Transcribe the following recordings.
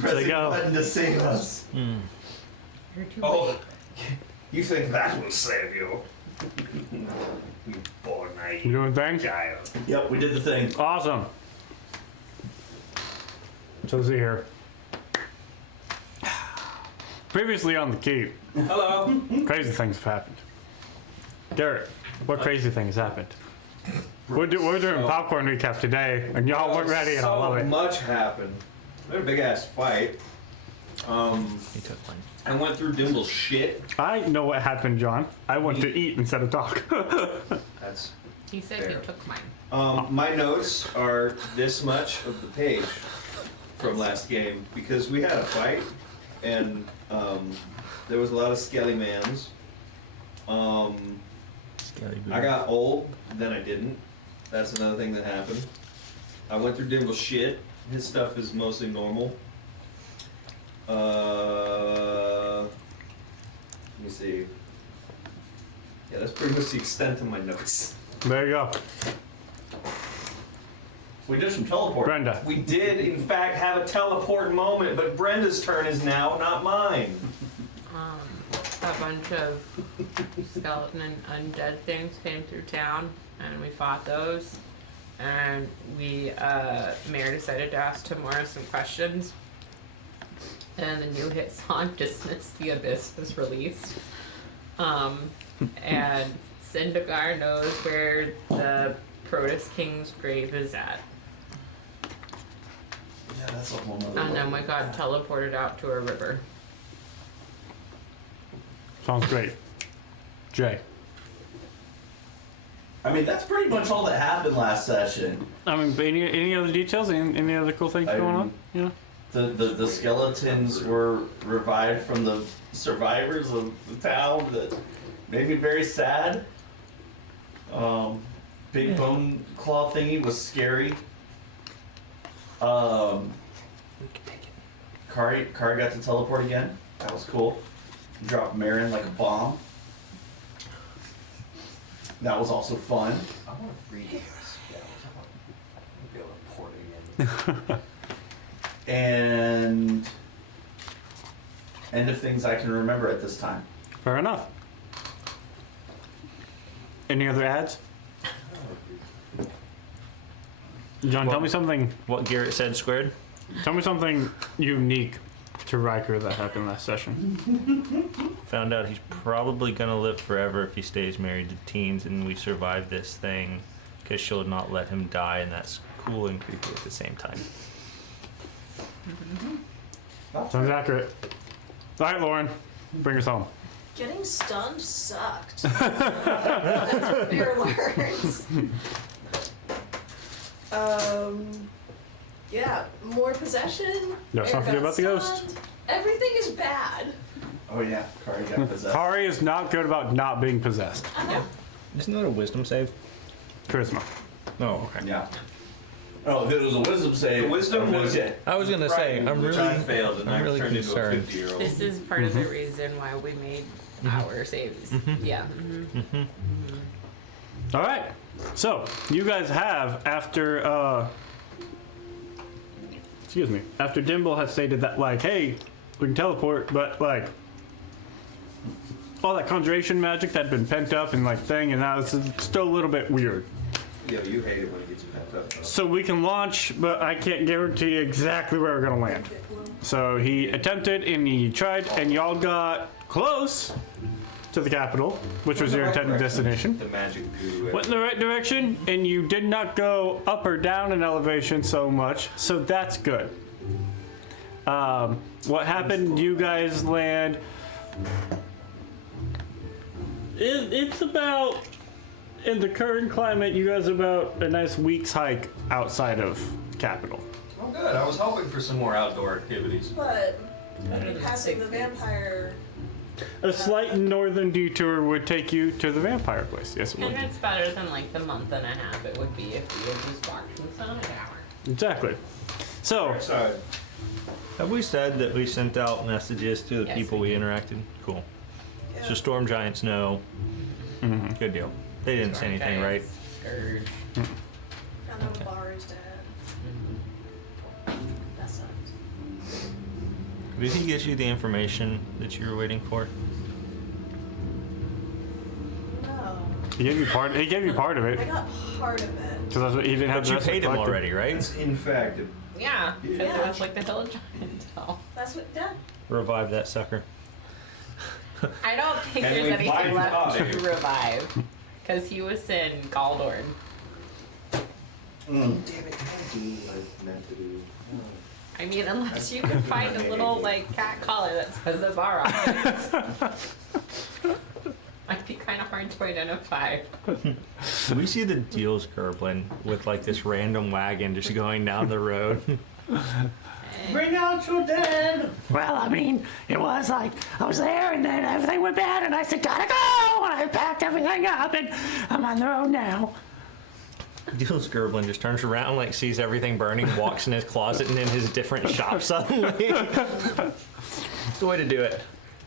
pressing a button to save us. You're too Oh, you think that will save you? You poor naive You doing things? child. Yep, we did the thing. Awesome. So see here. Previously on the Keep, Hello. crazy things have happened. Garrett, what crazy things happened? We're doing popcorn recap today, and y'all weren't ready, and I love So it. much happened. We had a big ass fight. He took mine. I went through Dimble's shit. I know what happened, John. I want to eat instead of talk. That's He said Fair. he took mine. my notes are this much of the page from last game because we had a fight and there was a lot of skelly mans. I got old, then I didn't. That's another thing that happened. I went through Dimble's shit. His stuff is mostly normal. Let me see. Yeah, that's pretty much the extent of my notes. There you go. We did some teleport. Brenda. We did, in fact, have a teleport moment, but Brenda's turn is now, not mine. A bunch of skeleton and undead things came through town, and we fought those. And Mayor decided to ask Tamora some questions. And the new hit song, Dismiss the Abyss, was released. And Syndagar knows where the Protus King's grave is at. Yeah, that's a whole nother And then one. we got teleported out to a river. Sounds great. Jay. I mean, that's pretty much all that happened last session. I mean, any other details? Any other cool things going on? Yeah. The skeletons were revived from the survivors of the town that made me very sad. Big bone claw thingy was scary. Kari got to teleport again. That was cool. Dropped Marin like a bomb. That was also fun. I want to read this. Yeah, I want to be able to port it in. And end of things I can remember at this time. Fair enough. Any other ads? John, tell me something. What Garrett said squared? Tell me something unique to Riker that happened last session. Found out he's probably gonna live forever if he stays married to teens, and we survived this thing because she'll not let him die, and that's cool and creepy at the same time. Sounds accurate. All right, Lauren, bring us home. Getting stunned sucked. That's what Beer learns. Yeah, more possession. Let's not Air forget got about the ghost. stunned. Everything is bad. Oh yeah, Kari got possessed. Kari is not good about not being possessed. Yeah. Isn't that a wisdom save? Charisma. Oh, okay. Yeah. Oh, if it was a wisdom save. The wisdom was it. I was gonna say, I'm which really, I failed, and I'm I really turned into a concerned. 50-year-old. This is part of the reason why we made our saves. Yeah. All right. So you guys have after after Dimble has stated that like, hey, we can teleport, but like all that conjuration magic that had been pent up and like thing, and now it's still a little bit weird. Yo, you hate it when it gets pent up. Though. So we can launch, but I can't guarantee exactly where we're gonna land. So he attempted and he tried, and y'all got close to the capital, which was your intended destination. The magic goo. Went in the right direction, and you did not go up or down in elevation so much, so that's good. What happened? You guys land. It's about, in the current climate, you guys are about a nice week's hike outside of capital. Oh, good. I was hoping for some more outdoor activities. But passing the vampire. A slight northern detour would take you to the vampire place. Yes, it would. And it's better than like the month and a half it would be if we had just walked from the sun an hour. Exactly. So, So, Have we said that we sent out messages to the Yes, people we we did. interacted? Cool. Yeah. So storm giants know. Good deal. They didn't say anything, right? Scourge. Found out Bar is dead. That sucks. Did he get you the information that you were waiting for? No. He gave you part. He gave you part of it I got part of it. because that's what he didn't have. But the you rest paid him collected. already, right? It's in fact, Yeah, because Yeah. it was like the village intel. That's what, yeah. Revive that sucker. I don't think And there's we anything find left out. to revive. Because he was in Galdorn. damn it, I do what I meant to do. I mean, unless you can find a little, like, cat collar that says a bar on it. Might be kind of hard to identify. We see the deals Gerblin with like this random wagon just going down the road. Bring out your dead. Well, I mean, it was like, I was there and then everything went bad and I said, gotta go! And I packed everything up and I'm on the road now. Deals Gerblin just turns around, like sees everything burning, walks in his closet and in his different shop suddenly. It's the way to do it.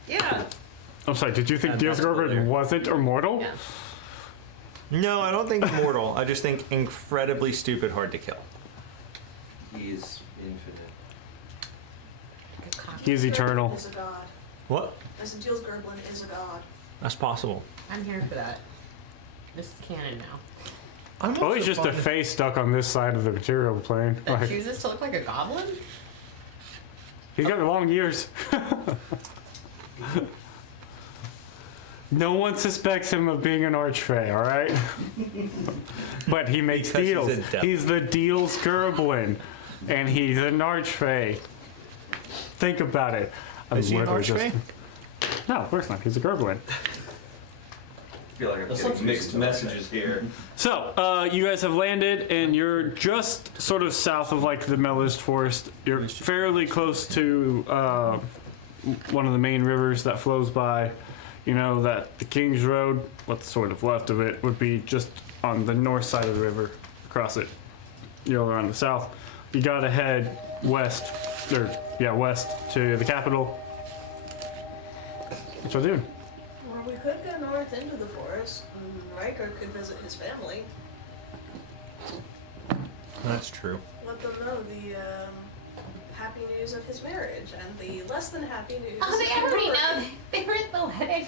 Yeah. I'm sorry. Did you think And Deals that's Gerber clear. wasn't immortal? Yeah. No, I don't think immortal. I just think incredibly stupid, hard to kill. He's infinite. He's eternal. Gerblin is a god. What? I said Jules Gerblin is a god. That's possible. I'm here for that. This is canon now. I'm Oh, also he's just a fine- face stuck on this side of the material plane. That Like, chooses to look like a goblin? he's got long ears. No one suspects him of being an archfey, all right? But he makes Because he's deals. a devil. He's the deals Gerblin, and he's an archfey. Think about it. Is he an literally just- archfey? No, of course not. He's a Gerblin. I feel like I'm That's getting not mixed true. messages here. So, you guys have landed, and you're just sort of south of like the Mellist Forest. You're fairly close to one of the main rivers that flows by. You know that the King's Road, what's sort of left of it, would be just on the north side of the river. Across it, you're around the south. You gotta head west, west to the capital. What y'all doing? Or we could go north into the forest, and Riker could visit his family. That's true. Let them know the happy news of his marriage and the less than happy news. Oh, they of already her- know. They were at the wedding.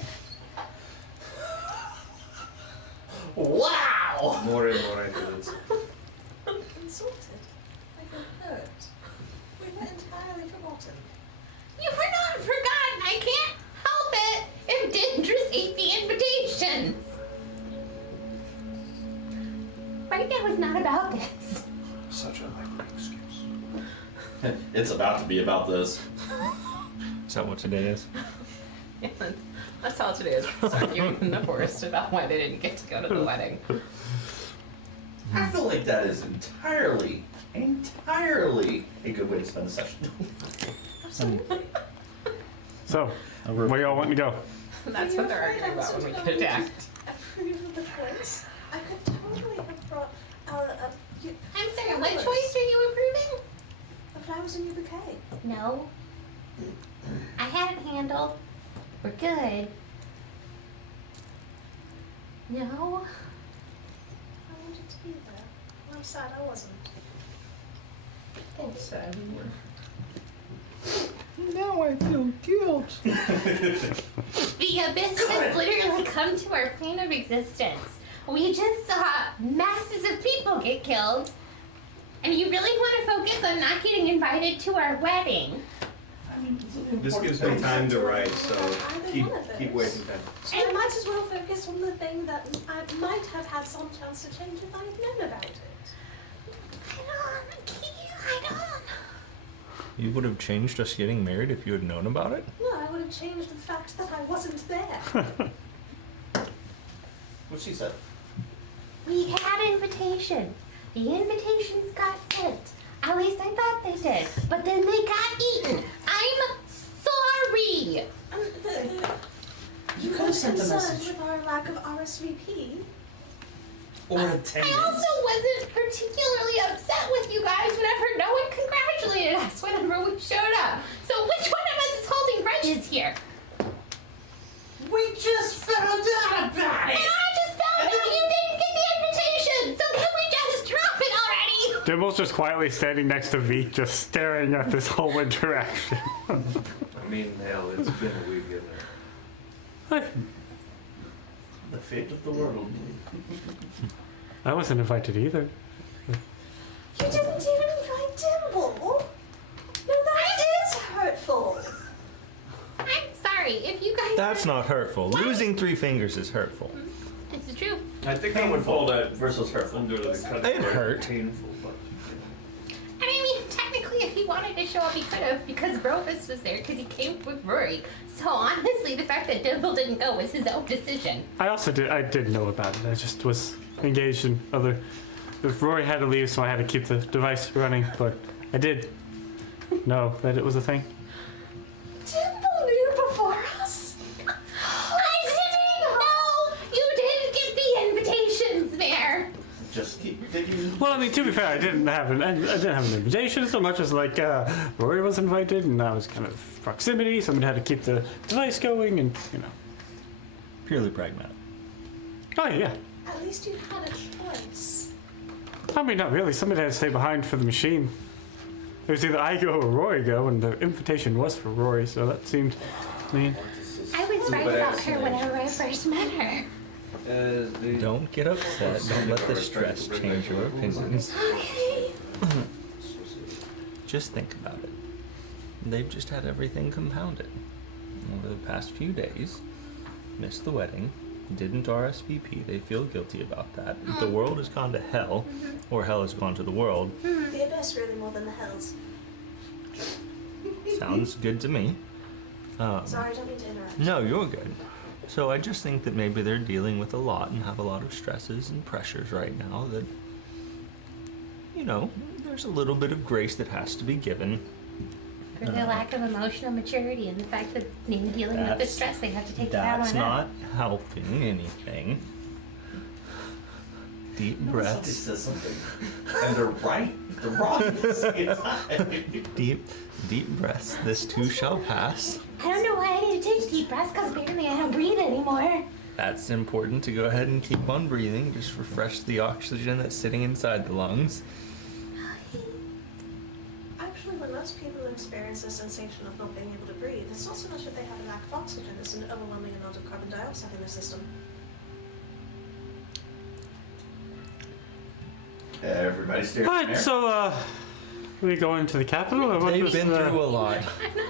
Wow. More and more evidence. Insulted. Like a hurt. We were entirely forgotten. You were not forgotten. I can't help it if Dendris ate the invitations. Right now is not about this. Such a likely excuse. It's about to be about this. Is that what today is? Yeah, that's how today is. Arguing in the forest about why they didn't get to go to the wedding. I feel like that is entirely a good way to spend the session. Absolutely. So, where y'all want to go? That's what they're arguing about when we get attacked. Approve of the place. I could totally have brought I'm sorry, what choice are you approving? the flowers in your bouquet. No. I had it handled. We're good. No. I wanted to be there. I'm sad I wasn't. Now I feel guilt. The abyss has literally come to our plane of existence. We just saw masses of people get killed. And you really want to focus on not getting invited to our wedding. This gives me time to write, so Either keep one of those. wasting time. So I might as well focus on the thing that I might have had some chance to change if I had known about it. I don't. You would have changed us getting married if you had known about it? No, I would have changed the fact that I wasn't there. What she said. We had invitations. The invitations got sent. At least I thought they did. But then they got eaten. I'm sorry. You could have sent a concerned message. with our lack of RSVP. Or I attendance. also wasn't particularly upset with you guys whenever no one congratulated us whenever we showed up. So which one of us is holding grudges here? We just found out about And I just found out you didn't get the invitation. So can we just drop it already? Dimble Joel's just quietly standing next to V, just staring at this whole interaction. I mean, hell, it's been a week in there. The fate of the world. I wasn't invited either. You didn't even invite Dimple. No, that is hurtful. I'm sorry if you guys. That's not hurtful. Losing 3 fingers is hurtful. This is true. I think I would fall that Versus hurtful. under the cut. It hurt. Painful, but And I mean, technically, if he wanted to show up, he could have, because Brovis was there, because he came with Rory. So honestly, the fact that Dimple didn't go was his own decision. I did know about it. I just was engaged in other. If Rory had to leave, so I had to keep the device running. But I did know that it was a thing. Dimple knew before us. I didn't know you didn't get the invitations there. Just keep digging. Well, I mean, to be fair, I didn't have an invitation so much as like Rory was invited, and that was kind of proximity. Someone had to keep the device going, and you know. Purely pragmatic. Oh yeah. At least you had a choice. I mean, not really. Somebody had to stay behind for the machine. It was either I go or Rory go, and the invitation was for Rory, so that seemed. I mean, I was right about her whenever I first met her. Don't get upset. Don't let the stress change your opinions. Okay. Just think about it. They've just had everything compounded. Over the past few days, missed the wedding, didn't RSVP. They feel guilty about that. The world has gone to hell, or hell has gone to the world. The abyss really more than the hells. Sounds good to me. Sorry, I don't mean to interrupt. No, you're good. So I just think that maybe they're dealing with a lot and have a lot of stresses and pressures right now that, you know, there's a little bit of grace that has to be given. For their lack of emotional maturity and the fact that in dealing with the That's- stress, they have to take that That's one not out. helping anything. Deep Somebody breaths. says something, and they're right. They're wrong at the same time. Deep breaths. This too shall pass. I don't know why I need to take deep breaths because apparently I don't breathe anymore. That's important to go ahead and keep on breathing. Just refresh the oxygen that's sitting inside the lungs. Actually, when most people experience the sensation of not being able to breathe, it's not so much that they have a lack of oxygen, it's an overwhelming amount of carbon dioxide in their system. Everybody stay. alright, so we go into the capital, or what They've was been the- through a lot.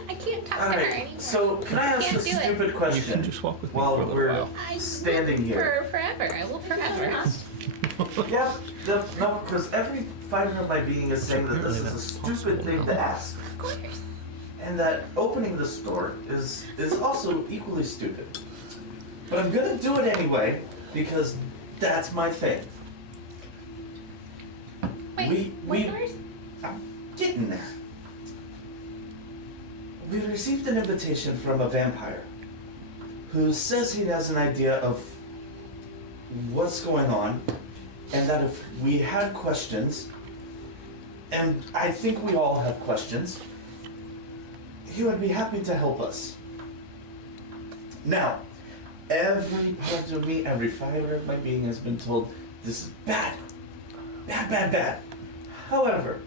I can't talk to her Alright, anymore. so can I ask a Can't do it. stupid You question? can just walk with me While for a little we're while. I standing will here. For forever. I will forever. Yeah, no, because every fiber of my being is saying that this is a stupid thing to ask. Of course. And that opening the store is also equally stupid. But I'm gonna do it anyway, because that's my thing. Wait, we yours? I'm getting there. We received an invitation from a vampire who says he has an idea of what's going on, and that if we had questions, and I think we all have questions, he would be happy to help us. Now, every part of me, every fiber of my being has been told this is bad. Bad, bad, bad. However,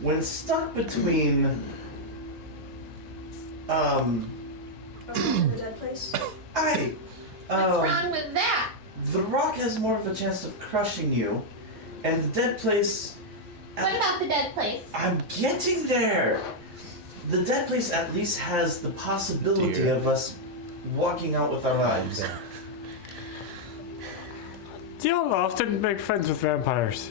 when stuck between In the dead place? I What's wrong with that? the rock has more of a chance of crushing you, and the dead place What about the dead place? I'm getting there. The dead place at least has the possibility Dear. of us walking out with our lives. Do y'all often make friends with vampires?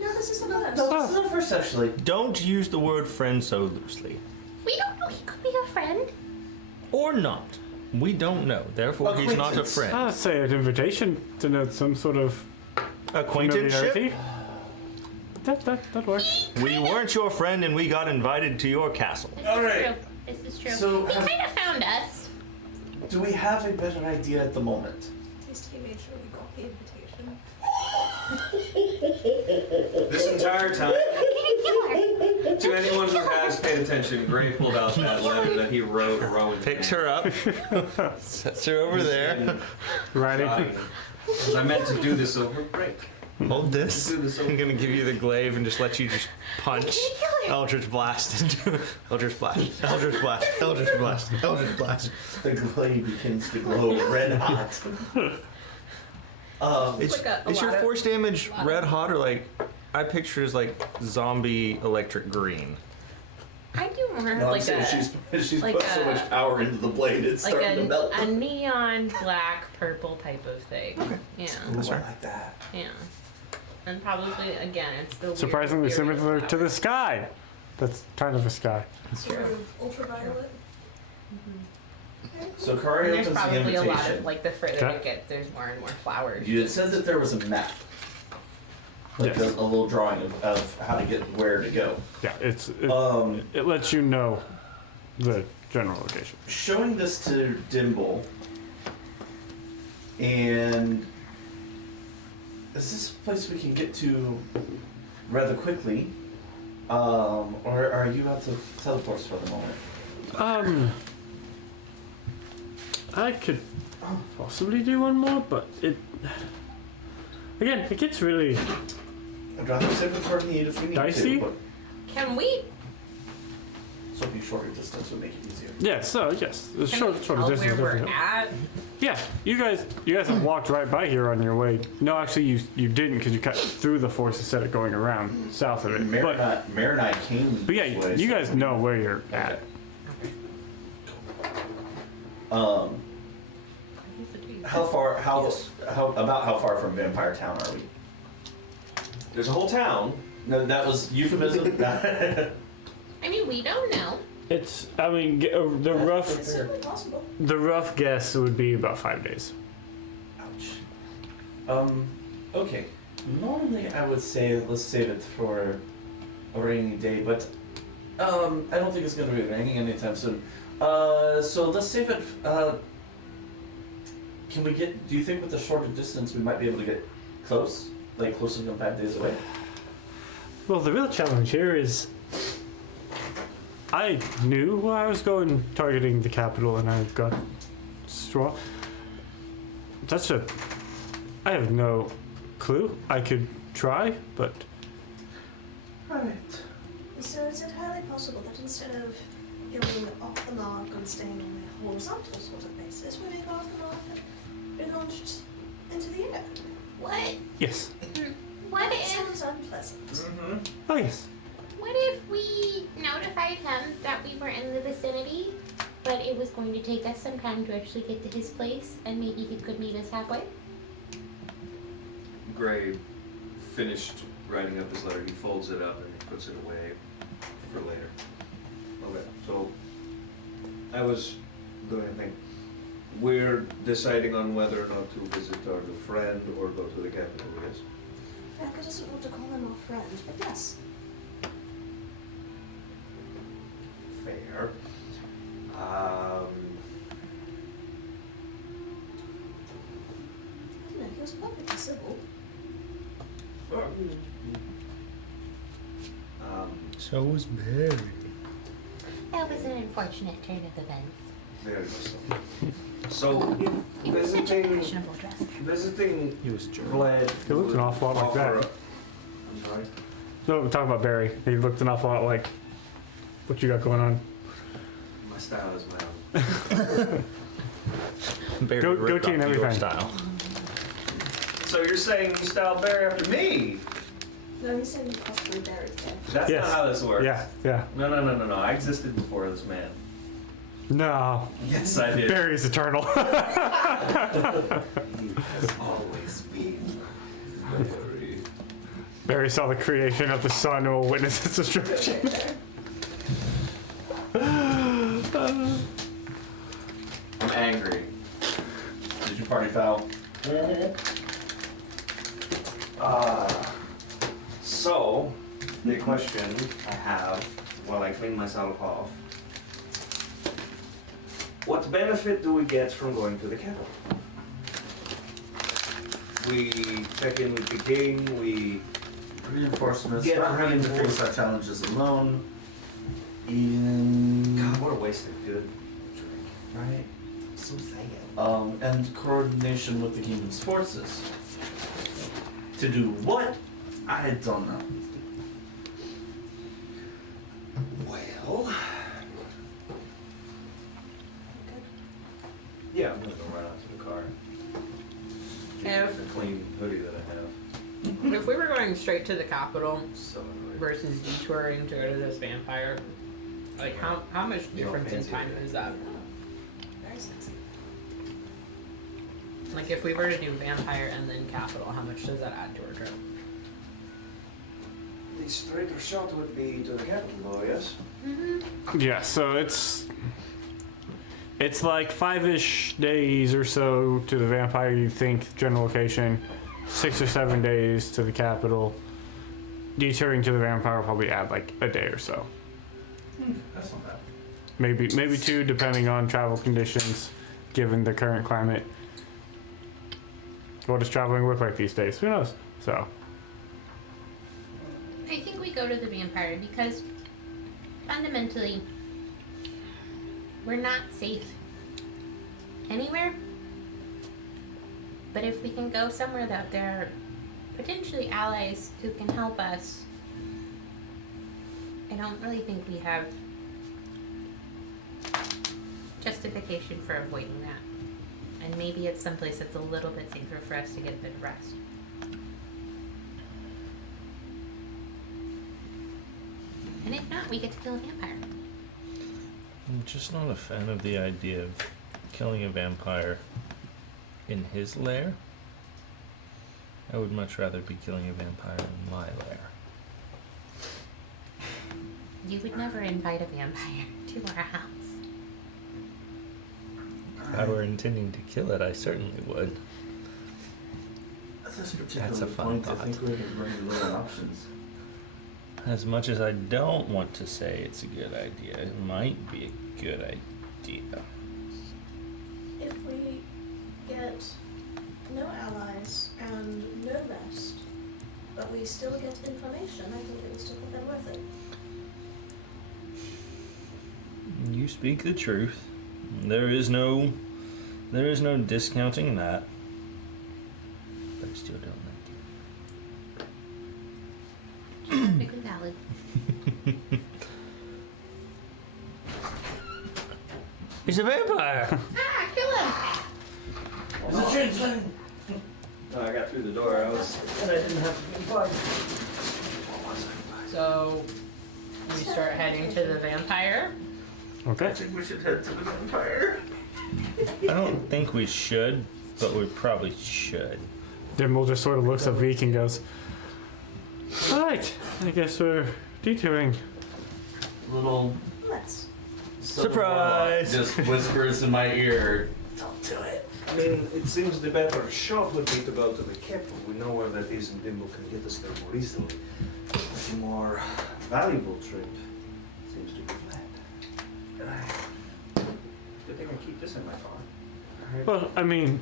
No, this is the first. No, this is the first actually. Don't use the word friend so loosely. We don't know. He could be a friend. Or not. We don't know. Therefore, he's not a Acquaintance. friend. I'd say an invitation to know some sort of Acquaintanceship? familiarity. That works. We weren't your friend and we got invited to your castle. This All is right. true. This is true. So, he kind of found us. Do we have a better idea at the moment? At least he made sure we got the invitation. This entire time, Can't kill her. to anyone who has paid attention, Gray pulled out that letter that he wrote Rowan. Picks her up, sets her over there. Writing. Because I meant to do this over break. Hold this. Do this over- I'm gonna give you the glaive and just let you just punch Eldritch Blast into Eldritch Blast. Eldritch Blast. Eldritch Blast. Eldritch Blast. The glade begins to glow red hot. It's, like a is your lot of- force damage lot of- red hot or like I picture as like zombie electric green? I do more No, I'm like saying a she's like put so a- much power into the blade, it's like starting to melt. a neon black purple type of thing. Okay. Yeah, Ooh, I like that. yeah. And probably again, it's the weird Surprisingly period similar of to the power. sky. That's kind of a sky. Sort of ultraviolet. So And Kari there's opens the probably a invitation. lot of like the further Okay. it gets, there's more and more flowers. You had said that there was a map. Like Yes. a little drawing of how to get where to go. Yeah, Um, it lets you know the general location. showing this to Dimble, and is this a place we can get to rather quickly? Or are you about to teleport for the moment? I could possibly do one more, but it gets really I'd rather save it for need if we need Dicey? to, but Can we? so be shorter distance would make it easier. yeah. So yes, the Can short we sort tell of distance. where we're definitely. at? Yeah, you guys have walked right by here on your way. No, actually, you didn't because you cut through the forest instead of going around south of it. Mare and I came But yeah, this way, you so- guys know where you're at. How far about how far from Vampire Town are we? There's a whole town. No, that was euphemism. I mean, we don't know. It's. I mean, the rough It's certainly possible. guess would be about 5 days. Ouch. Okay. Normally I would say let's save it for a rainy day, but I don't think it's gonna be raining anytime soon. So let's save it. Can we get? Do you think with the shorter distance we might be able to get close, like closer than 5 days away? Well, the real challenge here is I knew where I was going, targeting the capital, and I got straw. I have no clue. I could try, but Right. So it's entirely possible that instead of going off the mark and staying on a horizontal sort of basis, we're being off the mark and we're launched into the air. What? yes. What It if? sounds unpleasant. Mm-hmm. Oh yes. What if we notified him that we were in the vicinity, but it was going to take us some time to actually get to his place, and maybe he could meet us halfway? Gray finished writing up his letter. He folds it up and he puts it away for later. Okay, so I was going to think we're deciding on whether or not to visit our new friend or go to the capital, yes? Becca doesn't want to call him our friend, but yes. Fair. I don't know, he was perfectly civil. So was Barry. That was an unfortunate turn of events. Very much so. So, He was such a visiting, fashionable dresser. visiting He was a jerk. Vlad. He looked an awful lot like that. I'm sorry? No, I'm talking about Barry. He looked an awful lot like what you got going on. My style is my own. Barry Go- ripped goatee and off your everything. style. So you're saying you style Barry after me? No, he's saying possibly buried there. That's Yes. not how this works. Yeah. No. I existed before this man. No, Yes, I did. Barry's eternal. He has always been Barry. Barry saw the creation of the sun and will witness its destruction. I'm angry. Did you party foul? So, the question I have while I clean myself off, what benefit do we get from going to the capital? We check in with the king, we Reinforcements. Get Not having to face reinforcements. our challenges alone. Even God, what a waste of good drink. right. So sad. And coordination with the kingdom's forces. To do what? I don't know. Well, Yeah, I'm gonna go run out to the car. If The clean hoodie that I have. if we were going straight to the Capitol So annoying. versus detouring to go to this vampire, like how much You don't difference in fancy time it. is that? Very sexy. Like if we were to do vampire and then Capitol, how much does that add to our trip? The straighter shot would be to the capital, though, yes? Yeah, so it's like 5-ish days or so to the vampire, you think, general location. 6 or 7 days to the capital. Detouring to the vampire will probably add like a day or so. that's not bad. Maybe 2, depending on travel conditions, given the current climate. What does traveling look like these days? Who knows? So, I think we go to the vampire because fundamentally we're not safe anywhere. But if we can go somewhere that there are potentially allies who can help us, I don't really think we have justification for avoiding that. And maybe it's someplace that's a little bit safer for us to get a bit of rest. And if not, we get to kill a vampire. I'm just not a fan of the idea of killing a vampire in his lair. I would much rather be killing a vampire in my lair. You would never invite a vampire to our house. If I were intending to kill it, I certainly would. At this particular That's a fun point, thought. I think we can bring little options. As much as I don't want to say it's a good idea, it might be a good idea. If we get no allies and no rest, but we still get information, I think it would still have been worth it. You speak the truth. There is no discounting that. But I still don't like Perfectly valid. He's a vampire! Ah, kill him! It's a changeling! No, I got through the door. I was. And I didn't have to be invited. So we start heading to the vampire. okay. I think we should head to the vampire. I don't think we should, but we probably should. Dimble just sort of looks at Veek and goes, alright, I guess we're detouring. Little Let's. Surprise! Just whispers in my ear. Don't do it. I mean, it seems the better shot would be to go to the capital. We know where that is, and Dimble can get us there more easily. The more valuable trip seems to be planned. Good thing I keep this in my car. Well, I mean,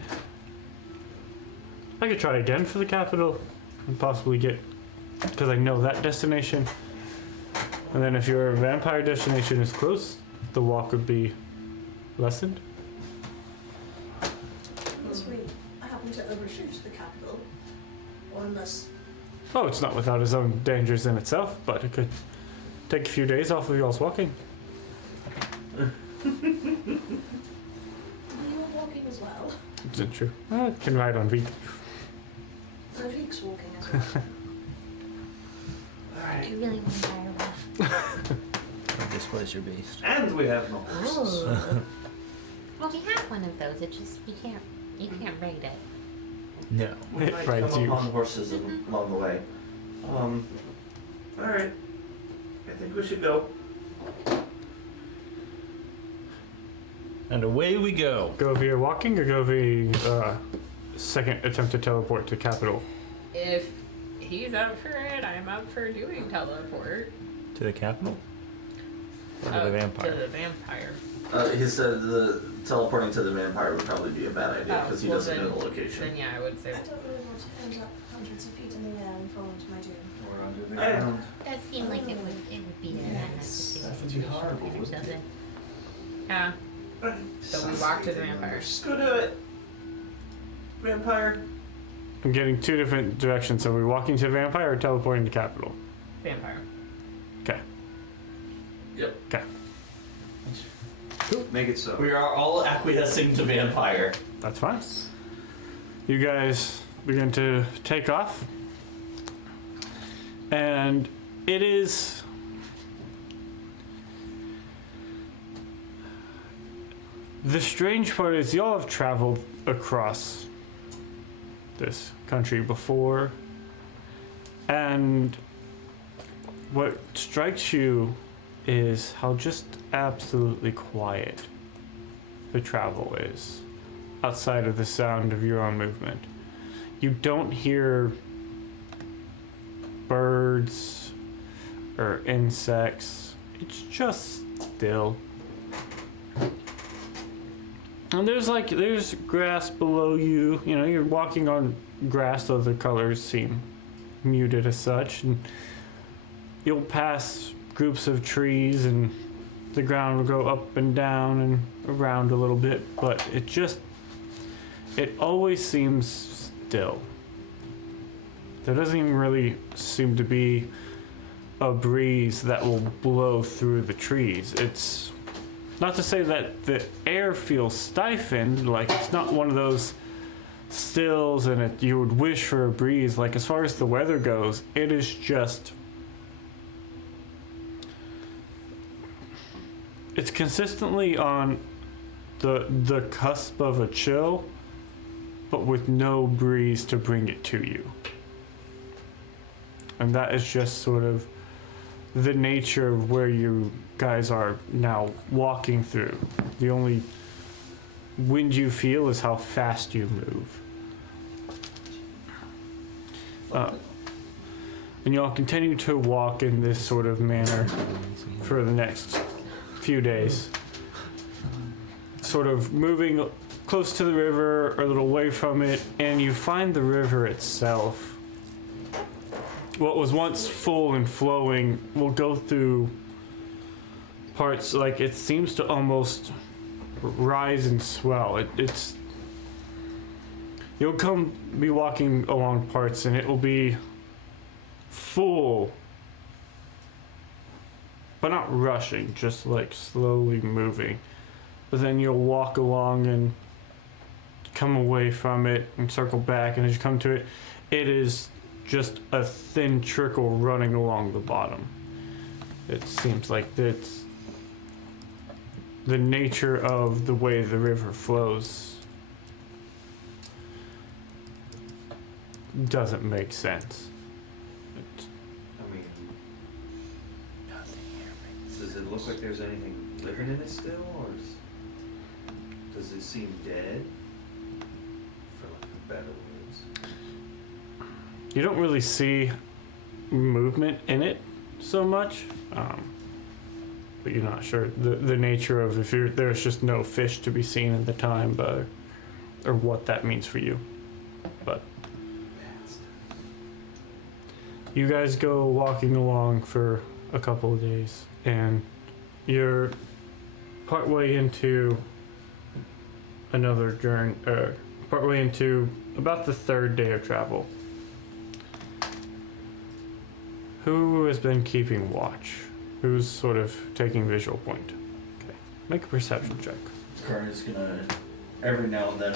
I could try again for the capital and possibly get, because I know that destination. And then if your vampire destination is close, the walk would be lessened. Unless we happen to overshoot the capital, or unless Oh, it's not without its own dangers in itself, but it could take a few days off of y'all's walking. you are walking as well. Is it true? I can ride on Veek. So Veek's walking as well. Alright. You really want to buy a Displeasure based. And we have no horses. Ooh. Well, we have one of those. It just you can't ride it. No. We It might rides come you. upon horses along the way. Alright. I think we should go. And away we go. Go via walking or go via second attempt to teleport to capital? If he's up for it, I'm up for doing teleport. To the capital? Or to Oh, the vampire? To the vampire. He said the teleporting to the vampire would probably be a bad idea because he well doesn't know then- the location. Then yeah, I would say I don't really want to end up hundreds of feet in the air and fall into my doom. Or under the I- ground. Does seem like it would be an Yes, unnecessary that would be situation horrible, to put wouldn't ourselves it? in. yeah. So we walk to the vampire. Just go do it. Vampire, I'm getting two different directions. Are we walking to Vampire or teleporting to Capital? Vampire. Okay. Yep. Okay. Make it so. We are all acquiescing to Vampire. That's fine. You guys begin to take off. And it is... The strange part is y'all have traveled across this country before. And what strikes you is how just absolutely quiet the travel is outside of the sound of your own movement. You don't hear birds or insects. It's just still. And there's grass below you. You know, you're walking on grass, so the colors seem muted as such. And you'll pass groups of trees and the ground will go up and down and around a little bit, but it always seems still. There doesn't even really seem to be a breeze that will blow through the trees. It's not to say that the air feels stifled, like it's not one of those stills and you would wish for a breeze. Like as far as the weather goes, it is just... It's consistently on the cusp of a chill, but with no breeze to bring it to you. And that is just sort of the nature of where you guys are now walking through. The only wind you feel is how fast you move. And y'all continue to walk in this sort of manner for the next few days. Sort of moving close to the river or a little away from it, and you find the river itself. What was once full and flowing will go through parts, like it seems to almost rise and swell. It's you'll be walking along parts and it will be full, but not rushing, just like slowly moving. But then you'll walk along and come away from it and circle back, and as you come to it, it is just a thin trickle running along the bottom. It seems like it's the nature of the way the river flows doesn't make sense. I mean, does it look like there's anything living in it still, or does it seem dead? For lack of better words. You don't really see movement in it so much, but you're not sure the nature of if there's just no fish to be seen at the time, or what that means for you. But you guys go walking along for a couple of days, and you're partway into another journey, partway into about the third day of travel. Who has been keeping watch? Who's sort of taking visual point? Okay, make a perception check. Corey's gonna, every now and then,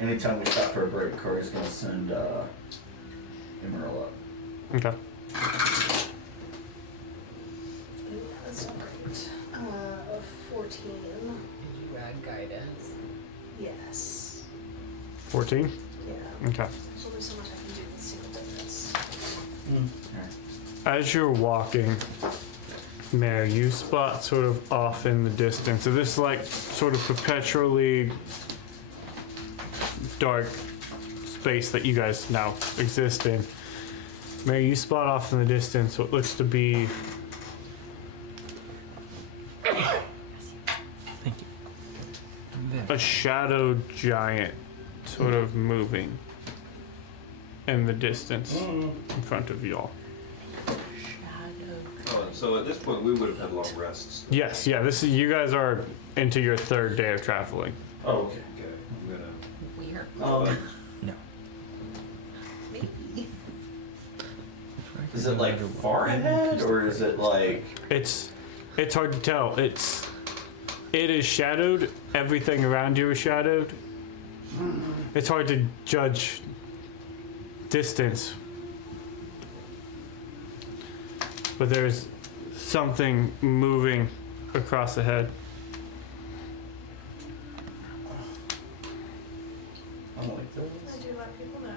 anytime we stop for a break, Corey's gonna send Emerald up. Okay. Ooh, that's not great. 14. Did you add guidance? Yes. 14? Yeah. Okay. There's only so much I can do with single digits. As you're walking, Mary, you spot sort of off in the distance, so this like sort of perpetually dark space that you guys now exist in. Mary, you spot off in the distance what looks to be a shadowed giant sort of moving in the distance in front of y'all. Oh, so at this point we would have had long rests. Yes, yeah, this is, you guys are into your third day of traveling. Oh, okay. Okay, I'm gonna. Weird. No. Is it like far ahead, or is it like? It's hard to tell. It is shadowed. Everything around you is shadowed. It's hard to judge distance. But there's something moving across ahead. I don't like those. I do let people know.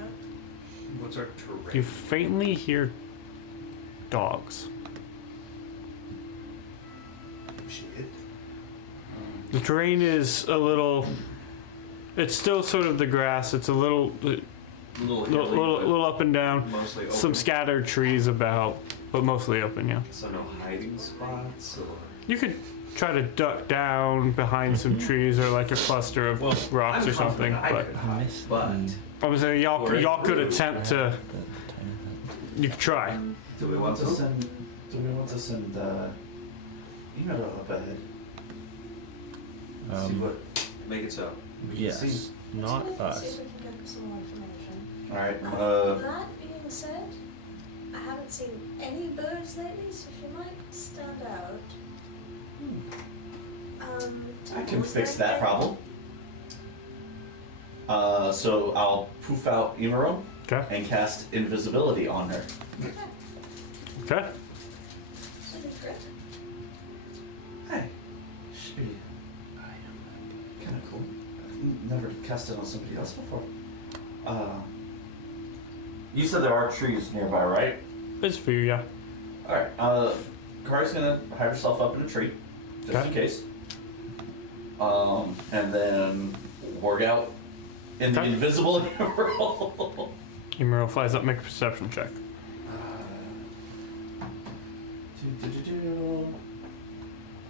What's our terrain? You faintly hear dogs. Shit. The terrain is a little. It's still sort of the grass. It's a little Little up and down. mostly open. Some scattered trees about, but mostly open. Yeah. So no hiding spots or. You could try to duck down behind some trees or like a cluster of rocks or something. But I was saying y'all could attempt to. You could try. Do we want to send? Do we want to send email up ahead? See what. Make it so. Yes. Not Let's us. see if we can get some more information. All right. That being said, I haven't seen any birds lately, so she might stand out. I can fix that problem. So I'll poof out Emerald Okay. and cast invisibility on her. Okay. Should be good. Hey, should be kind of cool. I've never cast it on somebody else before. You said there are trees nearby, right? It's for you, yeah. All right. Kari's gonna hide herself up in a tree, just Okay. in case. And then work out in the Okay. invisible Emerald. Emerald flies up. Make a perception check.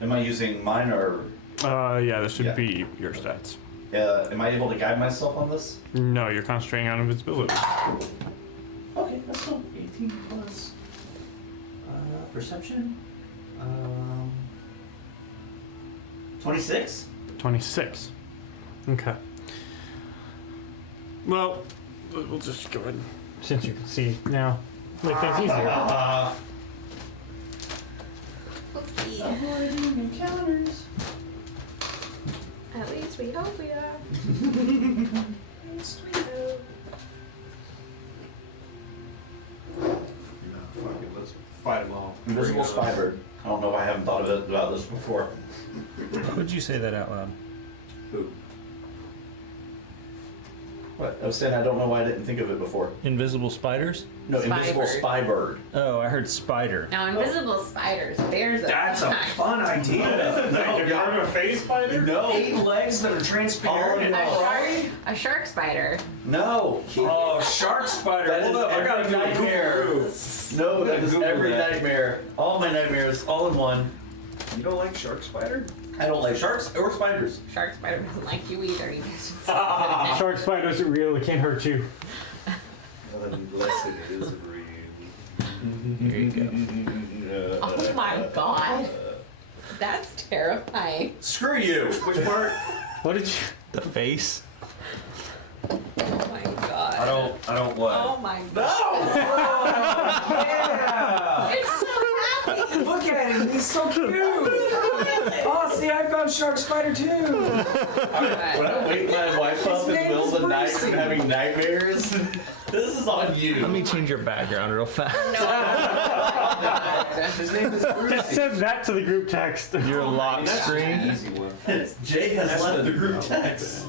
Am I using mine or Yeah, this should Yeah. be your stats. am I able to guide myself on this? No, you're concentrating on invisibility. Okay, that's cool. 18 plus perception. 26. 26. Okay. Well, we'll just go ahead. Since you can see now, make things easier. Okay. Avoiding encounters. At least we hope we are. At least we hope. Fuck it, let's fight them all. Invisible spy bird. I don't know why I haven't thought of it about this before. Would you say that out loud? Who? What? I was saying I don't know why I didn't think of it before. Invisible spiders? No, Spy invisible bird. spy bird. Oh, I heard spider. Now, invisible spiders, bears. That's a fun idea. Have you heard of a phase spider? No. 8 legs that are transparent. A shark spider. No. Oh, shark spider. That Hold is up, I gotta every do a nightmare. Google. No, that is Google every that. nightmare. All my nightmares, all in one. You don't like shark spider? I don't like sharks or spiders. Shark spider doesn't like you either. You just Shark spiders are real. They can't hurt you. Unless it is real. Here you go. Oh my god. That's terrifying. Screw you. Which part? What did you? The face? Oh my god. I don't what? Oh my god. Yeah! It's so happy. Look at him, he's so cute! Oh, see, I found shark spider too! When I wake my wife up in the middle of the night from having nightmares, this is on you. Let me change your background real fast. His name is Just Brucey. send that to the group text. Your lock That's screen. an easy one. Jay has That's left the- the group text.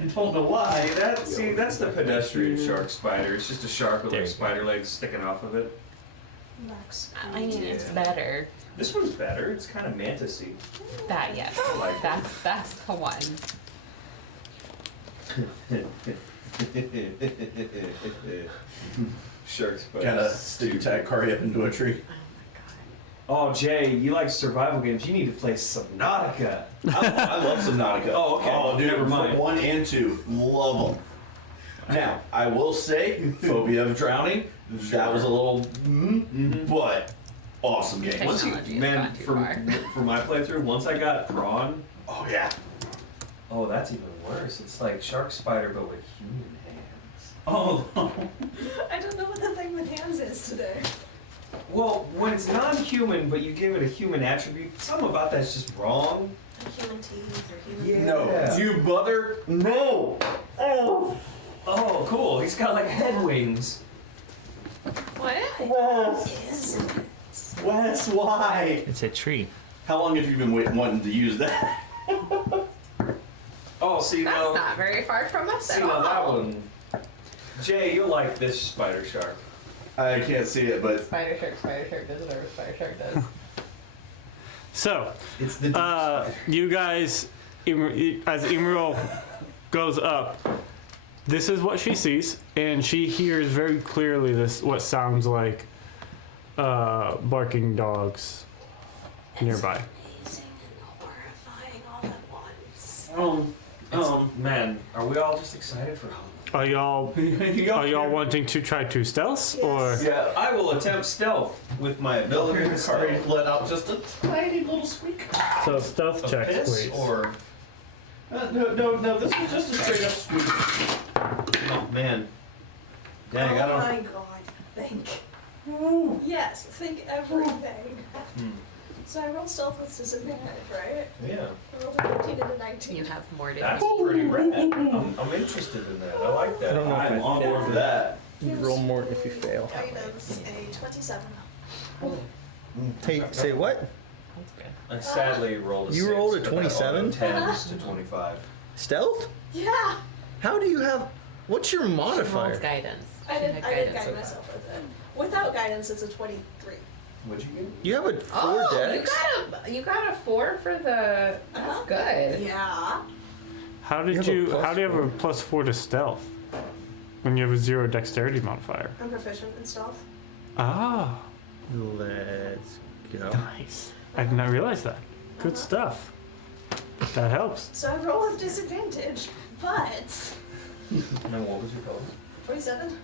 I don't know why. That's the pedestrian shark spider. It's just a shark with There like you go. spider legs sticking off of it. Max. I mean, it's better. This one's better. It's kind of mantis-y. That, yes. like it. That's the one. Shark spider. Gotta stick tag Kari up into a tree. Oh, Jay, you like survival games. You need to play Subnautica. I love Subnautica. Oh, okay. Oh, dude, Never mind. 1 and 2, love them. Now, I will say, phobia of drowning, that was a little, but awesome game. Okay. Once you, Technology has man, gone too far. for my playthrough, once I got prawn, Oh yeah. oh, that's even worse. It's like shark spider, but with human hands. Oh no. I don't know what the thing with hands is today. Well, when it's non-human, but you give it a human attribute, something about that's just wrong. Like human teeth or human. Yeah. No, you mother. No. Oh. Oh, cool. He's got like head wings. What? Wes. Wes, why? It's a tree. How long have you been wanting to use that? Oh, see That's now. not very far from us See at now all. that one. Jay, you'll like this spider shark. I can't see it, but Spider shark does whatever spider shark does. So, it's the. you guys, as Emerald goes up, this is what she sees, and she hears very clearly this what sounds like barking dogs nearby. Amazing and horrifying all at once. Man, are we all just excited for Halloween? Are y'all wanting to try to stealth or? Yeah, I will attempt stealth with my ability to Sorry, stealth. let out just a tiny little squeak. So stealth Of checks, piss please. or No, this was just a straight up squeak. oh man. Dang, I Oh don't. my god, think. Yes, think everything. So I rolled stealth with disadvantage, right? Yeah, I rolled a 15 and a 19. You have more to that's pretty rad. I'm interested in that. I like that. I don't know if I'm on board for that. You roll more if you fail. Guidance, a 27. Hey, say what? That's good. I sadly rolled a You 6, rolled a but that 27? auto tends to 25. Stealth? Yeah! How do you have? What's your She rolled modifier? guidance. I She did, had I did guidance guide so far. myself with it. Without guidance, it's a 23. What'd you get? You have a 4 Oh, dex. you got a 4 for the. That's Uh-huh. good. Yeah. How You did have a you? plus How do you have a four. +4 to stealth when you have a 0 dexterity modifier? I'm proficient in stealth. Ah, Let's go. nice. I did not realize that. Good stuff. That helps. So I roll with disadvantage, but. Now what was your color? 27?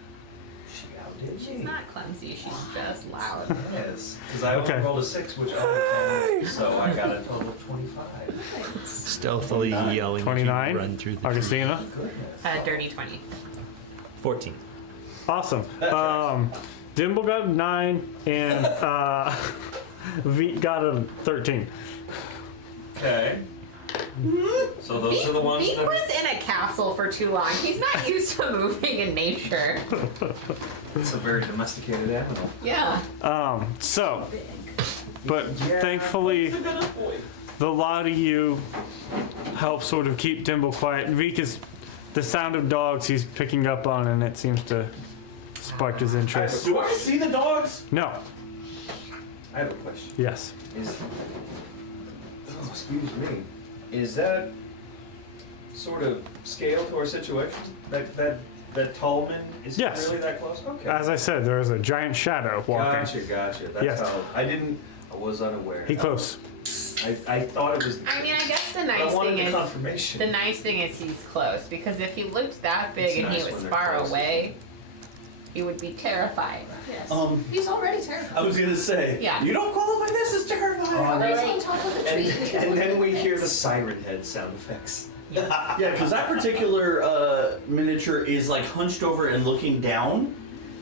She outdid She's not clumsy, she's just loud. Yes, because I only Okay. rolled a 6, which only so I got a total of 25. Nice. Stealthily 29. yelling. as you 29? Run through the Augustina. Goodness. Dirty 20. 14. Awesome. That tracks. Dimble got a 9 and V got a 13. Okay. So those are the ones Beak that was in a castle for too long. He's not used to moving in nature. it's a very domesticated animal. Yeah. So, Big. but Yeah. thankfully, the lot of you help sort of keep Dimble quiet. Veek is the sound of dogs he's picking up on, and it seems to spark his interest. Do I see the dogs? No. I have a question. Yes. Is oh, excuse me. Is that sort of scale to our situation? That Tallman is Yes. really that close? Okay. As I said, there is a giant shadow walking. Gotcha. That's Yes. how I was unaware. He close. I thought it was. I mean, I guess the I nice wanted thing the is confirmation. the nice thing is he's close because if he looked that big It's and nice he was when they're far close. away, he would be terrified. Yes. He's already terrified. I was gonna say. Yeah. You don't qualify this as terrifying. He's on top of a tree. and then we hear the siren head sound effects. Yeah, because that particular miniature is like hunched over and looking down,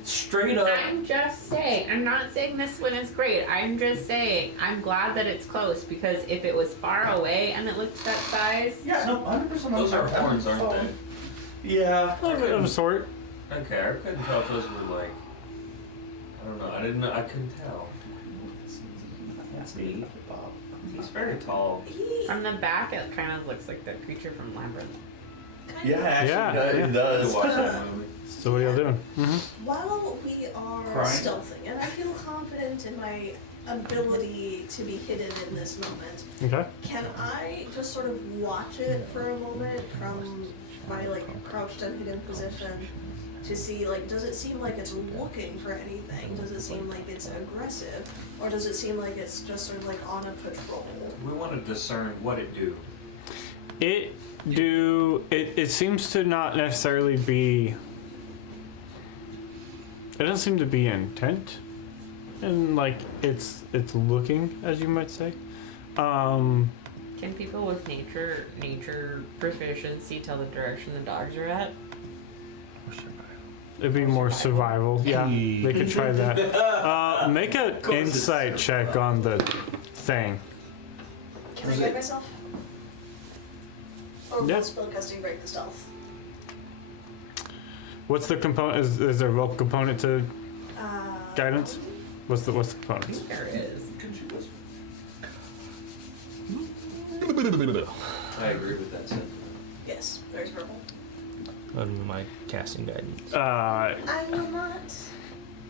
straight up. I'm just saying. I'm not saying this one is great. I'm just saying I'm glad that it's close because if it was far away and it looked that size, Yeah, no, 100%. Those are horns, aren't they? Yeah. A little bit of a sort. Okay, I couldn't tell if those were like. I don't know. I didn't know. I couldn't tell. That's neat. He's very tall. from the back it kind of looks like the creature from Labyrinth. Yeah, actually, Yeah, it yeah. To does. watch that movie. So what are y'all doing? While we are Crying? stealthing, and I feel confident in my ability to be hidden in this moment, Okay. can I just sort of watch it for a moment from my like crouched and hidden position to see like does it seem like it's looking for anything? Does it seem like it's aggressive? Or does it seem like it's just sort of like on a patrol? We want to discern what it do. It seems to not necessarily be. It doesn't seem to be intent, and like it's looking, as you might say. Can people with nature proficiency tell the direction the dogs are at? It'd be more survival. Yeah, Hey. they could try that. Make an insight check on the thing. Can I guide myself? Or will Yep. spellcasting break the stealth? What's the component? Is there a roll component to guidance? What's the component? There is. I agree with that sentiment. Yes, there's purple. That'd be my casting guidance. I will not.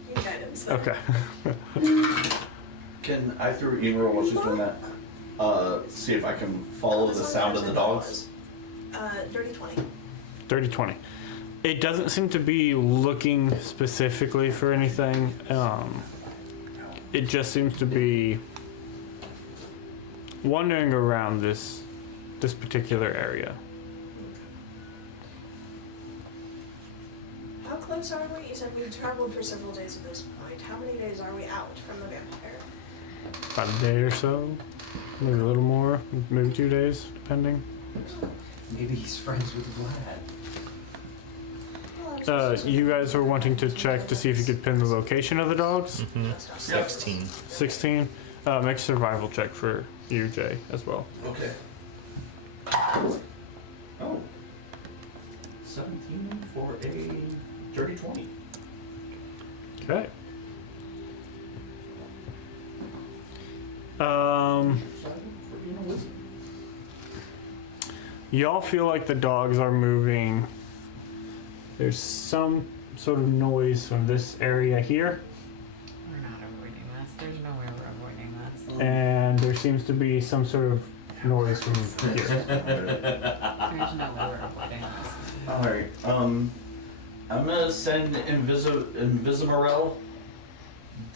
You guidance then. Okay. Can I, through Emerald, while she's doing that, see if I can follow the sound of the dogs? Dirty 20. Dirty 20. It doesn't seem to be looking specifically for anything. It just seems to be wandering around this particular area. How close are we? You said we traveled for several days at this point. How many days are we out from the vampire? About a day or so, maybe a little more, maybe 2 days, depending. Maybe he's friends with Vlad. You guys were wanting to check to see if you could pin the location of the dogs. 16. 16. Make a survival check for you, Jay, as well. Okay. Oh. 17 for a dirty 20. Okay. Y'all feel like the dogs are moving. There's some sort of noise from this area here, We're not avoiding this. There's no way we're avoiding this. and there seems to be some sort of noise from here. There's no way we're avoiding this. Alright, I'm gonna send Invisimarel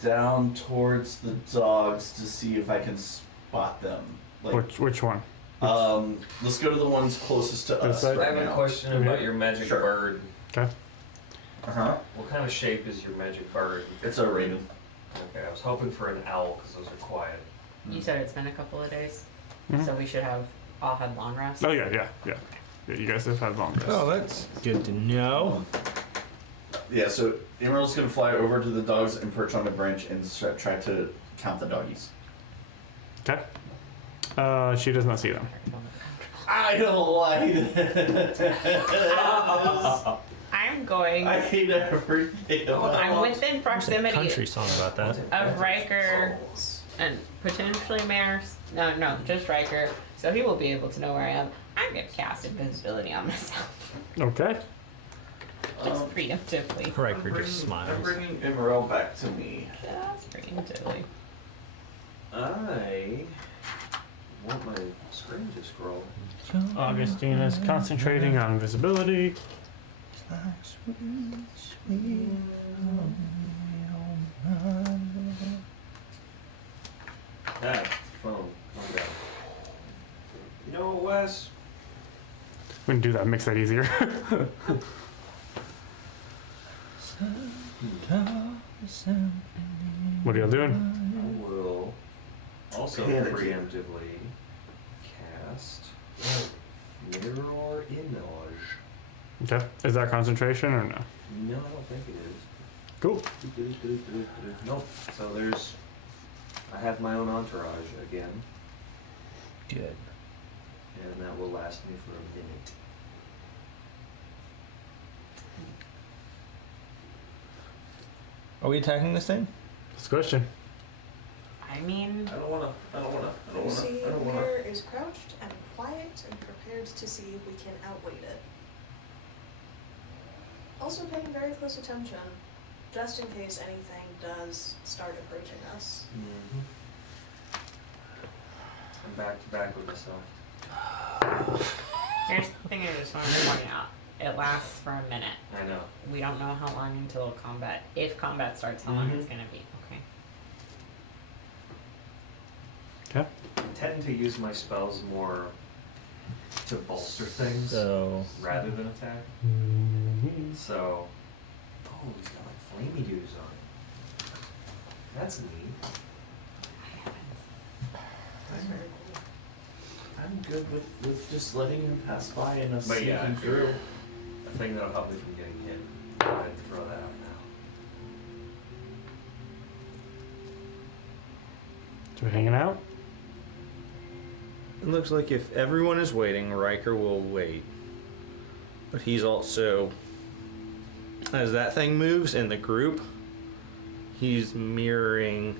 down towards the dogs to see if I can spot them. Like, Which one? let's go to the ones closest to This us side? right I have a now. question Okay. about your magic Sure. bird. Okay. Uh-huh. What kind of shape is your magic bird? It's a raven. Okay, I was hoping for an owl because those are quiet. You said it's been a couple of days, Mhm. so we should have all had long rests. Oh yeah. You guys have had long rests. Oh, that's good to know. Yeah, so Emerald's gonna fly over to the dogs and perch on a branch and try to count the doggies. Okay. She does not see them. I don't like this. I'm going. I hate everything about I'm within There's a proximity country song about that. of Riker and potentially Maris. No, just Riker. So he will be able to know where I am. I'm gonna cast invisibility on myself, Okay. just preemptively. Riker I'm just smiles. bringing Emerald back to me. Just preemptively. I want my screen to scroll. Augustine is concentrating on invisibility. Ah, phone. Okay. You know what, Wes? We can do that. Makes that easier. What are y'all doing? I will also Panicking. preemptively cast Mirror Image. Okay. Is that concentration or no? No, I don't think it is. Cool. Nope. So there's. I have my own entourage again, Good. and that will last me for a minute. Are we attacking this thing? That's a question. I mean, I don't wanna. You see, Mirror is crouched and quiet and prepared to see if we can outweight it. Also paying very close attention, just in case anything does start approaching us. I'm back to back with myself. here's the thing I just wanted to point out. It lasts for a minute. I know. We don't know how long until combat. If combat starts, how long Mhm. it's gonna be. Okay. Okay. I tend to use my spells more to bolster things So, rather than attack. So, oh, he's got like flamey dews on it. That's neat. That's very cool. I'm good with just letting him pass by and us But sneaking yeah, I through. figured a thing that'll help me from getting hit. I had to throw that So we're hanging out? It looks like if everyone is waiting, Riker will wait. But he's also, as that thing moves in the group, he's mirroring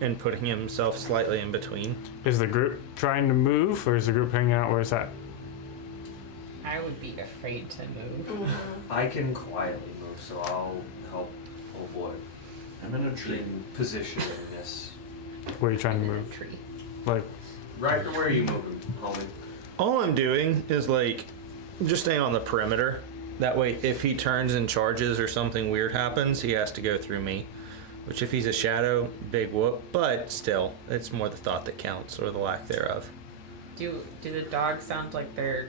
and putting himself slightly in between. Is the group trying to move, or is the group hanging out? Where's that? I would be afraid to move. I can quietly move, so I'll help old boy I'm in a tree. in positioning this. Where are you trying to In a move? tree. Like, Riker, where are you moving, homie? All I'm doing is like just staying on the perimeter. That way, if he turns and charges or something weird happens, he has to go through me. Which, if he's a shadow, big whoop. But still, it's more the thought that counts, or the lack thereof. Do the dogs sound like they're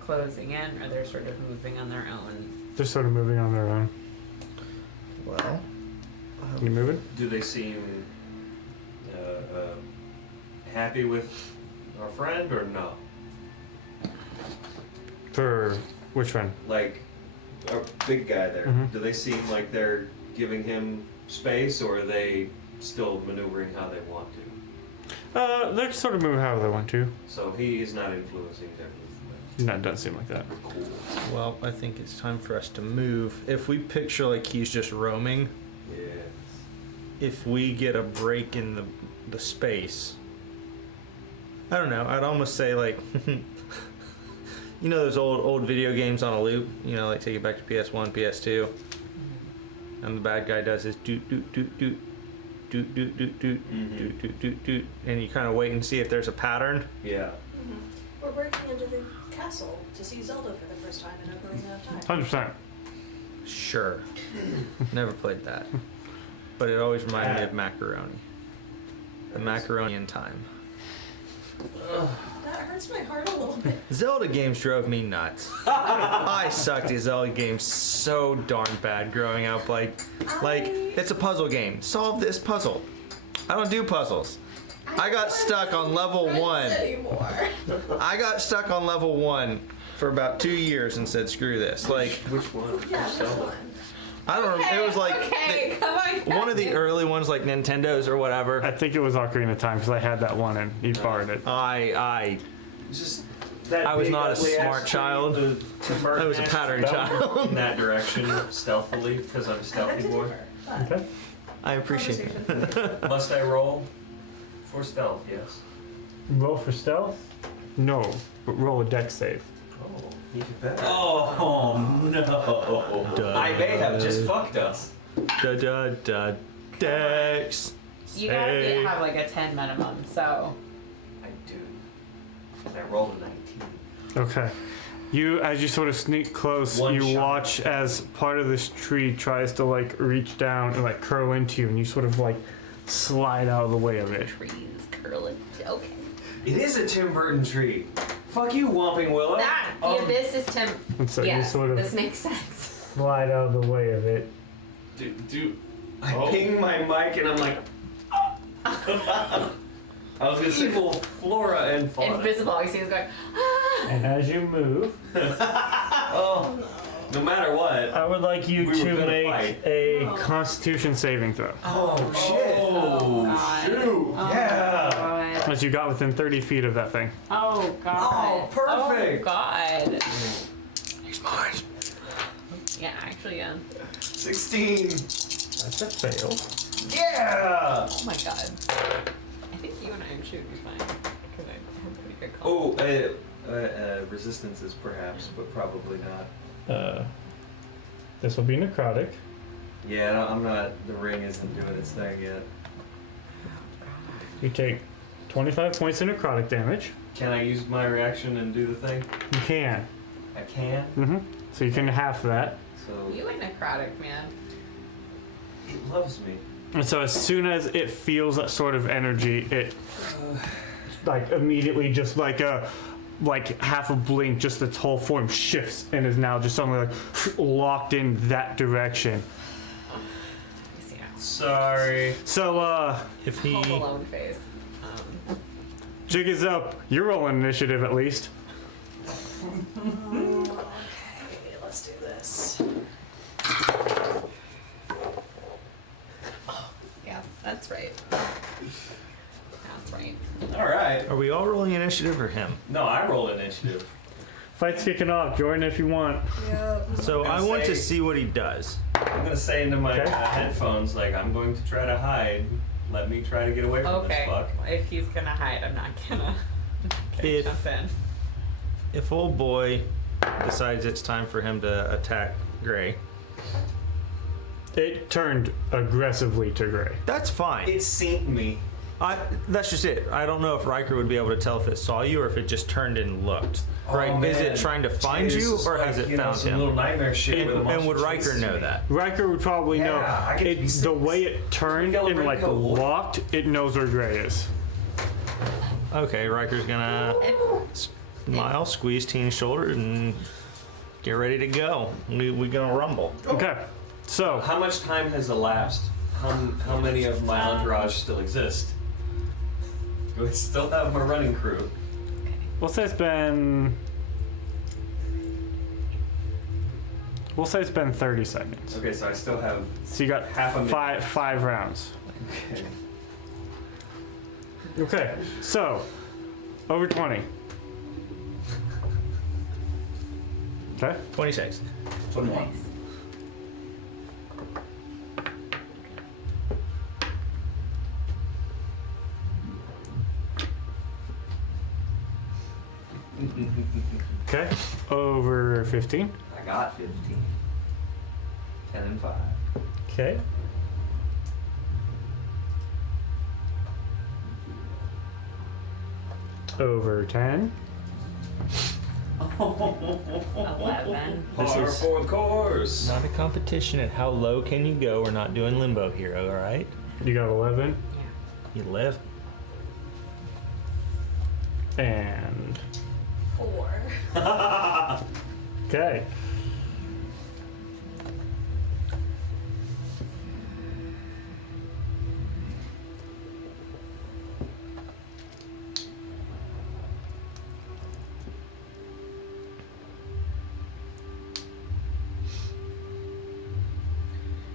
closing in, or they're sort of moving on their own? they're sort of moving on their own. Well, You moving? Do they seem happy with our friend or no? For which one? Like, our big guy there, Mhm. do they seem like they're giving him space, or are they still maneuvering how they want to? They're sort of moving however they want to. So he is not influencing their movement. No, it doesn't seem like that. Cool. well, I think it's time for us to move. If we picture like he's just roaming, Yeah. if we get a break in the space, I don't know. I'd almost say like, you know those old video games on a loop. You know, like take it back to PS1, PS2, and the bad guy does his doot doot doot doot doot doot doot doot doot doot doot doot, and you kind of wait and see if there's a pattern. Yeah. We're breaking into the castle to see Zelda for the first time in a very long time. 100%. Sure. Never played that, but it always reminded me of macaroni. The macaroni in time. That hurts my heart a little bit. Zelda games drove me nuts. I sucked at Zelda games so darn bad growing up. Like it's a puzzle game. Solve this puzzle. I don't do puzzles. I got stuck on level 1. Anymore. I got stuck on level 1 for about 2 years and said, screw this. Like, Which one? Yeah, this one. I don't know. It was like Okay, come on. one of the guys. early ones, like Nintendo's or whatever. I think it was Ocarina of Time because I had that one and he borrowed it. I Just that I was big, not a ugly smart ass child. tree, the I was a pattern child. in that direction stealthily because I'm a stealthy boy. Okay. I appreciate it. Must I roll for stealth? Yes. Roll for stealth? No, but roll a dex save. Oh, even better. Oh no! I may have just fucked us. Da da da. Dex. You gotta save. have like a 10 minimum, so. I do. I rolled a 19. Okay. You, as you sort of sneak close, One you shot. watch as part of this tree tries to like reach down and like curl into you, and you sort of like slide out of the way of it. Trees curling. Okay. It is a Tim Burton tree. Fuck you, Whomping Willow. That, yeah, this is Tim. And so yes, you sort of this makes sense. slide out of the way of it. I ping my mic and I'm like, I was gonna say evil flora and fauna. Invisible. All you see is going, ah! And as you move, Oh, no matter what. I would like you We were to gonna make fight. a Oh. Constitution saving throw. Oh shit! Oh, God. Shoot! Oh, Yeah. God. As you got within 30 feet of that thing. Oh, God. Oh, perfect. Oh, God. He's mine. Yeah, actually, yeah. 16. That's a fail. Yeah. Oh, my God. I think you and I should be fine. Because I have pretty good call. Oh, resistances perhaps, but probably not. This will be necrotic. Yeah, I'm not. The ring isn't doing its thing yet. You take 25 points of necrotic damage. Can I use my reaction and do the thing? You can. I can. So you can half that. So You ain't necrotic, man. it loves me. And so as soon as it feels that sort of energy, it like immediately just like half a blink, just its whole form shifts and is now just suddenly like locked in that direction. Yeah. Sorry. So If he Home Alone face. Jig is up. You're rolling initiative at least. Okay, let's do this. Yeah, that's right. right. All right. Are we all rolling initiative or him? No, I roll initiative. Fight's kicking off. Join if you want. Yeah. So I'm I gonna want to say- see what he does. I'm gonna say into my Okay. headphones, like, I'm going to try to hide. Let me try to get away from Okay. this fuck. If he's gonna hide, I'm not gonna If- jump in. If old boy decides it's time for him to attack Gray, It turned aggressively to gray. that's fine. It synced me. That's just it. I don't know if Riker would be able to tell if it saw you or if it just turned and looked. Right? Oh, Is it man. trying to find This you is or like, has it you know, found some him? little nightmare shit where the And would monster Riker chases know me. that? Riker would probably know. Yeah, I get to be It, sick. the way it turned Yellow and like raincoat, boy. locked, it knows where gray is. Okay, Riker's gonna smile, squeeze Teen's shoulder, and get ready to go. We gonna rumble. Okay. So, How much time has elapsed? How many of my entourage still exist? Do I still have my running crew? we'll say it's been. We'll say it's been 30 seconds. Okay, so I still have. So you got Half a minute. five rounds. Okay. Okay. So, over 20. Okay. 26. 21. Okay. Over 15. I got 15. 10 and 5. Okay. Over 10. 11. This Par is- for the course. Not a competition at how low can you go. We're not doing limbo here, all right? You got 11. You live. And. 4. Okay.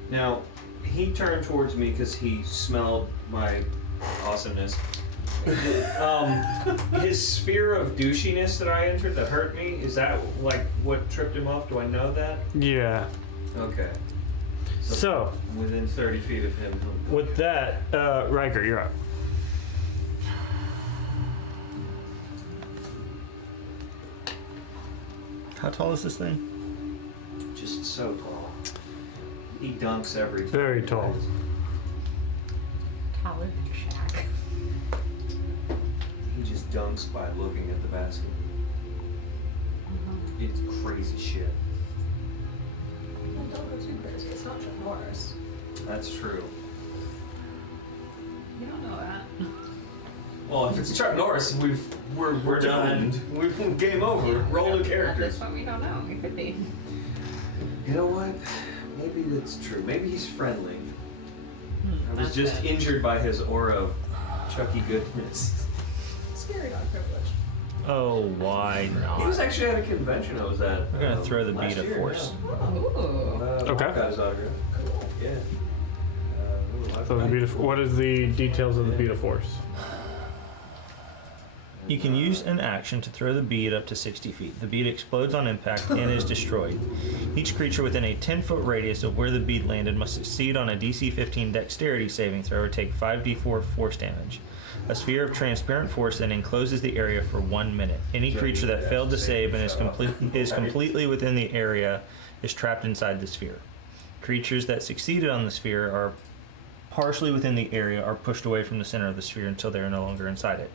Now, he turned towards me because he smelled my awesomeness. His sphere of douchiness that I entered that hurt me, is that like what tripped him off? Do I know that? Yeah. Okay. So, Within 30 feet of him. he'll- with that, Riker, you're up. How tall is this thing? Just so tall. He dunks every time. Very tall. Taller than Shaq. He just dunks by looking at the basket. It's crazy shit. Well, don't go too crazy. It's not Chuck Norris. That's true. You don't know that. Well, if it's Chuck Norris, we're done. We've game over. Roll new At characters. this point, we don't know. It could be. You know what? Maybe that's true. Maybe he's friendly. I was That's just it. injured by his aura of Chucky goodness. Scary dog privilege. Oh, why He not? was actually at a convention I was at. We're gonna throw the last bead of year, force. yeah. Ooh. Okay. Got his autograph. Cool. Yeah. So the beat of, what is the details of the beat of force? You can use an action to throw the bead up to 60 feet. The bead explodes on impact and is destroyed. Each creature within a 10-foot radius of where the bead landed must succeed on a DC 15 dexterity saving throw or take 5d4 force damage. A sphere of transparent force then encloses the area for 1 minute. Any creature that failed to save and is completely within the area is trapped inside the sphere. Creatures that succeeded on the sphere are partially within the area are pushed away from the center of the sphere until they are no longer inside it.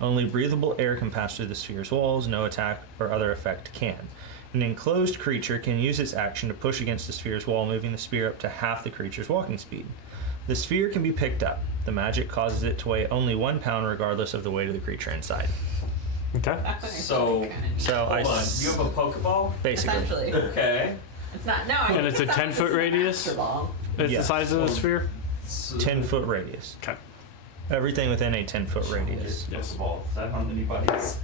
Only breathable air can pass through the sphere's walls. No attack or other effect can. An enclosed creature can use its action to push against the sphere's wall, moving the sphere up to half the creature's walking speed. The sphere can be picked up. The magic causes it to weigh only 1 pound regardless of the weight of the creature inside. Okay. So, So hold on. You have a Pokeball? basically. Essentially. Okay. It's not. No. I And it's a not- 10-foot this is a radius? master ball. It's Yeah. the size of the sphere? 10-foot radius. Okay. Everything within a 10-foot radius. Yes. Pokeball. Is that on anybody's?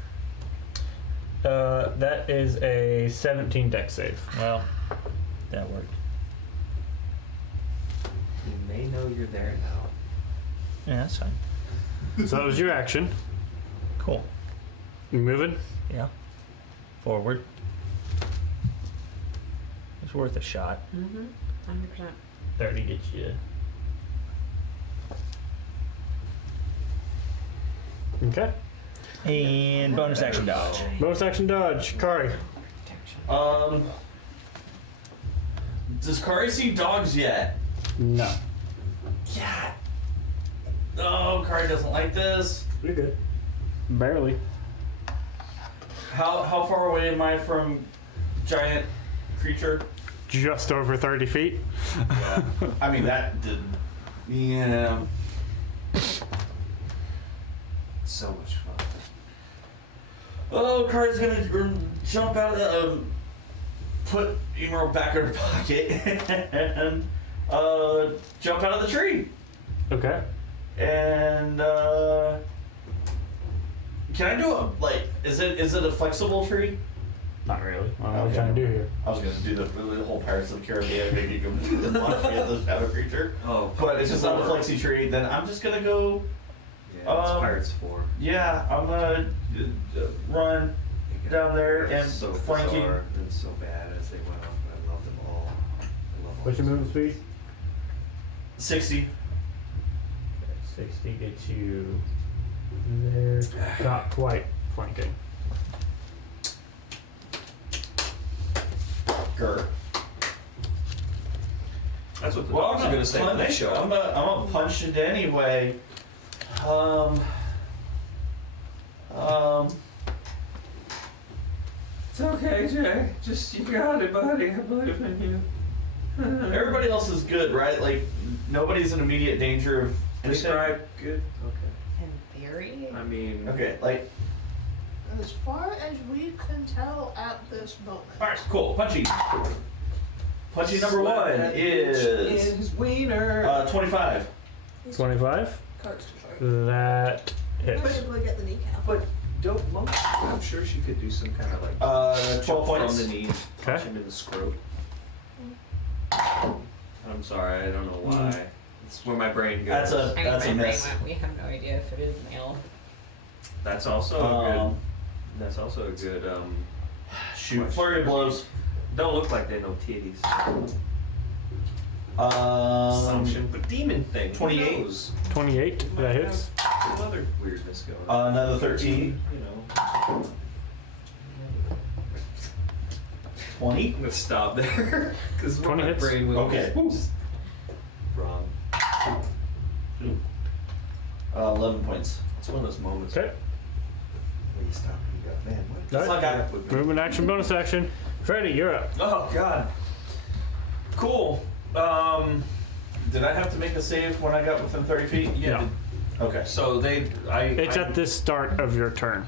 That is a 17 dex save. Well, that worked. You may know you're there now. Yeah, that's fine. So that was your action. Cool. You moving? Yeah. Forward. It's worth a shot. 100%. 30 gets you. Okay. And bonus action dodge. Bonus action dodge. Kari. Does Kari see dogs yet? No. Yeah. Oh, Kari doesn't like this. You're good. Barely. How far away am I from giant creature? Just over 30 feet. Yeah. I mean that did. Yeah. So much fun. Oh, Kari's gonna jump out of the put Emerald back in her pocket and jump out of the tree. Okay. And can I do a is it a flexible tree? Not really. I don't know what Okay. you're trying to do here. I was gonna do the whole Pirates of the Caribbean, maybe you can launch me at the shadow creature. Oh, But if it's not a flexi tree, then I'm just gonna go. Yeah, it's Pirates 4. Yeah, I'm gonna run down there They're and so flanking. bizarre and so bad as they went on, but I love them all. I love all What's your those. movement speed? 60. 60 gets you there. Not quite flanking. Grr. That's what the Well, dogs are gonna say when they show I'm up. gonna punch it anyway. It's okay, Jay. Just, you got it, buddy. I believe in you. Everybody else is good, right? Like nobody's in immediate danger of anything. Describe good? Okay. And very. I mean, Okay, like As far as we can tell at this moment. all right, cool. Punchy. Punchy number one in is his wiener. 25. 25? Cards control. That hits. Might be able to get the kneecap. But don't monk. I'm sure she could do some kind of like 12 jump points. from the knees, punch Okay. him in the scrot. I'm sorry, I don't know why. It's where my brain goes. That's a I mean, that's my a brain miss. went, we have no idea if it is male. That's also a good. Um, That's also a good. shoot, flurry of blows. Don't look like they know titties. Um, But demon thing. 28. 28. That hits. Some other weirdness going on. another 13. You know. 20. I'm gonna stop there because 20 my hits? brain will. Okay. Just wrong. 11 points. It's one of those moments. Okay. Where you stop and you go, man, what the That's like I- fuck with me? Movement action, bonus action. Freddy, you're up. Oh god. Cool. Did I have to make a save when I got within 30 feet? Yeah. No. Okay. So It's at the start of your turn.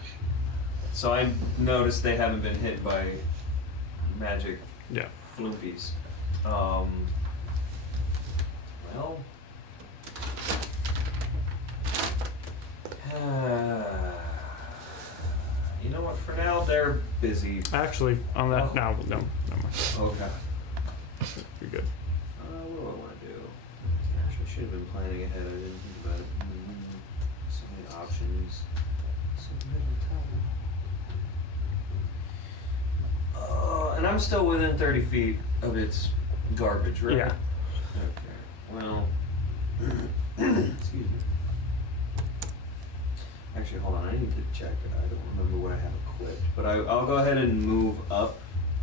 So I noticed they haven't been hit by magic Yeah. floopies. Well. You know what? For now, they're busy. Actually, on that, no, never mind. Okay. You're good. What do I want to do? Gosh, I should have been planning ahead. I didn't think about it. So many options. So little time. And I'm still within 30 feet of its garbage, right? Yeah. Okay. Well. Excuse me. Actually, hold on. I need to check. I don't remember what I have equipped. But I'll go ahead and move up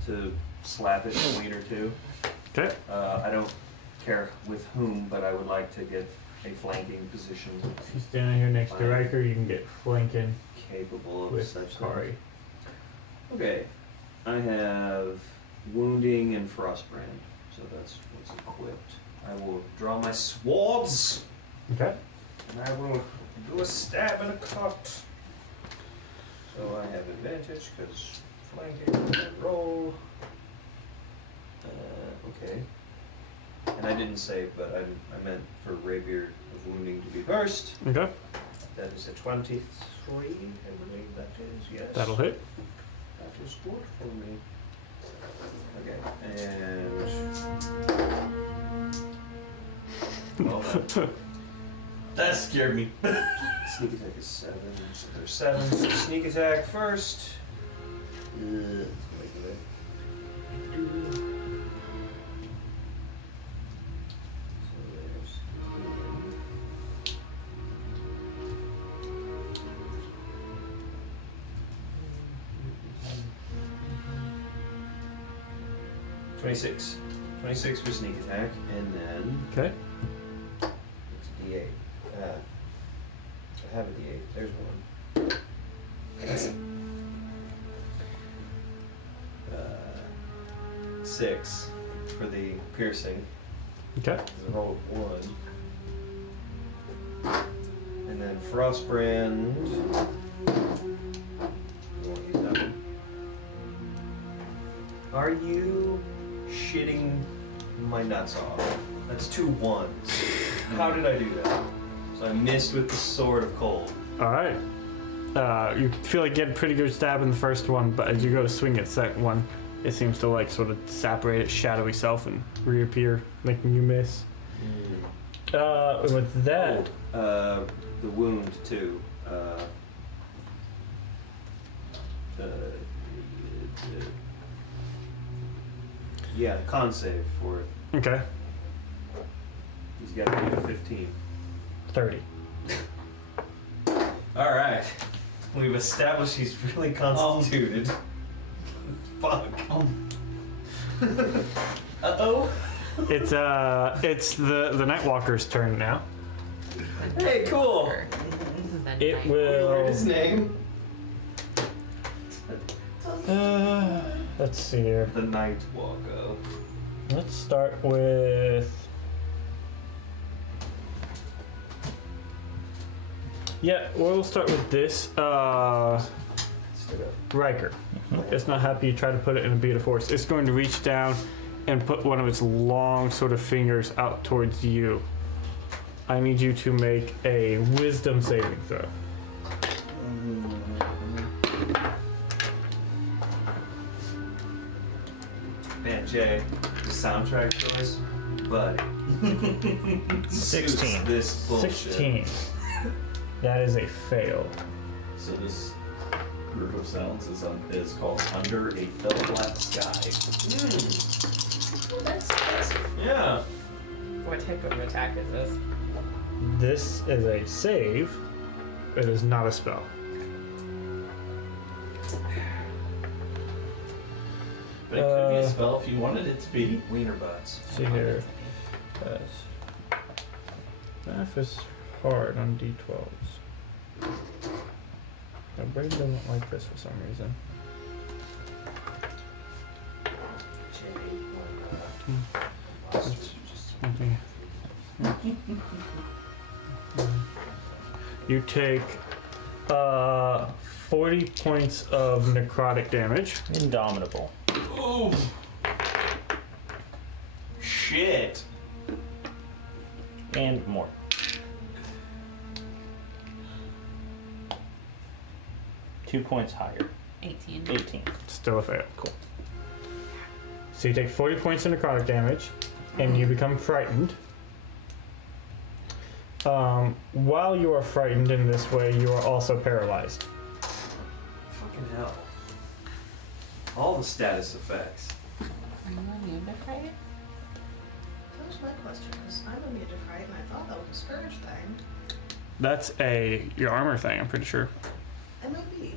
to slap it a ween or two. Okay. I don't care with whom, but I would like to get a flanking position If you stand here next to Riker, you can get flanking capable of with such Kari. things. Okay. I have wounding and frostbrand, so that's what's equipped. I will draw my swords, Okay. and I will do a stab and a cut. So I have advantage because flanking and roll. Okay. And I didn't say, but I meant for rapier of wounding to be first. Okay. That is a 23, I believe that is, yes. That'll hit. That is good for me. Okay, and... Well, That scared me. Sneak attack is 7. So there's 7. So sneak attack first. Regular. So there's 26. 26 for sneak attack, and then Okay. it's a D8. I have a D8. There's one. 6 for the piercing. Okay. There's a roll of 1. And then Frostbrand. I won't use that one. Are you shitting my nuts off? That's 2 1s. How did I do that? So I missed with the Sword of Cold. All right. You feel like you get a pretty good stab in the first one, but as you go to swing at second one, it seems to like sort of separate its shadowy self and reappear, making you miss. With that, The wound too. Yeah, con save for it. okay, He's got to be a 15. 30. All right, we've established he's really constituted. Fuck. Uh-oh. It's the Nightwalker's turn now. Hey, cool. Then It night. We learned will. his name. Let's see here. The Night Walker. Let's start with. Yeah, we'll start with this. Riker. It's not happy you try to put it in a beat of force. It's going to reach down and put one of its long sort of fingers out towards you. I need you to make a wisdom saving throw. Man, Jay, the soundtrack choice, buddy. 16. Suits this bullshit. 16. That is a fail. So this group of sounds is called Under a Fell Black Sky. That's Yeah. What type of attack is this? This is a save. It is not a spell. But it could be a spell if you wanted it to be. Wiener butts. See here. Math is hard on D12s. My brain doesn't like this for some reason. You take 40 points of necrotic damage. Indomitable. Ooh. Shit. And more. Two points higher. 18. 18. Still a fail. Cool. So you take 40 points of necrotic damage, and you become frightened. While you are frightened in this way, you are also paralyzed. Fucking hell. All the status effects. Are you immune to fright? That was my question. Because I'm immune to fright, and I thought that was a scourge thing. That's your armor thing, I'm pretty sure. It might be.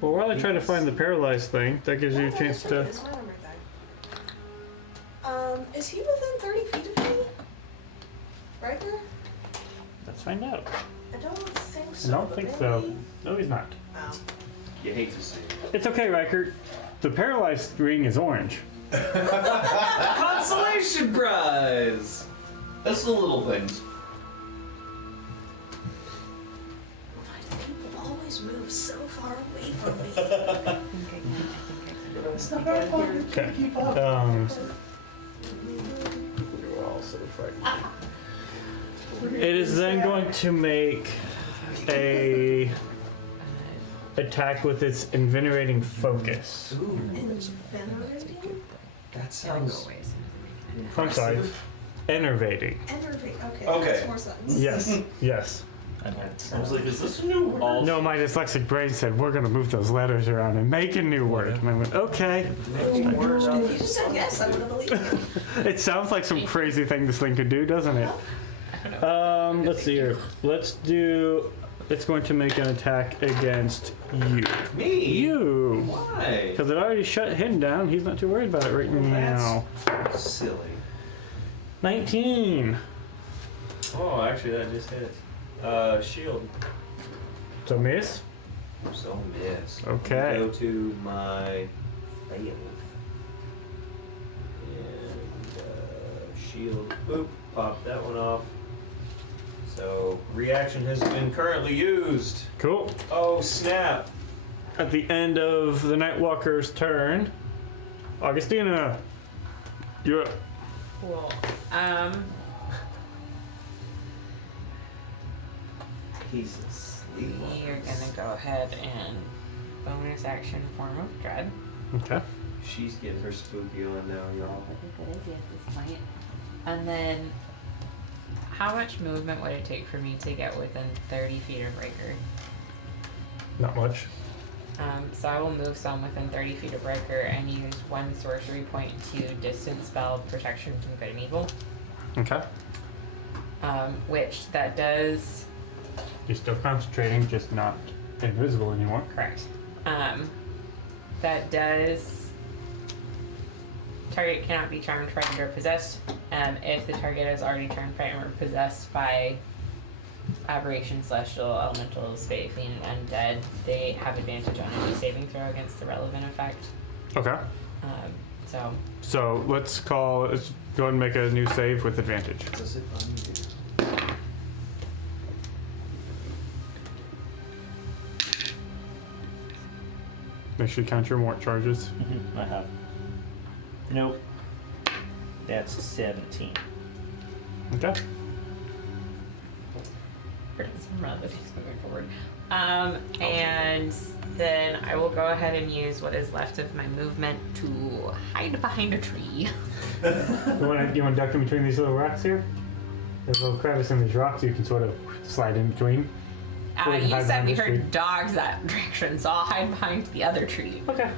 Well, while I try to find the paralyzed thing, that gives you a no, chance it's right, to. It's my armor thing. Is he within 30 feet of me? Riker? Let's find out. I don't think I so. don't but think maybe. so. No, he's not. Oh. You hate to see it. It's okay, Riker. The paralyzed ring is orange. Consolation prize! That's the little things. Why do people always move so far away from me? It's not our fault. We Okay. can't keep up. You're all so frightened. It is then going to make a attack with its invigorating focus. Ooh, Invigorating? that It'll go sounds away as soon as I make an I'm sorry. enervating. Enervate. Okay. Okay. Makes more sense. Yes, yes. I was like, is this a new word? No, my dyslexic brain said, we're going to move those letters around and make a new word. And I went, okay. If you just said yes, I would have believed you. It sounds like some crazy thing this thing could do, doesn't it? Let's see here. Let's do, it's going to make an attack against you. Me? You. Why? Because it already shut him down. He's not too worried about it right now. Silly. 19. Oh, actually, that just hit. Shield. So miss. So miss. Okay. Go to my spells. And shield. Boop. Pop that one off. So reaction has been currently used. Cool. Oh snap! At the end of the Nightwalker's turn, Augustina, you're up. Cool. He's asleep. We are gonna go ahead and bonus action form of dread. Okay. She's getting her spooky on now, y'all. Good idea at this point. And then, how much movement would it take for me to get within 30 feet of Breaker? Not much. So I will move some within 30 feet of Breaker and use one sorcery point to distance spell protection from good and evil. Okay. Which that does. You're still concentrating, just not invisible anymore. Correct. That does. Target cannot be charmed, frightened, or possessed. If the target is already charmed, frightened, or possessed by aberration, celestial, elemental, space, fiend, and undead, they have advantage on any saving throw against the relevant effect. Okay. So let's go ahead and make a new save with advantage. Does it undo? Make sure you count your mort charges. I have. Nope. That's 17. Okay. for some other things moving forward. And then I will go ahead and use what is left of my movement to hide behind a tree. You want to duck in between these little rocks here? There's a little crevice in these rocks you can sort of slide in between. Or You hide said behind we this heard tree. dogs that direction, so I'll hide behind the other tree. Okay.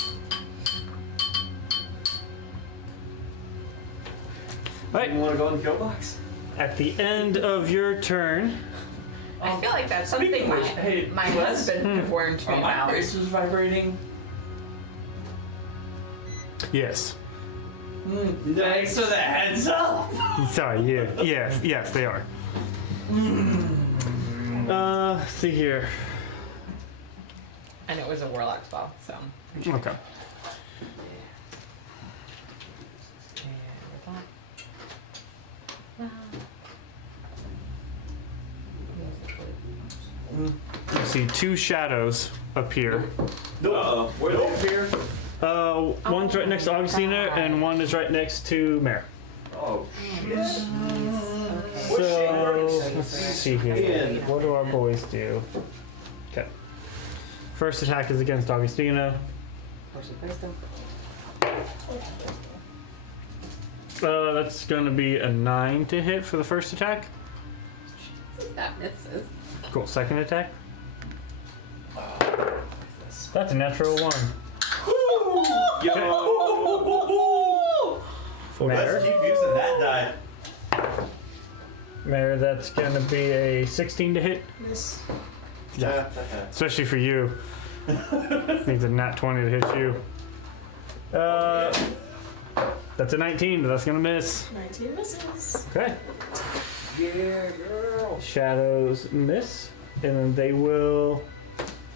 Right. You want to go in the kill box? At the end of your turn, I feel like that's Speaking something of which, hey, my let's- husband informed me Are my about. braces vibrating? yes. Thanks for the heads up. Sorry, yeah, yes, they are. See here. And it was a warlock spell, so. Okay. You see two shadows appear. Where they appear? One's right next to Augustina, and one is right next to Mare. Oh, shit. So, let's see here. What do our boys do? Okay. First attack is against Augustina. That's going to be a 9 to hit for the first attack. That misses. Cool. Second attack. That's a natural 1. Yo! Mare. Let's keep using that die. Mare, that's going to be a 16 to hit. Miss. Yeah. Especially for you. Needs a nat 20 to hit you. That's a 19, but that's going to miss. 19 misses. Okay. Yeah, girl. Shadows miss, and then they will.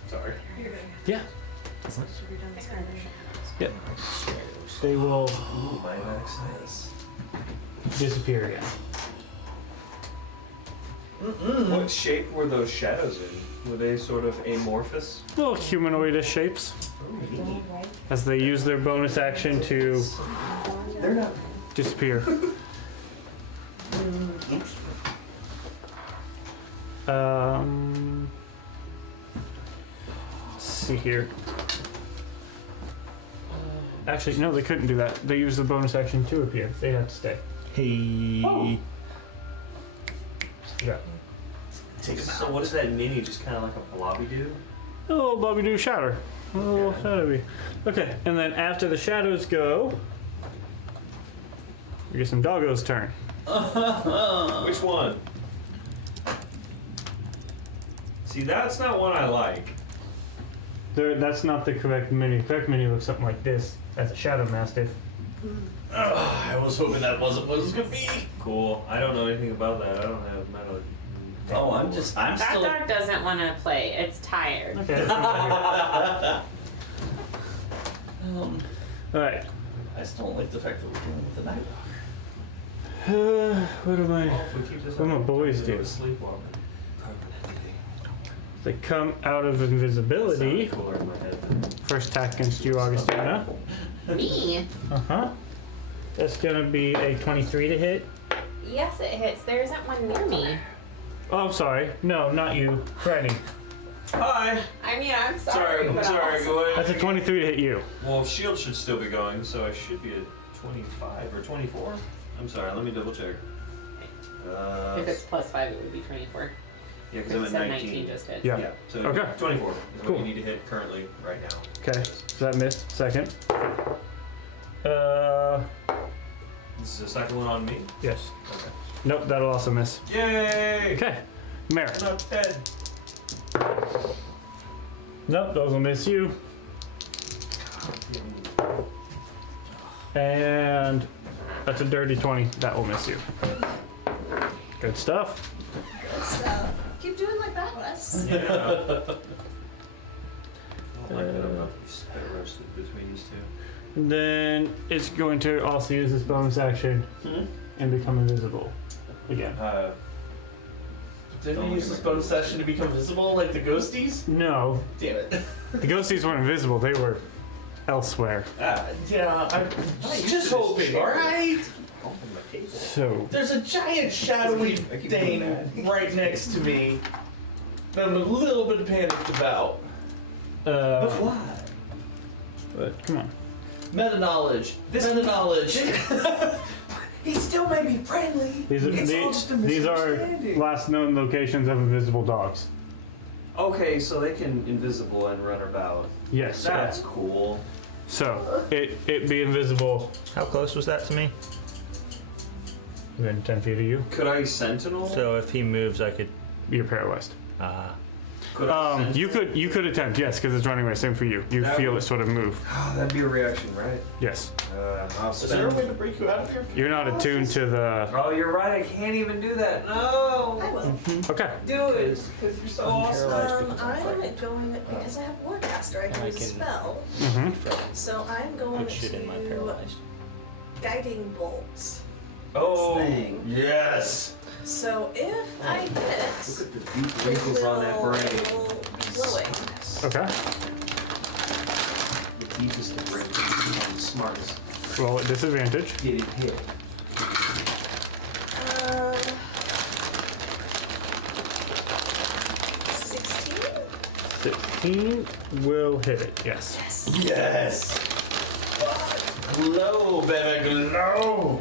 Sorry. You're good. Yeah. Should be done this early. Yep. They will Ooh, my access. disappear again. What shape were those shadows in? Were they sort of amorphous? Little humanoid shapes as they use their bonus action to They're not. disappear. Let's see here. Actually, no, they couldn't do that. They used the bonus action to appear. They had to stay. Hey. Yeah. Take him So out. what is that mini? Just kind of like a blobby do? A little Bobby Doo shadow. A little shadowy. Okay, and then after the shadows go, we get some Doggo's turn. Which one? See, that's not one I like. That's not the correct menu. The correct menu looks something like this as a Shadow Mastiff. I was hoping that wasn't what it was gonna be. Cool. I don't know anything about that. I don't have metal. Oh, I'm That still. dog doesn't want to play. It's tired. Okay. Alright. I still don't like the fact that we're dealing with the night walker. What am I? If we keep this What do up, my boys we'll do? go to sleepwalker. They come out of invisibility. That sounded cooler in my head. First attack against you, Augustina. Me? Uh-huh. That's gonna be a 23 to hit. Yes, it hits. There isn't one near me. Oh, I'm sorry. No, not you. Franny. Hi. I mean, I'm sorry. Sorry, but sorry. also- Go ahead. That's a 23 to hit you. Well, shield should still be going, so I should be at 25 or 24. I'm sorry. Let me double check. If it's +5, it would be 24. Yeah, because It I'm at said 19. just hit. Yeah. Yeah. So Okay. 24 is Cool. what you need to hit currently right now. Okay, so that missed. Second. This is the second one on me. Yes. Okay. Nope, that'll also miss. Yay! Okay. Mare. I'm not dead. Nope, those will miss you. And that's a dirty 20. That will miss you. Good stuff. Good stuff. Keep doing like that, Wes. Yeah. I don't like that I'm not spit roasted between these two. Then it's going to also use this bonus action and become invisible again. Didn't we use this bonus session to become visible like the ghosties? No, Damn it. the ghosties weren't invisible. They were elsewhere. Yeah, I'm just hoping, alright? So There's a giant shadowy I keep thing doing right next to me that I'm a little bit panicked about. why? But come on. Meta knowledge. Meta knowledge. He still may be friendly. These are, It's all just a these are misunderstanding. last known locations of invisible dogs. Okay, so they can invisible and run about. Yes. That's cool. So it be invisible How close was that to me? within 10 feet of you. Could I sentinel? So if he moves, I could. You're paralyzed. Could I sentinel? You could attempt, yes, because it's running away. Same for you. You That feel would- it sort of move. Oh, that'd be a reaction, right? Yes. I'll Is there a way spend. to break you out of here? You're not attuned to the. Oh, you're right. I can't even do that. No. I will. Okay. Do it, because you're so awesome. I'm going, because I have Warcaster, I can use a spell. Mm-hmm. So I'm going Put shit in my to paralyzed. Guiding Bolts Oh, thing. Yes. So if I hit, look at the deep it wrinkles on that will brain. glowing. Okay. The deepest of wrinkles. I'm the smartest. Roll at disadvantage. Get it hit. Um, 16? 16 will hit it. Yes. Yes. Glow, baby, glow.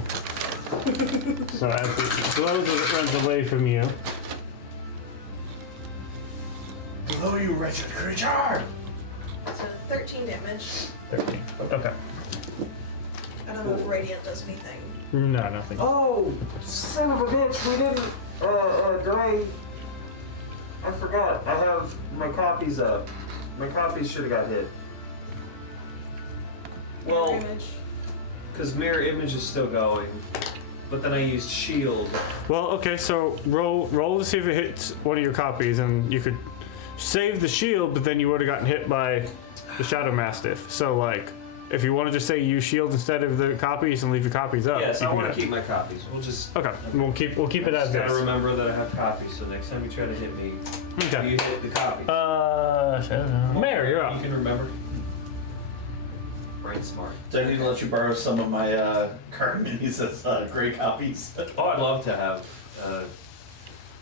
So as it glows as it runs away from you. Glow, you wretched creature. So 13 damage. 13. Okay. I don't know if Radiant does anything. No, nothing. Oh, son of a bitch, we didn't, I forgot, I have my copies up. My copies should have got hit. Well, Damage. because mirror image is still going, but then I used shield. Well, okay, so roll to see if it hits one of your copies, and you could save the shield, but then you would have gotten hit by the Shadow Mastiff. So, like, if you want to just say use shield instead of the copies and leave your copies up. Yes, you I can want get to it. keep my copies. We'll just. Okay, we'll keep it as Just gotta is. remember that I have copies, so next time you try to hit me, Okay. you hit the copy. Mayor, you're up. You can remember. Brain smart. So I need to let you borrow some of my card minis as gray copies. Oh, I'd love to have.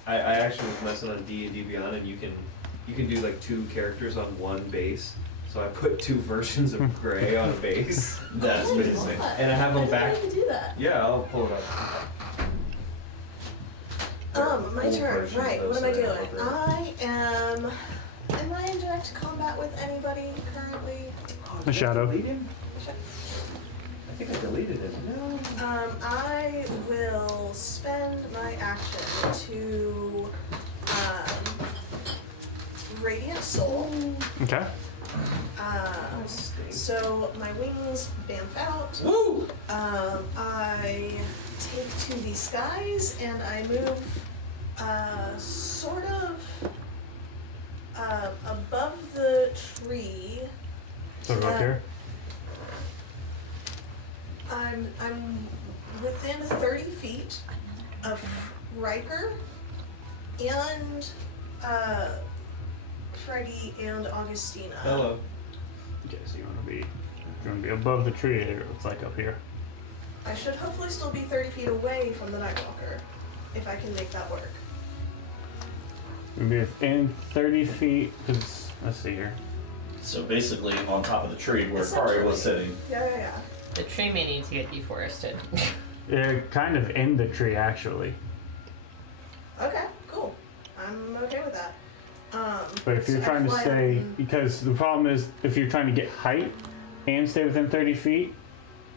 I actually was messing on D&D Beyond, and you can do like 2 characters on one base. So I put 2 versions of gray on a base. That's amazing. And I have them back. How do you do that? Yeah, I'll pull it up. My Old turn. versions Right. of What am I Sarah doing? Barbara. I am. Am I in direct combat with anybody currently? The shadow. Delete him? I think I deleted it. No. I will spend my action to Radiant Soul. Okay. So my wings bamf out. Woo! I take to the skies and I move sort of above the tree. So go up here. I'm within 30 feet of Riker and Freddy and Augustina. Hello. Okay, so you want to be above the tree. It looks like up here. I should hopefully still be 30 feet away from the Nightwalker, if I can make that work. You'll be within 30 feet. Cause let's see here. So basically on top of the tree where Kari was sitting. Yeah. The tree may need to get deforested. You're kind of in the tree actually. Okay, cool. I'm okay with that. But if you're so trying to I fly stay, up and- because the problem is if you're trying to get height and stay within 30 feet,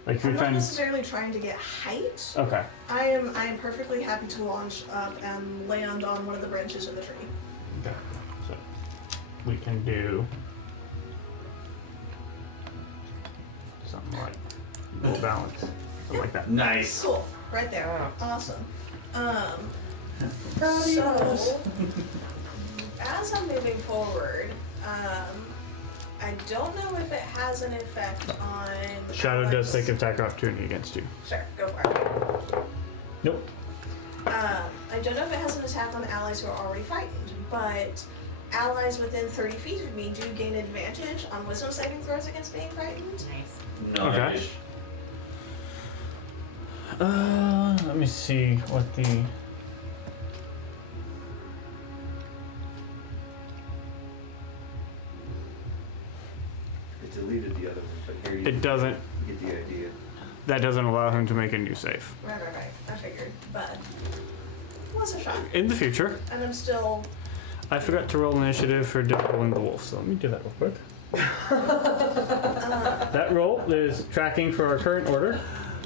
like if I'm you're not trying to. necessarily trying to get height. Okay. I am perfectly happy to launch up and land on one of the branches of the tree. Okay. So we can do something like no balance, something like that. Nice. Cool. Right there. Oh. Awesome. So as I'm moving forward, I don't know if it has an effect on Shadow does take attack opportunity against you. Sure, go for it. Nope. I don't know if it has an attack on allies who are already frightened, but allies within 30 feet of me do gain advantage on wisdom saving throws against being frightened. Nice. Nice. Let me see what the. I deleted the other one, but here you It doesn't. get the idea. That doesn't allow him to make a new save. Right. I figured, but it was a shot. In the future, And I'm still. I forgot to roll initiative for Deadpooling the Wolf, so let me do that real quick. That roll is tracking for our current order.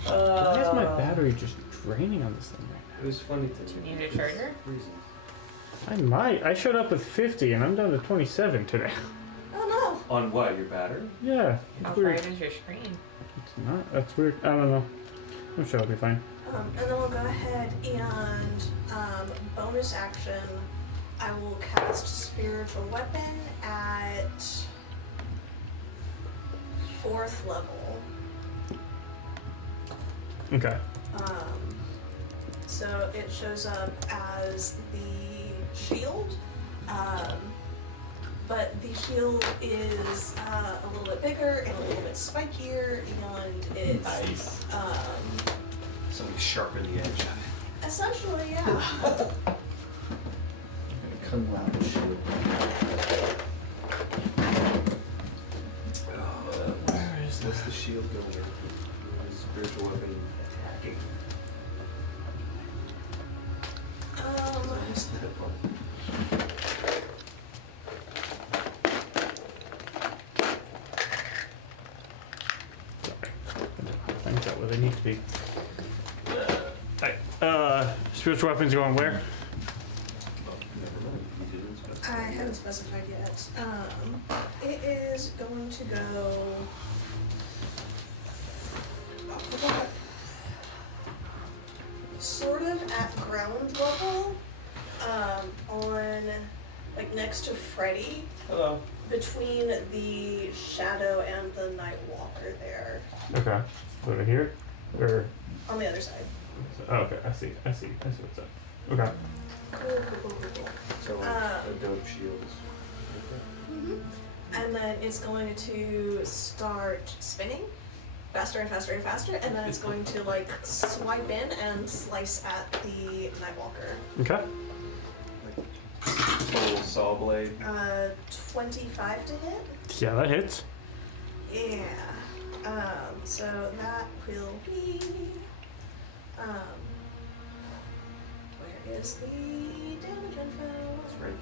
Why is my battery just draining on this thing right It was funny to You need a charger? reason. now? I might. I showed up with 50 and I'm down to 27 today. Oh On what? Your battery? Yeah, How it's bright weird. is your screen? It's not. That's weird. I don't know. I'm sure I'll be fine. no! And then I'll go ahead and bonus action. I will cast Spiritual Weapon at 4th level. Okay. So it shows up as the shield, but the shield is a little bit bigger and a little bit spikier, and it's Nice. Somebody sharpened the edge of it. essentially, yeah. Kung Lao shield. Where is What's the shield going in? The spiritual weapon attacking. I missed that part. Things out where they need to be. Alright. Spiritual weapons going where? Never mind, you didn't specify. I haven't specified yet. It is going to go. Sort of at ground level, on like next to Freddy, Hello. between the Shadow and the Nightwalker there, Okay. Over here? Or. on the other side. Oh, okay. I see what's up. Okay. Cool. So a dope shield is And then it's going to start spinning faster and faster and faster, and then it's going to like swipe in and slice at the Nightwalker. Okay. total saw blade. 25 to hit. Yeah, that hits. Yeah. So that will be. Where is the damage info? It's right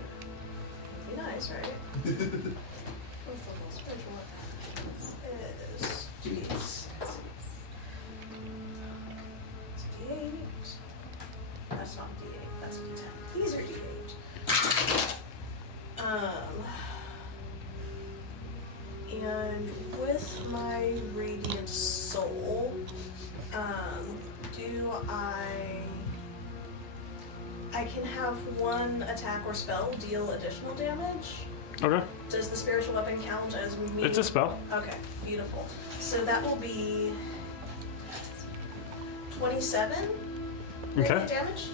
Be nice, right? What's the most spiritual is D6. It's D8. That's not D8. That's D10. These are D8. And with my radiant soul, do I can have one attack or spell deal additional damage? Okay. Does the spiritual weapon count as me? It's a spell. Okay, beautiful. So that will be 27 Okay. radiant damage?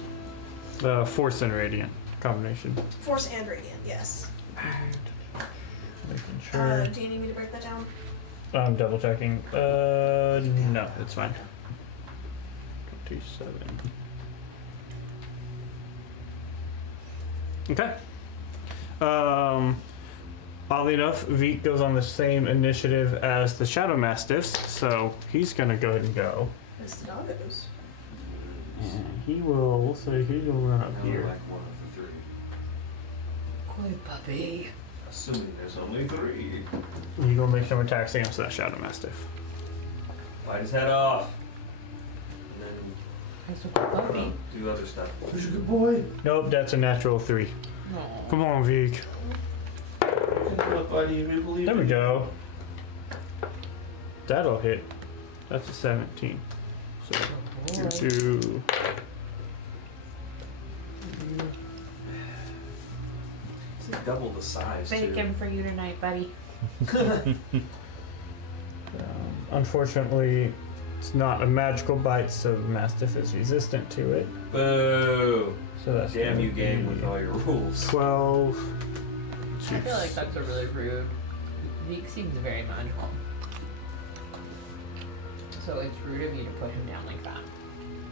Force and radiant combination. Force and radiant, yes. Making sure. Do you need me to break that down? I'm double checking. No, it's fine. 27. Okay. Oddly enough, Veek goes on the same initiative as the Shadow Mastiffs, so he's gonna go ahead and go. The Scoggos. And he will, so he will run up now. here. Like one of the three. Good puppy. Assuming there's only 3. He gonna make some attacks against that Shadow Mastiff. Bite his head off. And then That's a good puppy. do other stuff. Who's a good boy? Nope, that's a natural 3. Aw. Come on, Veek. What, buddy? We believe There we in you. go. That'll hit. That's a 17. So you do. It's like double the size. too. Bacon for you tonight, buddy. Unfortunately, it's not a magical bite, so the Mastiff is resistant to it. Boo! So that's Damn gonna you, game, be with all your rules. 12. I feel like that's a really rude. Veek seems very magical. So it's rude of you to put him down like that.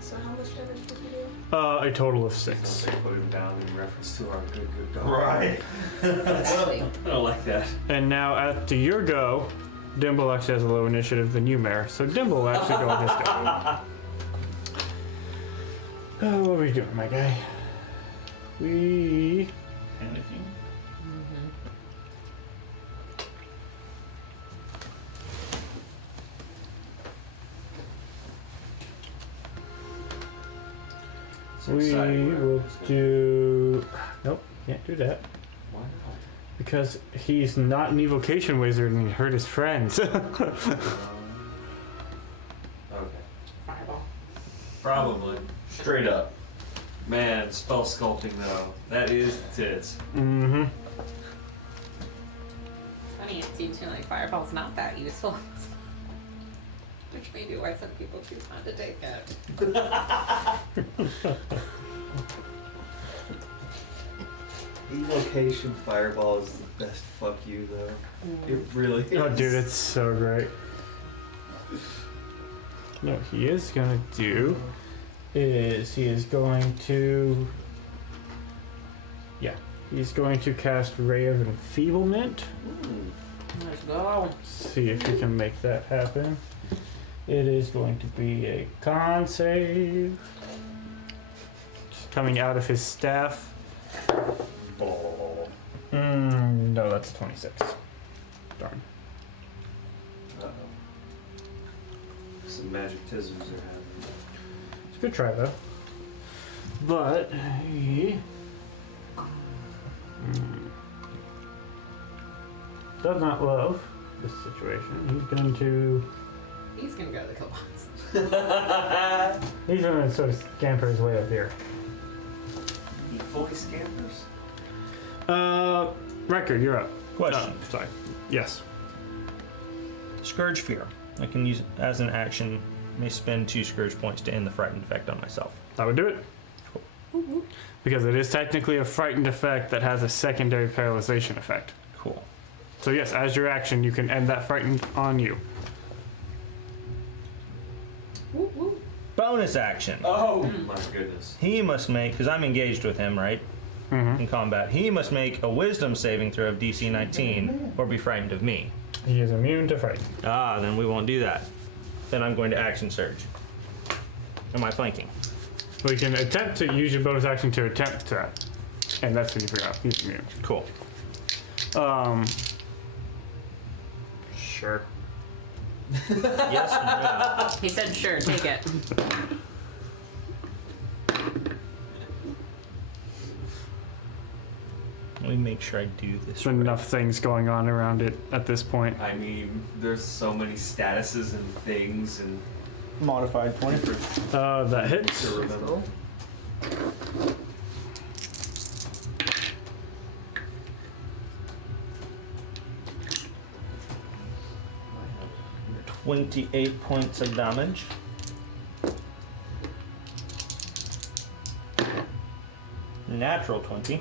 So how much damage did you do? A total of They 6. put him down in reference to our good dog. Right. Exactly. I don't like that. And now after your go, Dimble actually has a low initiative than you, Mare. So Dimble will actually go with this guy. Oh, what are we doing, my guy? We panicking. It's We exciting, will it's good. do. Nope, can't do that. Why not? Because he's not an evocation wizard and he hurt his friends. Okay. Fireball. Probably. Straight up. Man, spell sculpting though. That is tits. Mm-hmm. Funny, it seems to me like fireball's not that useful. Which may be why some people choose not to take it. Evocation fireball is the best fuck you though. It really is. Oh, dude, it's so great. No, what he is gonna do is he is going to. Yeah, he's going to cast Ray of Enfeeblement. Let's go. See if he can make that happen. It is going to be a con save. Just coming out of his staff. No, that's 26. Darn. Uh-oh. Some magic tisms are happening. It's a good try though. But he does not love this situation. He's gonna go to the kill box. He's gonna sort of scamper his way up here. He fully scampers? Record, you're up. Question. Sorry. Yes. Scourge Fear. I can use it as an action. May spend 2 Scourge points to end the frightened effect on myself. I would do it. Because it is technically a frightened effect that has a secondary paralyzation effect. Cool. So yes, as your action, you can end that frightened on you. Bonus action. Oh my goodness. He must make, because I'm engaged with him, right? in combat. He must make a wisdom saving throw of DC 19 or be frightened of me. He is immune to fright. Ah, then we won't do that. Then I'm going to action surge. Am I flanking? We can attempt to use your bonus action to attempt that. And that's what you figure out. He's immune. Cool. Sure. Yes or no? He said, sure, take it. Let me make sure I do this. There's enough things going on around it at this point. I mean, there's so many statuses and things and Modified 20. That hits. to remember. 28 points of damage. Natural 20.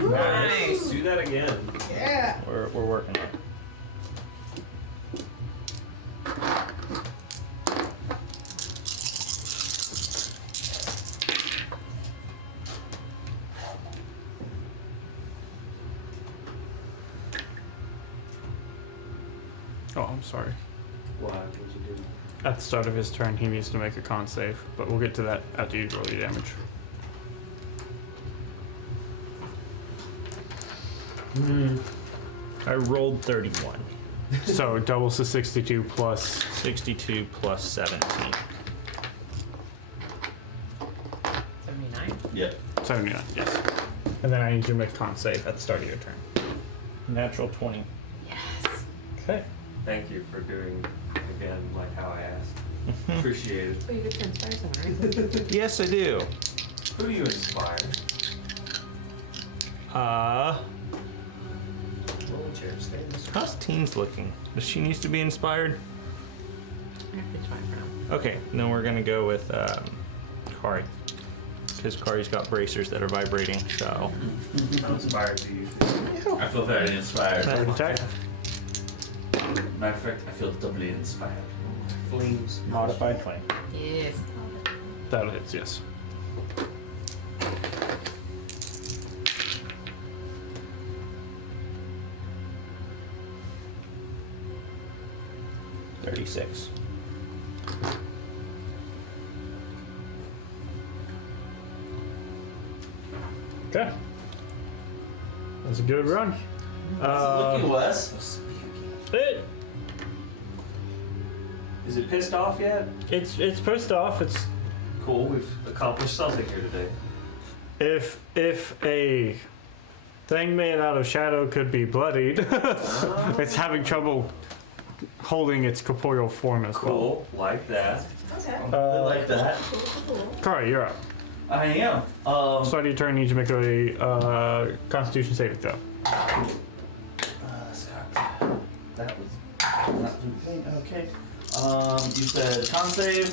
Nice. Do that again. Yeah. We're working on it. Oh, I'm sorry. Why? What'd you do? At the start of his turn, he needs to make a con save, but we'll get to that after you roll your damage. I rolled 31. So it doubles to 62 plus. 62 plus 17. 79. Yep. 79, yes. And then I need you to make a con save at the start of your turn. Natural 20. Yes. Okay. Thank you for doing again like how I asked. Appreciate it. Oh, you get to inspire someone, right? Yes, I do. Who do you inspire? How's Teens looking? Does she need to be inspired? It's fine for now. Okay, then we're gonna go with Kari. Because Kari's got bracers that are vibrating, so. How inspired do you? I feel very inspired. Third attack. Matter of fact, I feel doubly inspired. Flames. Modified 20. Yes. That hits, yes. $36. Okay. That's a good run. Looking, Wes. It, Is it pissed off yet? it's pissed off. It's Cool. We've accomplished something here today. if a thing made out of shadow could be bloodied, it's having trouble holding its corporeal form as well. Cool. Like that. Okay. I like that. Cool, cool, cool. Kari, you're up. I am. Start of your turn, you need to make a Constitution saving throw. Scott. That was not the thing. Okay. You said con save.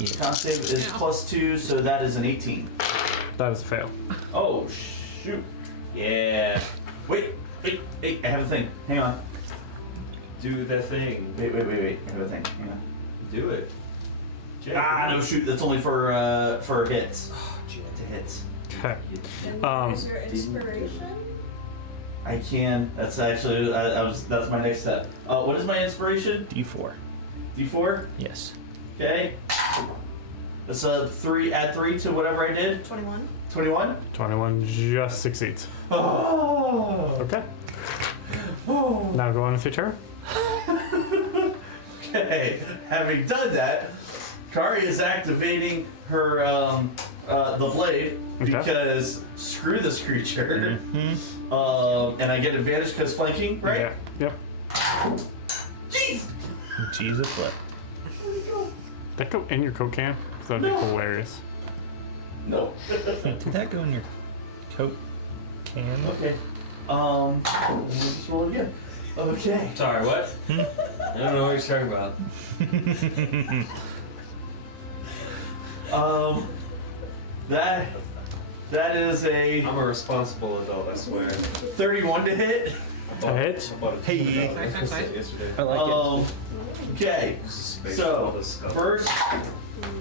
Yeah. Con save is Yeah. +2, so that is an 18. That is a fail. Oh shoot. Yeah. Wait. I have a thing. Hang on. Do the thing. Wait. I have a thing. Hang on. Do it. Jake, No shoot. That's only for hits. To hits. Okay. And is your inspiration? I can. That's actually. That's my next step. What is my inspiration? D4. D4. Yes. Okay. That's a 3. Add 3 to whatever I did. 21. 21. 21 just succeeds. Oh. Okay. Oh. Now go on with your turn. Okay. Having done that, Kari is activating her the blade Okay. because screw this creature. And I get advantage because flanking, right? Yeah. Yep. Jeez. Jesus, what? That go in your coat can? That'd be hilarious. No. Did that go in your coat can? Okay. Let me just roll again. Okay. Sorry, what? I don't know what you're talking about. That is a I'm a responsible adult, I swear. 31 to hit. That hits. Hey. Nice. Yesterday. I like it. Okay. So first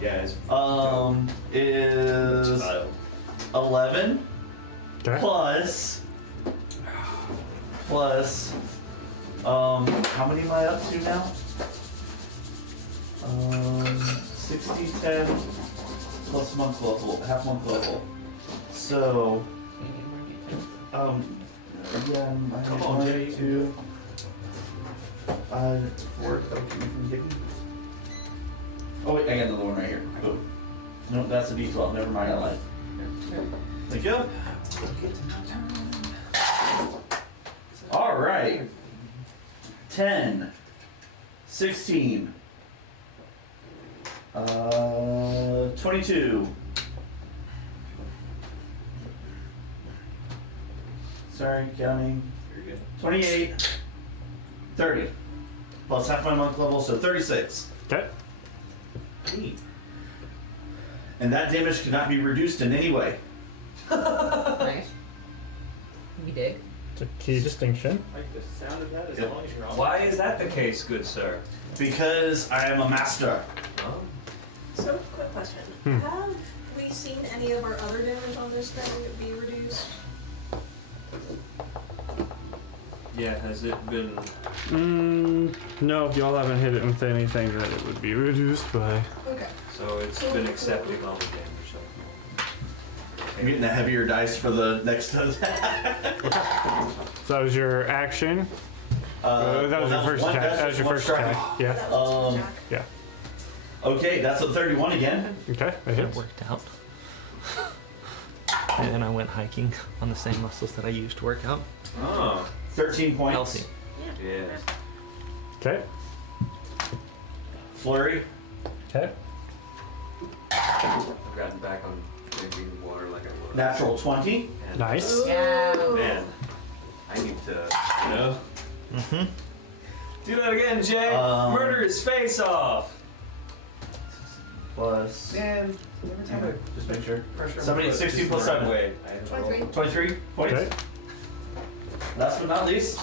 yeah, it's is child. 11. Okay. Plus, how many am I up to now? 60, 10, plus month level, half month level. So, yeah, I Come have on, 1, Jay. 2, 4, from Digging. Oh wait, I got another one right here. Boom. No, that's a D12, never mind, I lied. Thank you. Alright. 10, 16, 22. Sorry, counting. 28, 30. Plus half my month level, so 36. Okay. And that damage cannot be reduced in any way. Nice. We dig. It's a key distinction. Like the sound of that as Yep. long as you're on. Why is that the case, good sir? Because I am a master. Oh. So, quick question. Have we seen any of our other damage on this thing be reduced? Yeah, has it been... No, y'all haven't hit it with anything that it would be reduced by. Okay. So it's been accepting all the damage, so... I'm getting a heavier dice for the next So that was your action. That was your first one, attack. that's That was your one first strike. attack. Yeah. That was Um, Jack. Yeah. Okay, that's a 31 again. Okay. That It hits. worked out. And then I went hiking on the same muscles that I used to work out. Oh. 13 points. Healthy. Yes. Okay. Flurry. Okay. I've gotten back on drinking water like I was. Natural 20. And, Nice. Yeah. Man, I need to, you know... Mm-hmm. Do that again, Jay! Murder his face off! Plus. Man, every time I Just make sure. pressure Somebody at 16 plus 7. Way. 23. 23 points. Okay. Last but not least.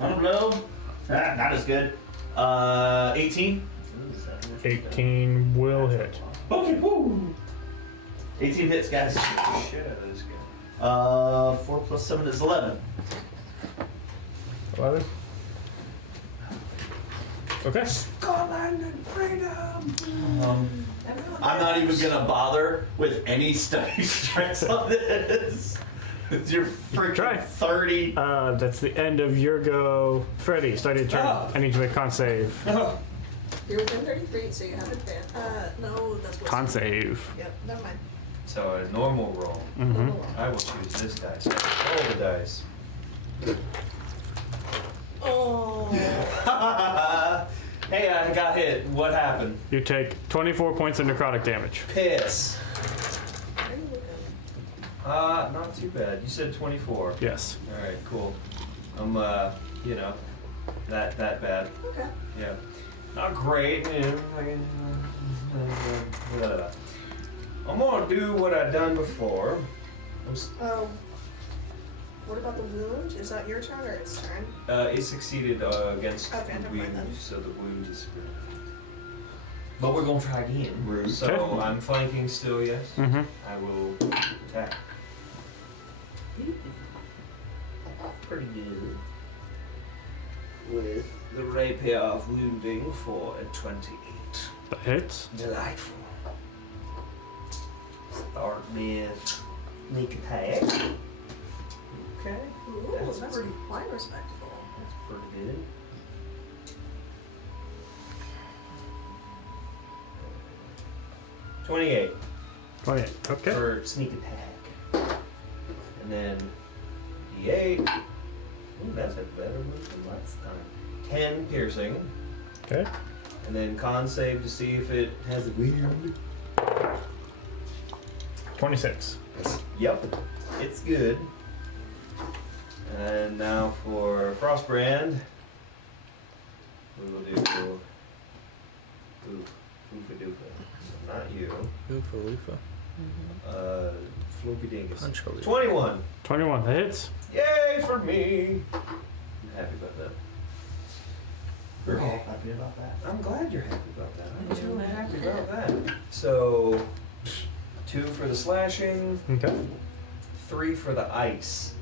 On a blow. Not as good. 18. 18 will hit. Okay, woo. 18 hits, guys. Shit out of this guy. 4 plus 7 is 11. 11. Okay. Scotland and freedom. I'm not even gonna bother with any study stress on this. It's your Try. freaking 30. That's the end of your go. Freddy, start your turn. Oh. I need you to make con save. You're within 30 feet, so you have advantage. No, that's what. Con save. Yep, never mind. So a normal roll. Mm-hmm. I will choose this dice. Roll the dice. Oh. Hey, I got hit. What happened? You take 24 points of necrotic damage. Piss. Not too bad. You said 24. Yes. All right, cool. I'm, you know, that bad. Okay. Yeah. Not great. You know, I'm gonna do what I've done before. What about the wound? Is that your turn or its turn? It succeeded against Okay, never mind then. wound, so the wound is good. But we're gonna try again. Rude. So Okay. I'm flanking still, yes? Mm-hmm. I will attack. Pretty good. With the rapier of wounding for a 28. That hits. Delightful. Start with sneak attack. Okay. Ooh, That's that's pretty- quite respectable. That's pretty good. $28 Okay. for sneak attack. And then D8. Ooh, that's a better one than last time. 10 piercing. Okay. And then con save to see if it has a wound. 26. Yep, it's good. And now for Frostbrand, we will do Oofa Doofa. So not you. Oofa loofa. Floopy Dingus. Punch a 21. 21. That hits. Yay for me! I'm happy about that. We're all happy about that. I'm glad you're happy about that. I'm too. really happy about that. So, 2 for the slashing, Okay. 3 for the ice.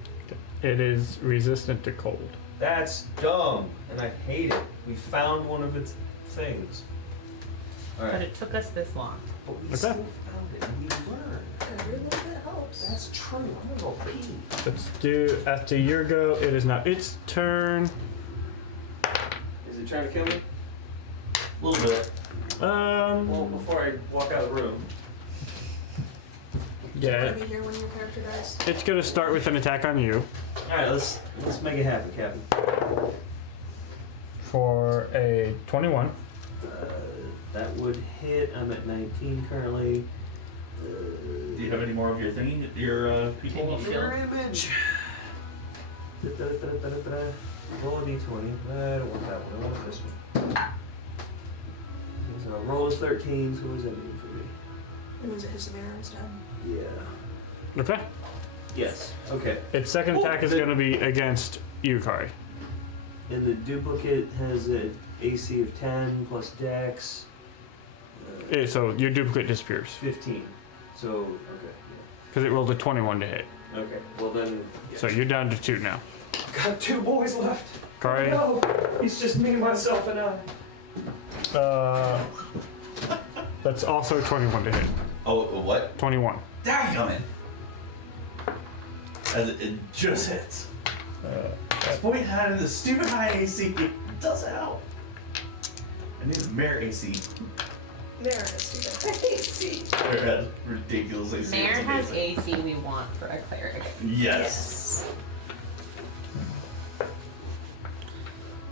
It is resistant to cold. That's dumb, and I hate it. We found one of its things. But Alright. it took us this long. But we Okay. still found it, and we learned. Every little bit helps. That's true. I'm gonna go pee. Let's do, after your go, it is now its turn. Is it trying to kill me? A little bit. Well, before I walk out of the room. Yeah, Wanna be here when your character dies? it's gonna start with an attack on you Alright, let's make it happen, Captain. for a 21. That would hit. I'm at 19 currently. Do you have any more of your thingy? Your people? Mirror image. Roll a d20. I don't want that one. I want this one. So roll is 13. So what does that mean for me? It means it hits the mirror instead. Yeah. Okay. Yes. Okay. Its second attack is gonna be against you, Kari. And the duplicate has an AC of 10 plus Dex. So your duplicate disappears 15. So okay. because it rolled a 21 to hit. Yeah. Okay. Well then. Yeah. So you're down to 2 now. Got 2 boys left. Kari, No, he's just me, myself, and I. that's also a 21 to hit. Oh, what? 21. Dadgummit! As it just hits. This point had the stupid high AC. It does help. I need a mare AC. There it is. AC. Mare has ridiculous AC. Mayor It's has amazing. AC we want for a cleric. Yes.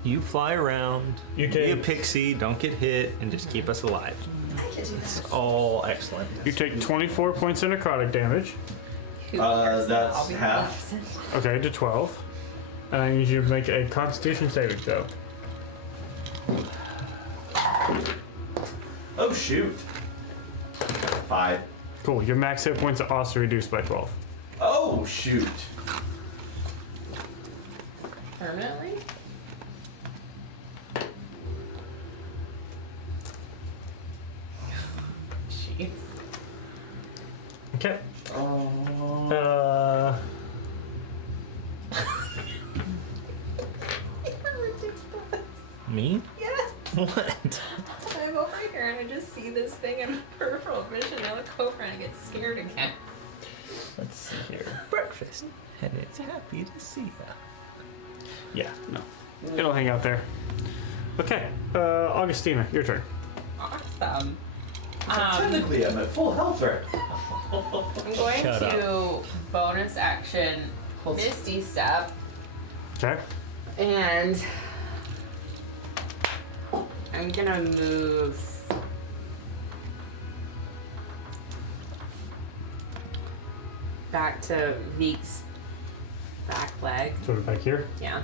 You fly around, You be a take- pixie, don't get hit, and just keep us alive. I can do It's that. all excellent. You take 24 points of necrotic damage. That's half. Okay, to 12. And I need you to make a Constitution saving throw. Oh shoot. 5. Cool. Your max hit points are also reduced by 12. Oh shoot. Permanently? Jeez. Okay. Me? Yeah. What? I'm over here and I just see this thing in peripheral vision. I look over and I get scared again. Let's see here. Breakfast. And it's happy to see ya. Yeah, no. It'll hang out there. Okay. Augustina, your turn. Awesome. Technically, I'm at full health right. I'm going Shut to bonus action Misty Step Okay. and I'm gonna move back to Veek's back leg. Sort of back here. Yeah.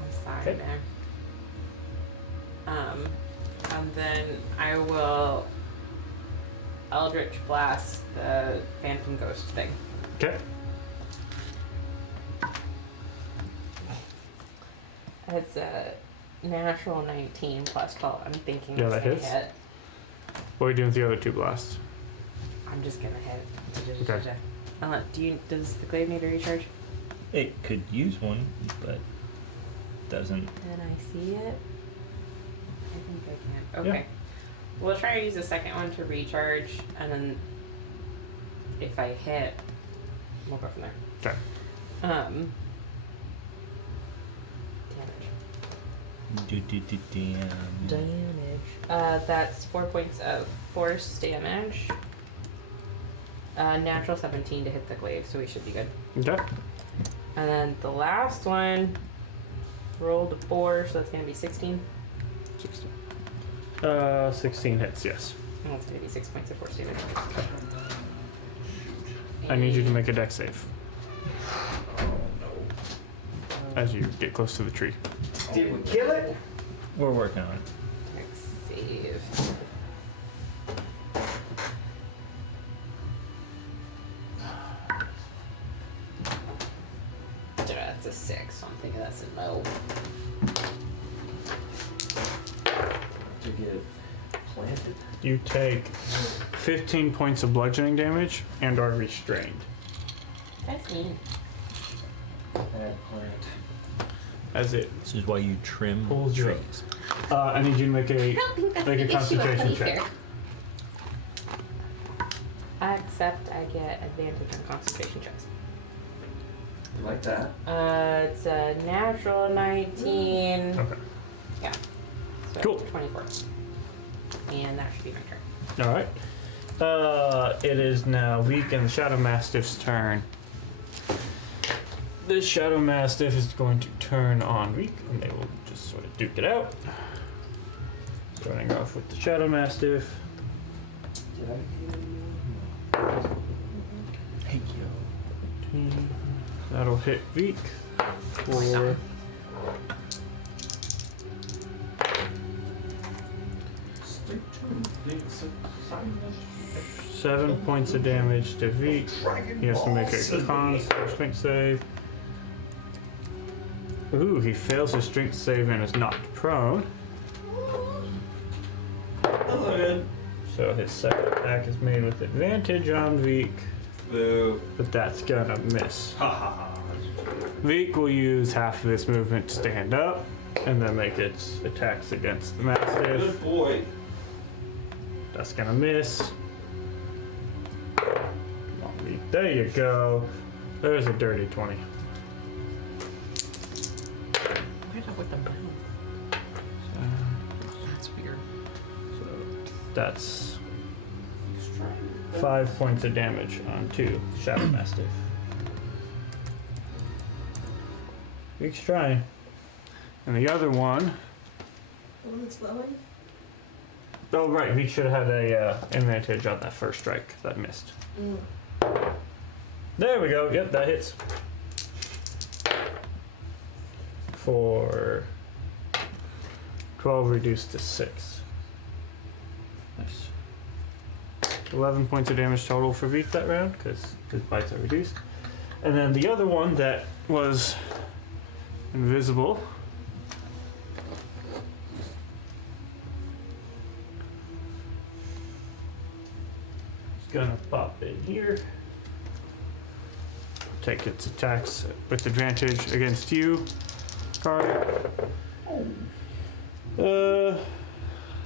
I'm sorry Okay. there. And then I will Eldritch Blast the Phantom Ghost thing. Okay. It's a natural 19 plus 12. I'm thinking Yeah, it's that gonna hits. hit. What are you doing with the other 2 blasts? I'm just gonna hit. Okay. Does the glaive need a recharge? It could use one, but doesn't. Can I see it? I think I can. Yeah. Okay. We'll try to use the second one to recharge, and then if I hit, we'll go from there. Okay. Damage. Damn. That's 4 points of force damage. Natural 17 to hit the glaive, so we should be good. Okay. And then the last one rolled a 4, so that's gonna be 16. 16. 16 hits, yes. And that's gonna be 6 points of force damage. I need you to make a dex save. As you get close to the tree. Did we kill it? We're working on it. Dex save. That's a 6, so I'm thinking that's a no. Took get planted? You take 15 points of bludgeoning damage and are restrained. That's mean. Add plant. As it This is why you trim pulls you up. trees. I need you to make I a don't think that's Make a an issue of concentration honey check. fair. I accept I get advantage on concentration checks. You like that? It's a natural 19. Okay. Yeah. So Cool. 24. And that should be my turn. All right. It is now Weak and the Shadow Mastiff's turn. This Shadow Mastiff is going to turn on Weak, and they will just sort of duke it out. Starting off with the Shadow Mastiff. Did I hear you? Hey, yo. That'll hit Weak for 7 points of damage to Veek. He has to make a con strength save. Ooh, he fails his strength save and is knocked prone. So his second attack is made with advantage on Veek, Boo. but that's gonna miss. Ha ha ha. Veek will use half of its movement to stand up and then make its attacks against the Mastiff. Good boy. That's gonna miss. Come on, Veek. There you go. There's a dirty 20. Where's up with the brown? That's weird. So that's 5 points of damage on 2 Shadow Mastiff. Veek's trying. And the other one. The one that's glowing? Oh, right. Veek should have had a advantage on that first strike. That missed. There we go. Yep, that hits. For 12 reduced to 6. Nice. 11 points of damage total for Veek that round because his bites are reduced. And then the other one that was invisible. It's gonna pop in here. Take its attacks with advantage against you, Kari.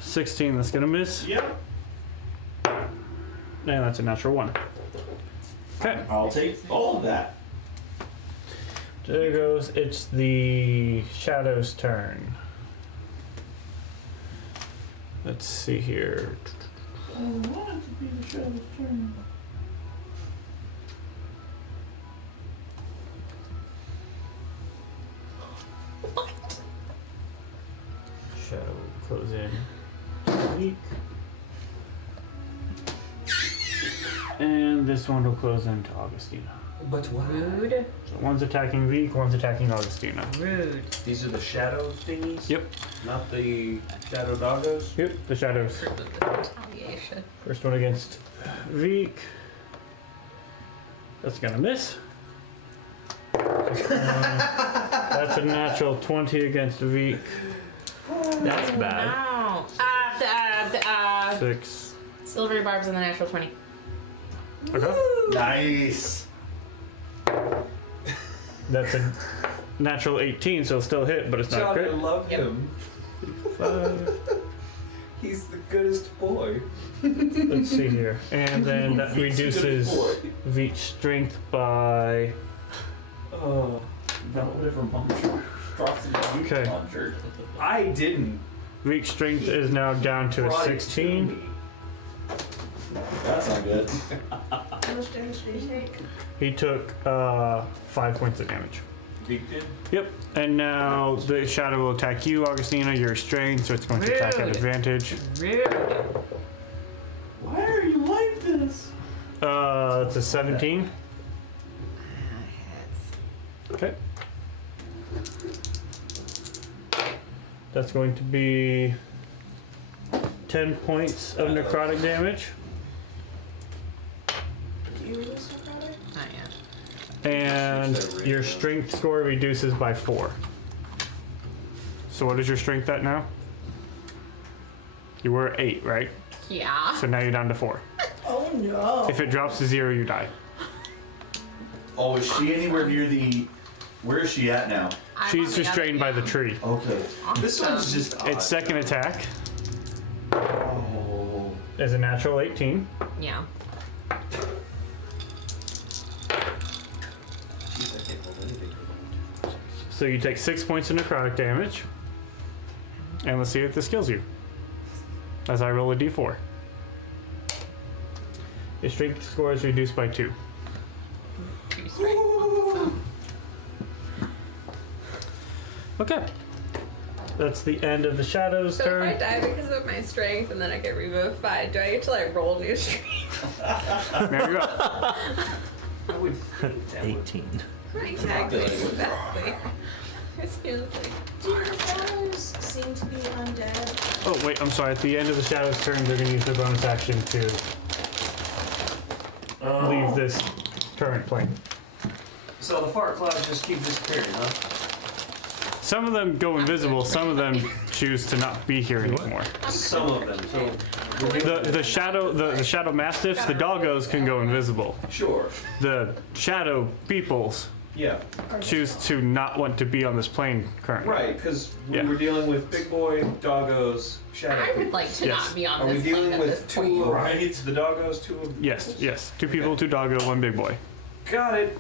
16, that's gonna miss. Yep. And that's a natural 1. Okay. I'll take all of that. There goes. It's the Shadow's turn. Let's see here. I want it to be the Shadow's turn. Shadow will close in. Weak. And this one will close into Augustina. But what? Rude. So one's attacking Veek, one's attacking Augustina. Rude. These are the shadow thingies? Yep. Not the shadow doggos? Yep, the shadows. Retaliation. First one against Veek. That's gonna miss. That's a natural 20 against Veek. That's bad. No. 6. Silvery barbs on the natural 20. Okay. Nice. That's a natural 18, so it'll still hit, but it's not John, I crit. love him. 5. He's the goodest boy. Let's see here. And then that Veek's reduces good boy. Veek's strength by. Oh, No different puncture. Okay. I didn't. Veek's strength is now down to a brought it to 16. me. That's not good. How much damage did he take? He took 5 points of damage. Veek did? Yep. And now the shadow will attack you, Augustina. You're restrained, so it's going to attack at Rude. advantage. Rude. Why are you like this? It's a 17. Okay. That's going to be 10 points of necrotic damage. Do you reduce necrotic? Not yet. And your strength score reduces by 4. So what is your strength at now? You were 8, right? Yeah. So now you're down to 4. Oh no. If it drops to 0, you die. Oh, is she anywhere near the? Where is she at now? I'm on She's the restrained by other- the tree. Okay. This one's just odd. Its second attack Oh. is a natural 18. Yeah. So you take 6 points of necrotic damage. And let's see if this kills you. As I roll a d4. Your strength score is reduced by 2. Too straight. Okay. That's the end of the Shadow's So turn. if I die because of my strength and then I get revivified, do I get to like roll new strength? There you go. I would think that would- 18. Exactly. Exactly. It feels like Do your shadows seem to be undead? Oh, wait, I'm sorry. At the end of the Shadow's turn, they're going to use their bonus action to leave this current plane. So the fart clouds just keep disappearing, huh? Some of them go invisible, some of them choose to not be here anymore. Some of them. So The shadow mastiffs, the doggos can go invisible. sure. The shadow peoples Yeah. choose to not want to be on this plane currently. Right, because we Yeah. were dealing with big boy, doggos, shadow. I would like to Yes. not be on Are we this plane dealing at this with point. two of the doggos, two of Yes, yes. 2 people, 2 doggo, 1 big boy. Got it.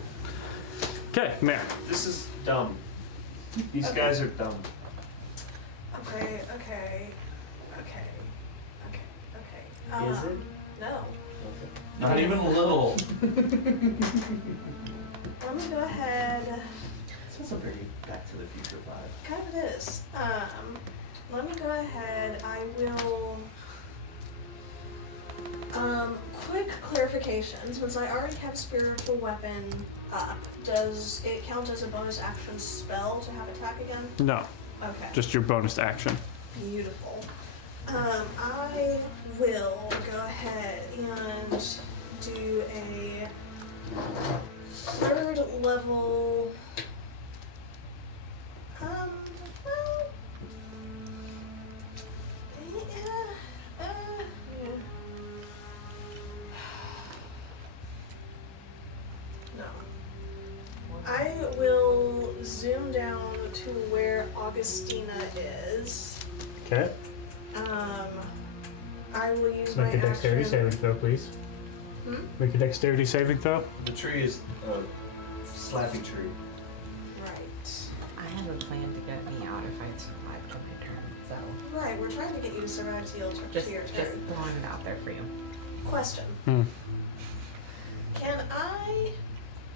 Okay, Mare. This is dumb. These Okay. guys are dumb. Okay. Is it? No. Not even a little. Let me go ahead. This is a very Back to the Future vibe. Kind of is. Let me go ahead. I will. Quick clarification. Since I already have spiritual weapon up, does it count as a bonus action spell to have attack again? No, Okay. just your bonus action. Beautiful. I will go ahead and do a 3rd level. Well, yeah. No. I will zoom down to where Augustina is. Okay. I will use my Make a dexterity action. saving throw, please. Make a dexterity saving throw. The tree is a slappy tree. Right. I have a plan to get me out if I survive to my turn, so Right, we're trying to get you to survive to your just turn. throwing it out there for you. Question. Hmm. Can I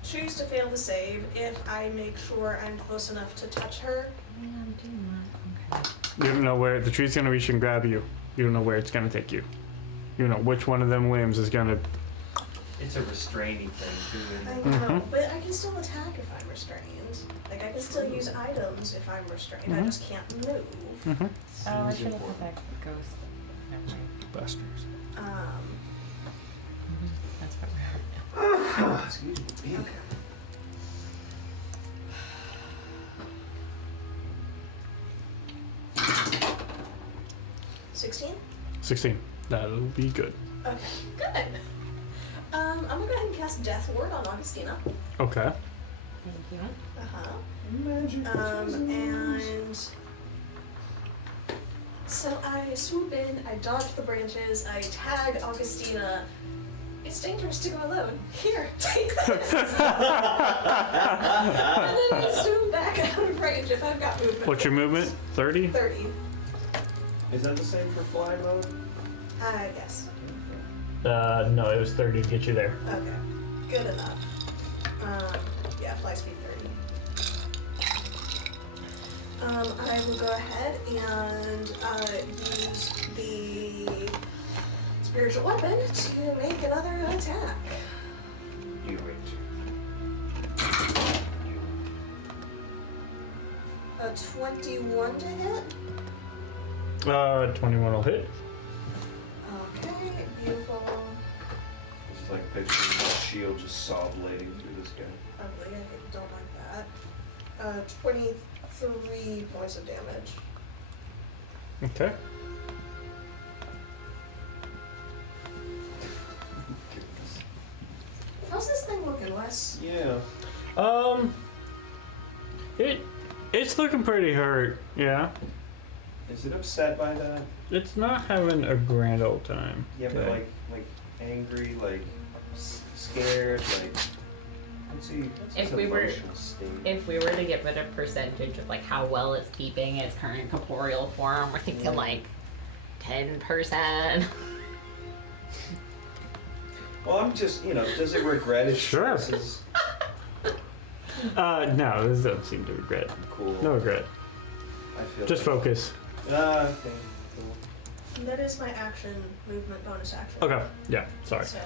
choose to fail the save if I make sure I'm close enough to touch her? Yeah, I'm doing that. Okay. You don't know where the tree's gonna reach and grab you. You don't know where it's gonna take you. You don't know which one of them limbs is gonna. It's a restraining thing, I too. know, but I can still attack if I'm restrained. Like, I can still use items if I'm restrained. I just can't move. Mm-hmm. Oh, I should have put that ghost. Never mind. Bastards. That's what we're at now. Excuse me. Okay. $16? 16. That'll be good. Okay, good. I'm gonna go ahead and cast Death Ward on Augustina. Okay. Thank you. And so I swoop in, I dodge the branches, I tag Augustina. It's dangerous to go alone. Here, take this. And then I zoom back out of range if I've got movement. What's your movement? 30? 30. Is that the same for fly mode? Yes. No, it was 30 to get you there. Okay. Good enough. Yeah, fly speed 30. I will go ahead and use the spiritual weapon to make another attack. You wait. A 21 to hit. 21 will hit. Okay, beautiful. This is like picturing the shield just saw blading through this guy. Ugly, I don't like that. 23 points of damage. Okay. less? Yeah. It's looking pretty hurt. Yeah. Is it upset by that? It's not having a grand old time. Yeah, but Okay. like angry, like scared, like. What's If his we were- emotional state? If we were to give it a percentage of like how well it's keeping its current corporeal form, we're thinking like 10%. Well, I'm just, does it regret its Sure. choices? No, this doesn't seem to regret. Cool. No regret. I feel Just like- focus. Okay, cool. That is my action, movement, bonus action. Okay. Yeah. Sorry. So,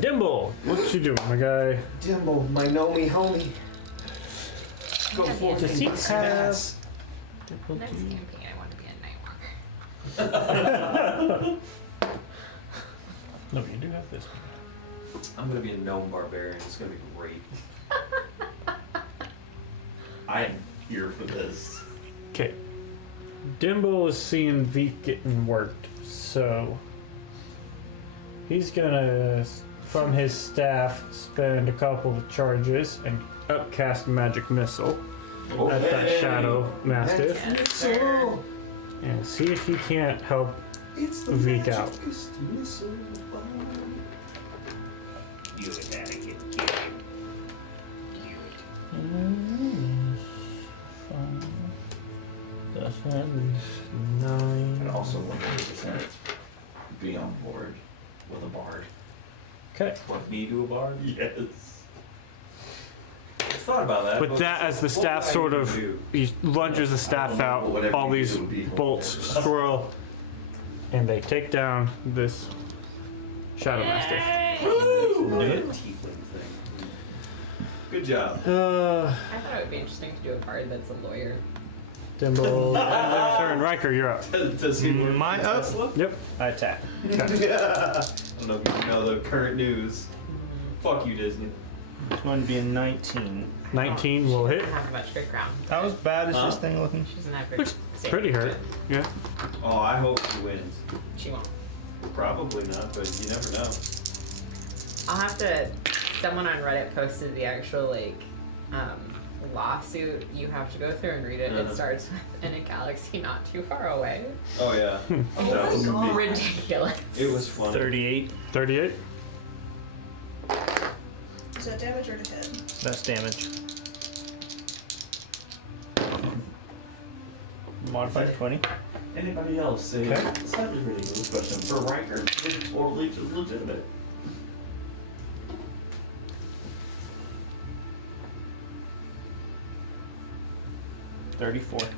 Dimble, what you doing, my guy? Dimble, my know-me homie. Go Yeah, forth Does and he kick some have- ass. Next campaign, I want to be a Nightwalker. No, you do have this. I'm gonna be a gnome barbarian. It's gonna be great. I'm here for this. Okay. Dimble is seeing Veek getting worked, so he's gonna, from his staff, spend a couple of charges and upcast magic missile at that shadow mastiff Missile. and see if he can't help It's the Veek out. magicest missile. You and that again, And also 100% be on board with a bard. Okay. Want me to a bard? Yes. I thought about that. With but that as the what staff would I sort need of, to do? he lunges the staff I don't know, out, whatever all you these do would be bolts hilarious. swirl, and they take down this shadow mastiff. Woo! Tiefling thing. Good job. I thought it would be interesting to do a bard that's a lawyer. Dimble, turn. Riker, you're up. Does he work My for up? Tesla? Yep. I attack. Yeah. I don't know if you know the current news. Fuck you, Disney. It's going to be a 19. 19 will hit. Doesn't have much good ground. How as bad as Huh? this thing looking? She doesn't have good Looks saving, pretty hurt. but Yeah. Oh, I hope she wins. She won't. Probably not, but you never know. I'll have to. Someone on Reddit posted the actual lawsuit you have to go through and read it. It Uh-huh. starts with in a galaxy not too far away. Oh yeah. oh That was- my god. Ridiculous. It was fun. 38. 38. Is that damage or to hit? That's damage. Modified 20. Anybody else? A Okay. slightly ridiculous question for Riker. It's totally legitimate. $34.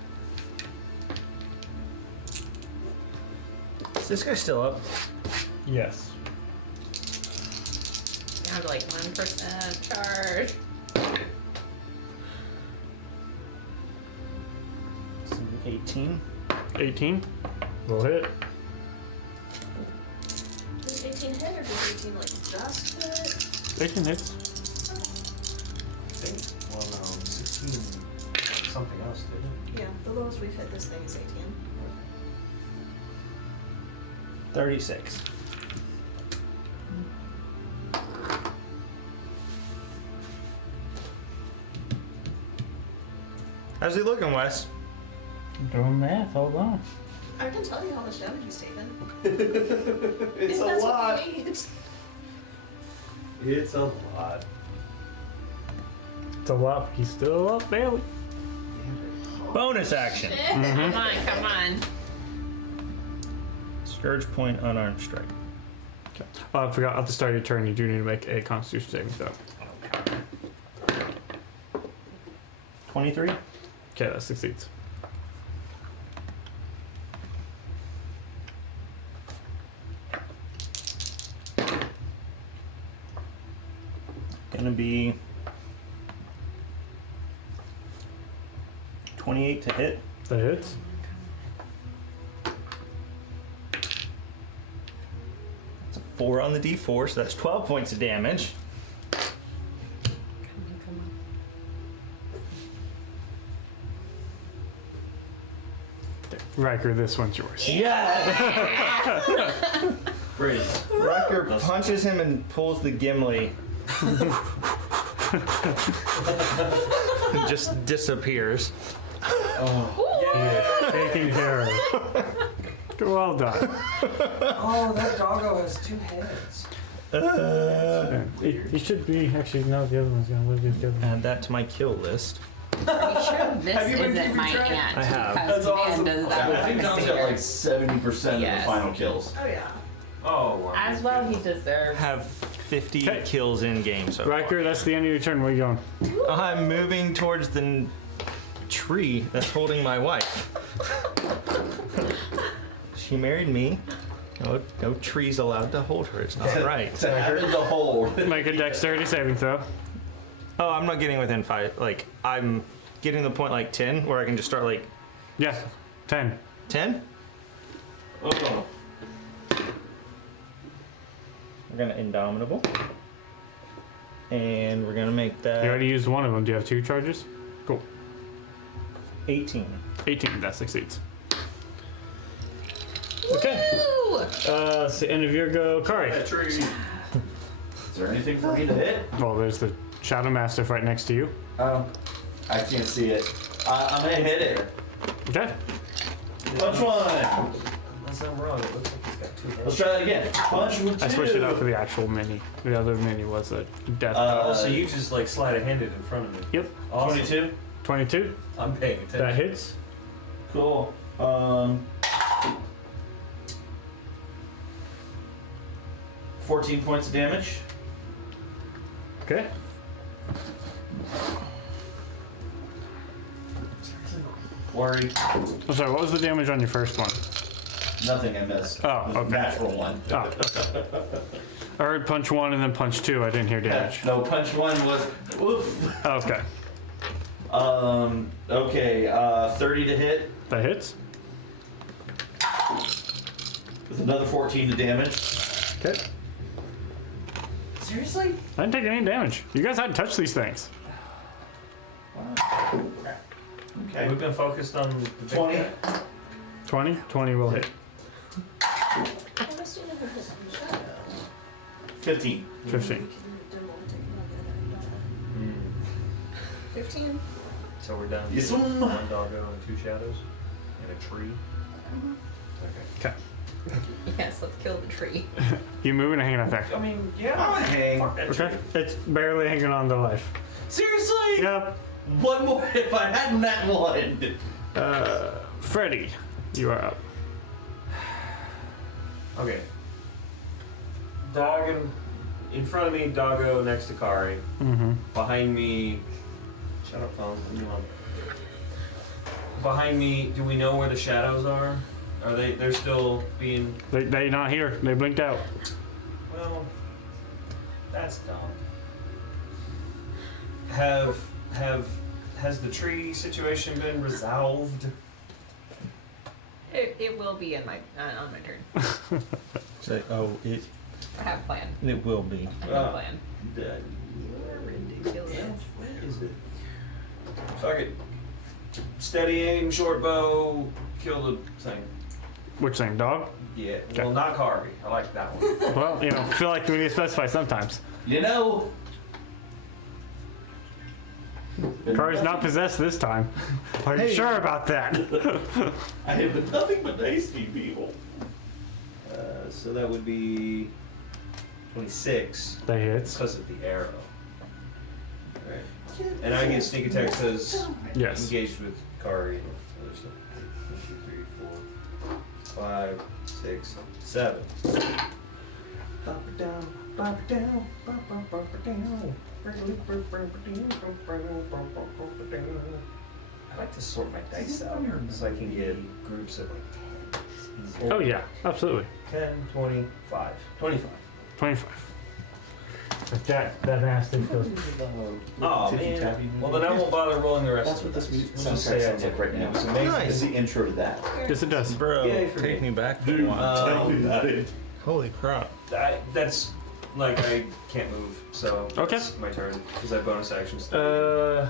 Is this guy still up? Yes. Down to like 1% charge. This is 18. 18 will hit. Does 18 hit or does 18 like just hit? 18 hits. I think. Well, no, 16. Something else, didn't it? Yeah, the lowest we've hit this thing is 18. 36. How's he looking, Wes? Doing math, hold on. I can tell you how much damage he's taken. It's if a that's lot. What you need. It's a lot. It's a lot, but he's still up, barely. Bonus action. Come on, come on. Scourge point, unarmed strike. Okay. Oh, I forgot at the start of your turn, you do need to make a Constitution saving throw. 23. Okay, that succeeds. Gonna be 28 to hit. That hits. It's a 4 on the d4, so that's 12 points of damage. Come on, come on. Riker, this one's yours. Great. Rucker punches him and pulls the Gimli. and just disappears. Taking care of. Well done. Oh, that doggo has 2 heads. He should be, actually, no, the other one's gonna live with the other one. Add that to my kill list. Are you sure this Have you been isn't keeping my track? aunt? I have. Because That's awesome. Van does that I think with John's Singer. got like 70% of Yes. the final kills. Oh yeah. Oh, wow. As well, he deserves. Have 50 Okay. kills in game so far. Riker, that's the end of your turn. Where are you going? I'm moving towards the tree that's holding my wife. She married me. No tree's allowed to hold her. It's not right. To have in the hole. Make a dexterity saving throw. Oh, I'm not getting within 5. Like, I'm getting the point like 10 where I can just start like Yeah, 10. 10? Oh. We're gonna Indomitable. And we're gonna make that You already used one of them. Do you have 2 charges? Cool. 18. 18, that succeeds. Okay. Woo! It's the end of your go, Kari. Is there anything for me to hit? Well, there's the Shadow Mastiff right next to you. I can't see it. I'm gonna hit it. Okay. Punch 1. Unless I'm wrong, it looks like he's got 2 heads. Let's try that again. Punch 2. I switched it out for the actual mini. The other mini was a death. Oh, so you just like sleight-of-handed in front of me. Yep. Awesome. 22. 22. I'm paying attention. That hits. Cool. 14 points of damage. Okay. Worry. I'm sorry, what was the damage on your first one? Nothing I missed. Oh, It was a okay. Natural 1. Oh, okay. I heard punch 1 and then punch 2. I didn't hear damage. No, punch 1 was. Oof. Okay. Okay, 30 to hit That hits. with another 14 to damage. Okay. Seriously? I didn't take any damage. You guys hadn't touched these things. Wow. Okay. We've been focused on the big 20. guy. 20? 20 will hit. I must have never hit the shadow. 15. 15. 15. So we're down Yes, to ma'am. 1 doggo and 2 shadows and a tree. Okay. Yes, let's kill the tree. You moving or hanging out there? I mean, yeah. I'm gonna hang. Fuck that Okay. tree. It's barely hanging on to life. Seriously? Yep. One more if I hadn't that one. Freddy, you are up. Okay. Dog in front of me, doggo next to Kari. Mm-hmm. Behind me, shut up, phone. Leave me alone. Behind me, do we know where the shadows are? Are they're still being? They not here. They blinked out. Well, that's dumb. Has the tree situation been resolved? It will be in my on my turn. Say, oh, it I have a plan. will be. I have a plan. You're ridiculous. Where is it? Fuck it. Steady aim, short bow, kill the thing. Which thing, dog? Yeah. Okay. Well, not Kari. I like that one. Well, you know, feel like we need to specify sometimes. You know. Kari's not possessed this time. Are you Hey. sure about that? I have been nothing but nice to you people. So that would be 26 That hits. because of the arrow. Right. And I get sneak attack says Yes. engaged with Kari and other stuff. 1, 2, 3, 4, 5, 6, 7. Bop it down, bop it down, bop, bop, bop it down. I like to sort my dice out so I can get groups of like 10. Oh yeah, absolutely. 10, 25. 25. 25. Like that mastiff goes. Oh man. Well then I won't bother rolling the rest That's of what it. this music We'll just say I sounds did like right now. It was amazing. Nice. It's the intro to that. Yes, it does. Bro, Yay for take me. me back for a while. Tell me about it. Holy crap. That's like I can't move, so Okay. it's my turn because I have bonus actions. Still.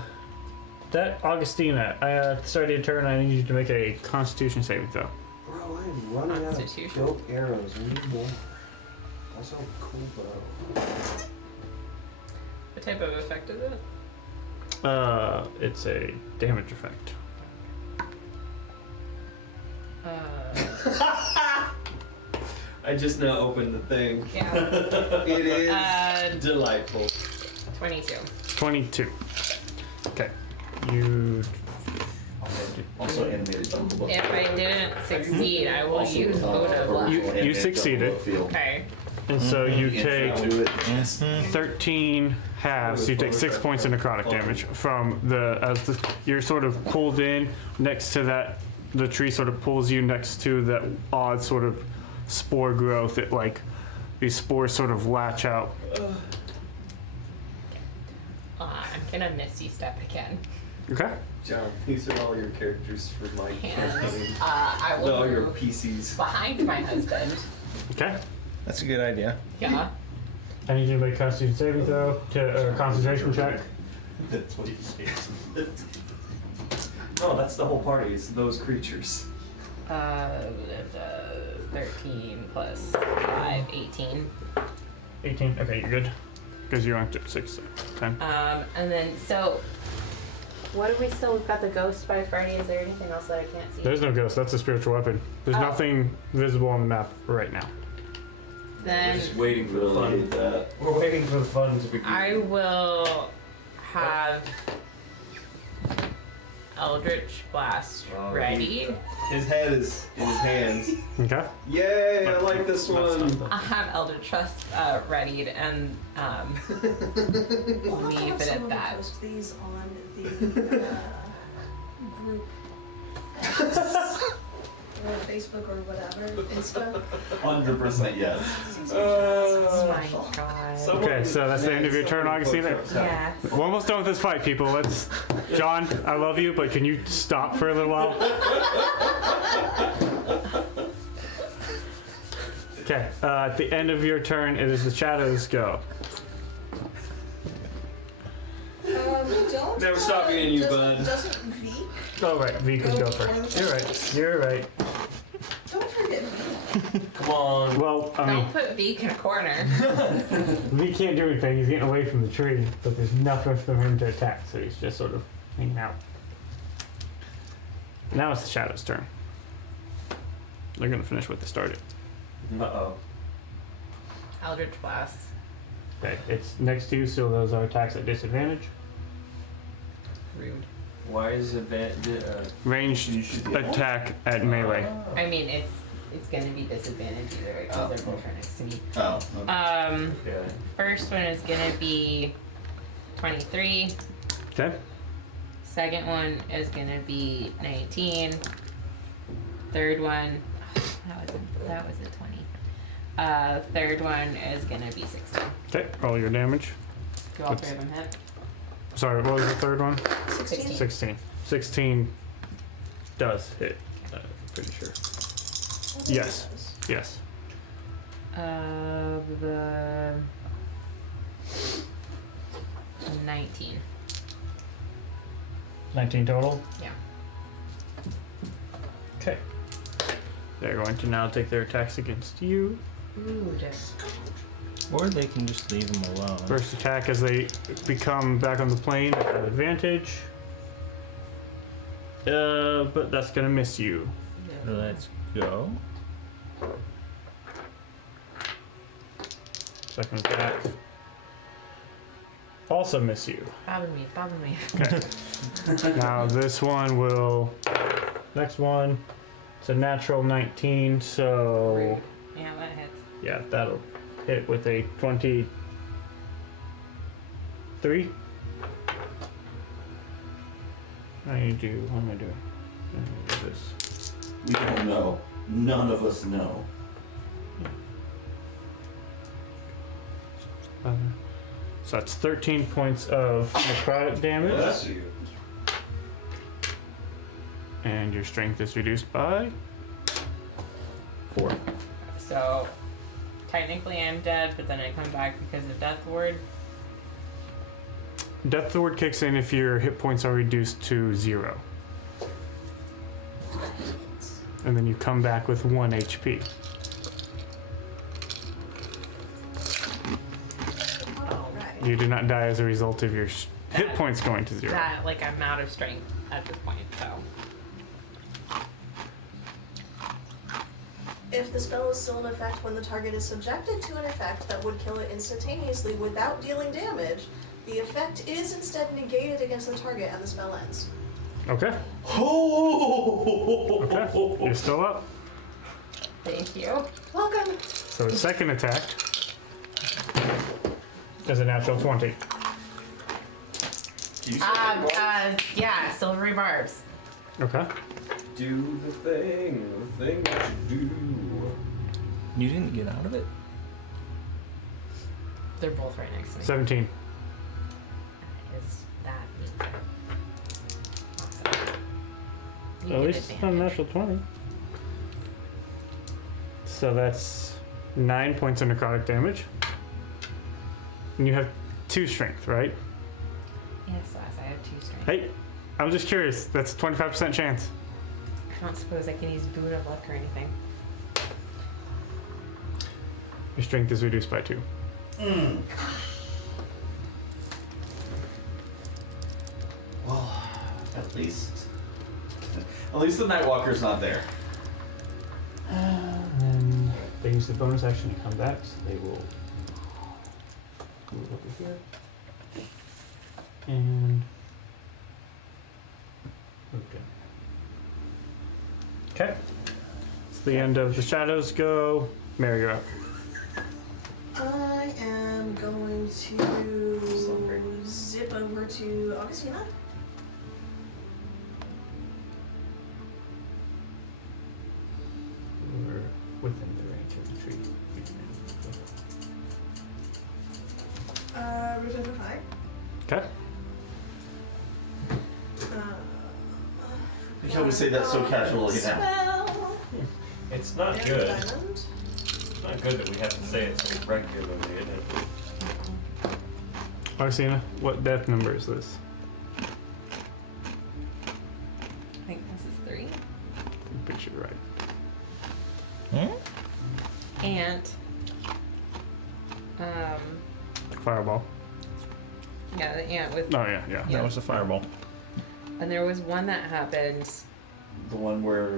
That Augustina, started your turn. I need you to make a Constitution saving throw. Bro, I'm running out of Constitution. killed arrows. We need more. Also, cool bow. What type of effect is it? It's a damage effect. I just now opened the thing. Yeah. It is delightful. 22. 22. Okay. You. Also animated jungle book. If I didn't succeed, I will Also, use Vote of Luck. You animated succeeded. jungle book feel. Okay. And so you Yeah, take I'll do it. 13 halves. You take 6 points of necrotic damage from you're sort of pulled in next to that. The tree sort of pulls you next to that odd sort of spore growth. It like these spores sort of latch out. I'm gonna Misty Step again. Okay. John, these are all your characters for my And campaign. I will No, your move PCs. behind my husband. Okay. That's a good idea. Yeah. I need you to make Constitution saving throw or concentration check. That's what he says. No, that's the whole party. It's those creatures. 13 plus 5, 18. 18. Okay, you're good. Because you're on 6, 10. And then, so, what do we still, we've got the ghost by Friday. Is there anything else that I can't see? There's no ghost. That's a spiritual weapon. There's Oh. nothing visible on the map right now. We're Then just waiting for the Really fun. hate that. We're waiting for the fun to begin. I will have Eldritch Blast Oh, ready. His head is in his hands. Okay. Yay! I like this one. I have Eldritch Trust readied and We'll have to leave have it at someone that. post these on the group. Or Facebook or whatever. Insta. 100% yes. Oh my god. Okay, so that's the end of your turn, Augustina. Yeah. We're almost done with this fight, people. John, I love you, but can you stop for a little while? Okay, at the end of your turn, it is the shadows go. Don't. Never stop being you, bud. Doesn't V? Oh, right, V could go first. You're right. Don't forget V. Come on. Well, I mean, Don't put Veek in a corner. V can't do anything. He's getting away from the tree, but there's nothing for him to attack, so he's just sort of hanging out. Now it's the shadows' turn. They're gonna finish what they started. Uh-oh. Eldritch Blast. Okay, it's next to you, so those are attacks at disadvantage. Rude. Why is Ranged You should be attack at melee. I mean, it's gonna be disadvantage either way because they're both right next to me. Oh, okay. Yeah. First one is gonna be 23. Okay. Second one is gonna be 19. Third one, that was a 20. Third one is gonna be 16. Okay, roll your damage. Do all three of them hit? Sorry, what was the third one? 16. 16. 16 does hit. Pretty sure. Yes. Yes. The 19. 19 total? Yeah. Okay. They're going to now take their attacks against you. Rude. Or they can just leave them alone. First attack as they become back on the plane at advantage. But that's gonna miss you. Let's go. Second attack. Also miss you. Bobbing me. Okay. Now this one will. Next one. It's a natural 19, so. Rude. Yeah, that hits. Yeah, that'll hit with a 23. What am I doing? I'm gonna do this. We don't know. None of us know. So that's 13 points of necrotic damage. Bless you. And your strength is reduced by 4. So, technically I'm dead, but then I come back because of Death Ward. Death Ward kicks in if your hit points are reduced to 0. And then you come back with 1 HP. Alright. You do not die as a result of your hit points going to 0. That, like, I'm out of strength at this point, so. If the spell is still in effect when the target is subjected to an effect that would kill it instantaneously without dealing damage, the effect is instead negated against the target and the spell ends. Okay. Oh! Okay. You're still up. Thank you. Welcome. So the second attack is a natural 20. Yeah, silvery barbs. Okay. Do the thing that you do. You didn't get out of it? They're both right next to me. 17. Is that means awesome. You At get least it's not a advantage. natural 20. So that's 9 points of necrotic damage. And you have 2 strength, right? Yes, Les, I have 2 strength. Hey, I'm just curious. That's a 25% chance. I don't suppose I can use Boon of Luck or anything. Your strength is reduced by 2. Well, at least the Nightwalker's not there. And they use the bonus action to come back, so they will move over here. And okay. It's the end of the shadows go. Mary, you're up. I am going to zip over to Augustina. We're within the range of the tree. Root over 5. Okay. You can always say that so casually now. Spell. It's not And good. diamond. It's not good that we have to say it so regularly, isn't it? Marcina, what death number is this? I think this is 3. I'm pretty sure you're right. And Fireball. yeah, the ant with Oh yeah, yeah. That was a fireball. and there was one that happened. The one where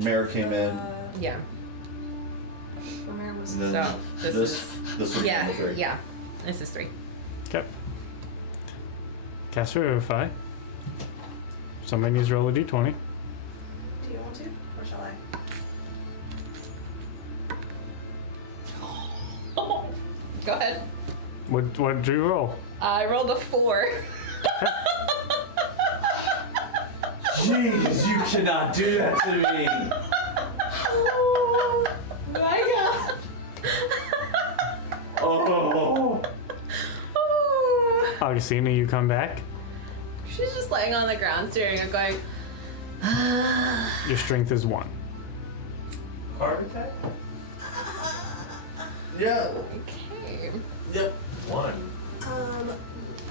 Mare came in. Yeah. Where Mare was. And then So this is this would be yeah, the 3. yeah. This is 3. Okay. Cast Revivify. Somebody needs to roll a d20. Do you want to? Or shall I? Go ahead. What did you roll? I rolled a 4. Jeez, you cannot do that to me. Oh my god. Oh. Augustina, you come back. She's just laying on the ground staring and going, Your strength is 1. Heart attack? Yeah. okay. Yep. 1.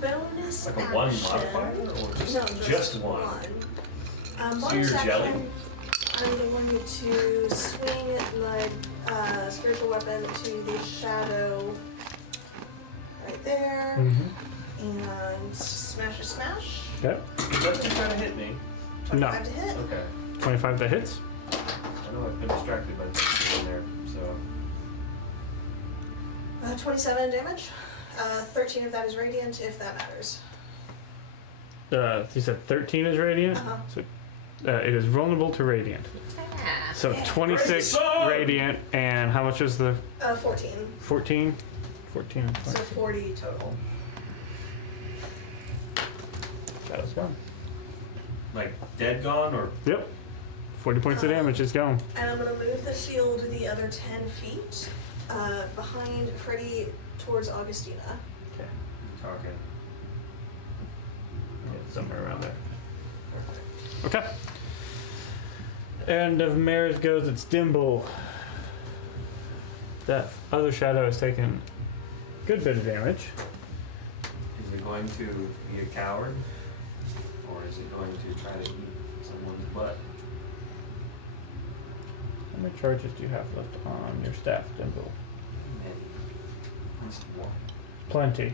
Bonus Like a action. 1 modifier? Or just 1? So Bonus you're jelly? action, I'm going to swing my spiritual weapon to the shadow right there. And smash a smash. Okay. Is that just trying to hit me? 25 to hit. Okay. 25 that hits. I know I've been distracted by this in there, so. 27 damage. 13 of that is radiant, if that matters. You said 13 is radiant. Uh-huh. So it is vulnerable to radiant. Yeah. So 26 radiant, and how much was the 14. 14? 14. and So 20. 40 total. That was gone. Like, dead gone, or? Yep. 40 points of damage is gone. And I'm going to move the shield the other 10 feet behind Freddy towards Augustina. Okay. Okay. Yeah, somewhere around there. Okay. End of Mare's goes, it's Dimble. That other shadow has taken a good bit of damage. Is it going to be a coward? Or is it going to try to eat someone's butt? How many charges do you have left on your staff, Dimble? Many. At least one. Plenty.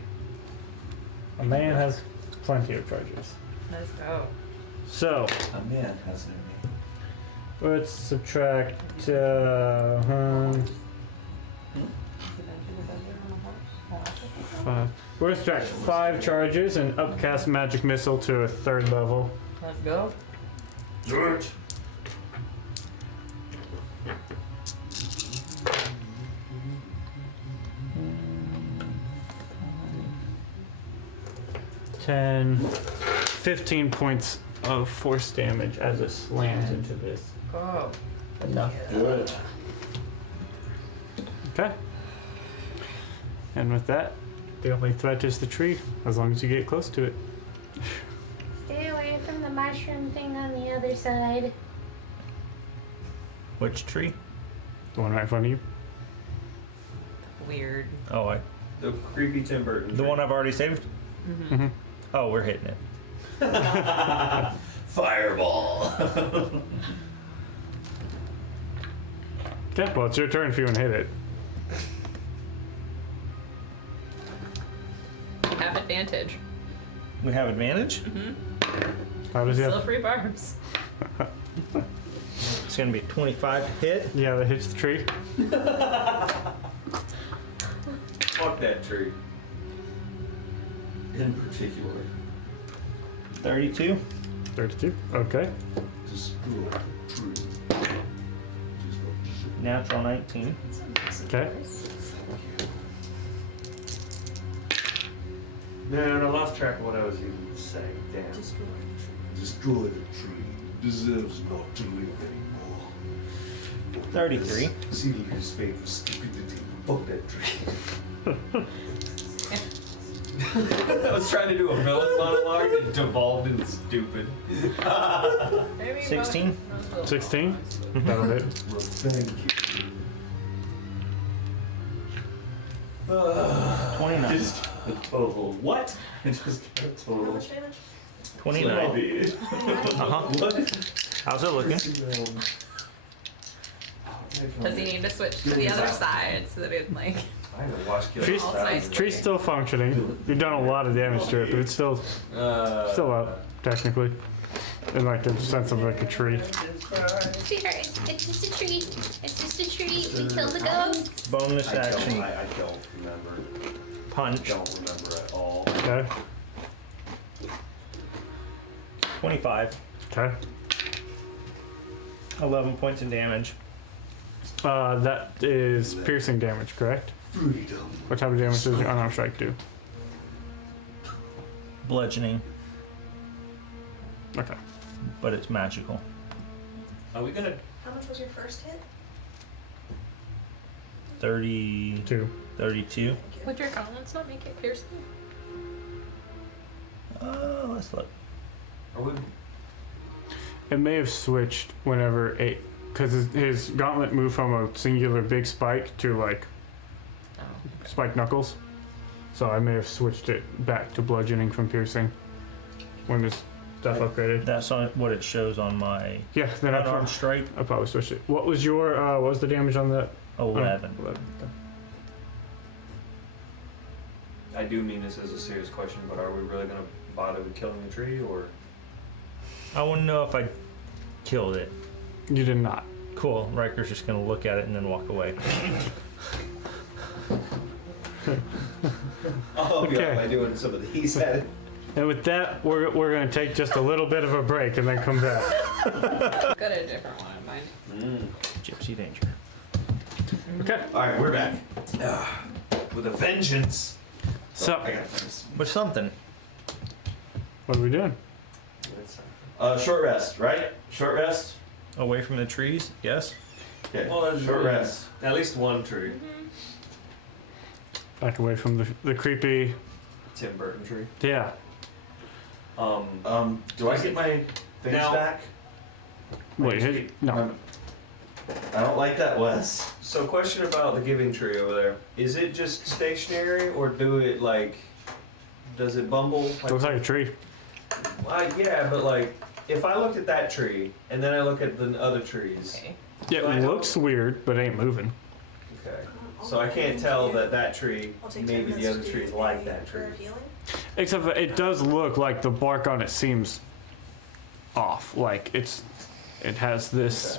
A man has plenty of charges. Let's go. So, A man has no name. let's subtract. We're gonna subtract 5 charges and upcast magic missile to a 3rd level. Let's go. Do it. Ten, 15 points of force damage as it slams into this. Go. Enough. Do it. Okay. And with that, the only threat is the tree, as long as you get close to it. Stay away from the mushroom thing on the other side. Which tree? The one right in front of you. Weird. Oh, The creepy Tim Burton. the one I've already saved? Mm-hmm. Oh, we're hitting it. Fireball. Okay, well, it's your turn if you want to hit it. Have advantage. We have advantage? How does he have? Silvery barbs. It's gonna be 25 to hit. Yeah, that hits the tree. Fuck that tree. In particular, 32. 32. Okay. destroy tree. Natural 19. Okay. Man, I lost track of what I was even saying. Damn. Destroy the tree. Deserves not to live anymore. 33. Seal his fate with stupidity. Fuck that tree. I was trying to do a villain monologue that devolved into stupid. Maybe 16. 16. That'll hit. Well, thank you. 29. Just a total. What? I just got a How total. much damage? 29. Did. Uh-huh. What? How's it looking? Does he need to switch to the other side so that it like? I haven't watched Kill Tree's, All sides. tree's still functioning. You've done a lot of damage to it, but it's still up, technically. In like the sense of like a tree. Sweetheart, it's just a tree. It's just a tree. We killed the ghost. Bonus I action. don't remember. Punch. Don't remember at all. Okay. 25. Okay. 11 points of damage. That is piercing damage, correct? Freedom. What type of damage does your unarmed strike do? Bludgeoning, Okay. but it's magical. Are we gonna? How much was your first hit? 32. 2. Would your gauntlets not make it piercing? Let's look. Are we? It may have switched whenever it, because his gauntlet moved from a singular big spike to like Oh. spike knuckles. So I may have switched it back to bludgeoning from piercing when this stuff upgraded. That's on what it shows on my Yeah, then I unarmed strike. probably switched it. What was your what was the damage on that? 11. 11. I do mean this as a serious question, but are we really gonna bother with killing the tree, or? I want to know if I killed it. You did not. Cool. Riker's just gonna look at it and then walk away. Oh, Okay. yeah, by doing some of these. And with that, we're going to take just a little bit of a break and then come back. Got a different one in mind. Gypsy danger. Okay. Alright, we're back. With a vengeance. So, I gotta find this. With something. what are we doing? Short rest, right? Short rest? Away from the trees, yes. Okay. Well, that's short really- rest. At least one tree. Back away from the creepy. Tim Burton tree. Yeah. Do I get my things Now- back? Wait, hit, no. I don't like that, Wes. So, question about the giving tree over there. Is it just stationary, or do it like? Does it bumble? Looks like a tree. Yeah, but like, if I looked at that tree and then I look at the other trees. Okay. Yeah, I it know- looks weird, but ain't moving. Okay. So I can't tell that that tree, I'll take 10 maybe the minutes other to tree is do like a that tree. prayer of healing. Except for it does look like the bark on it seems off. Like it has this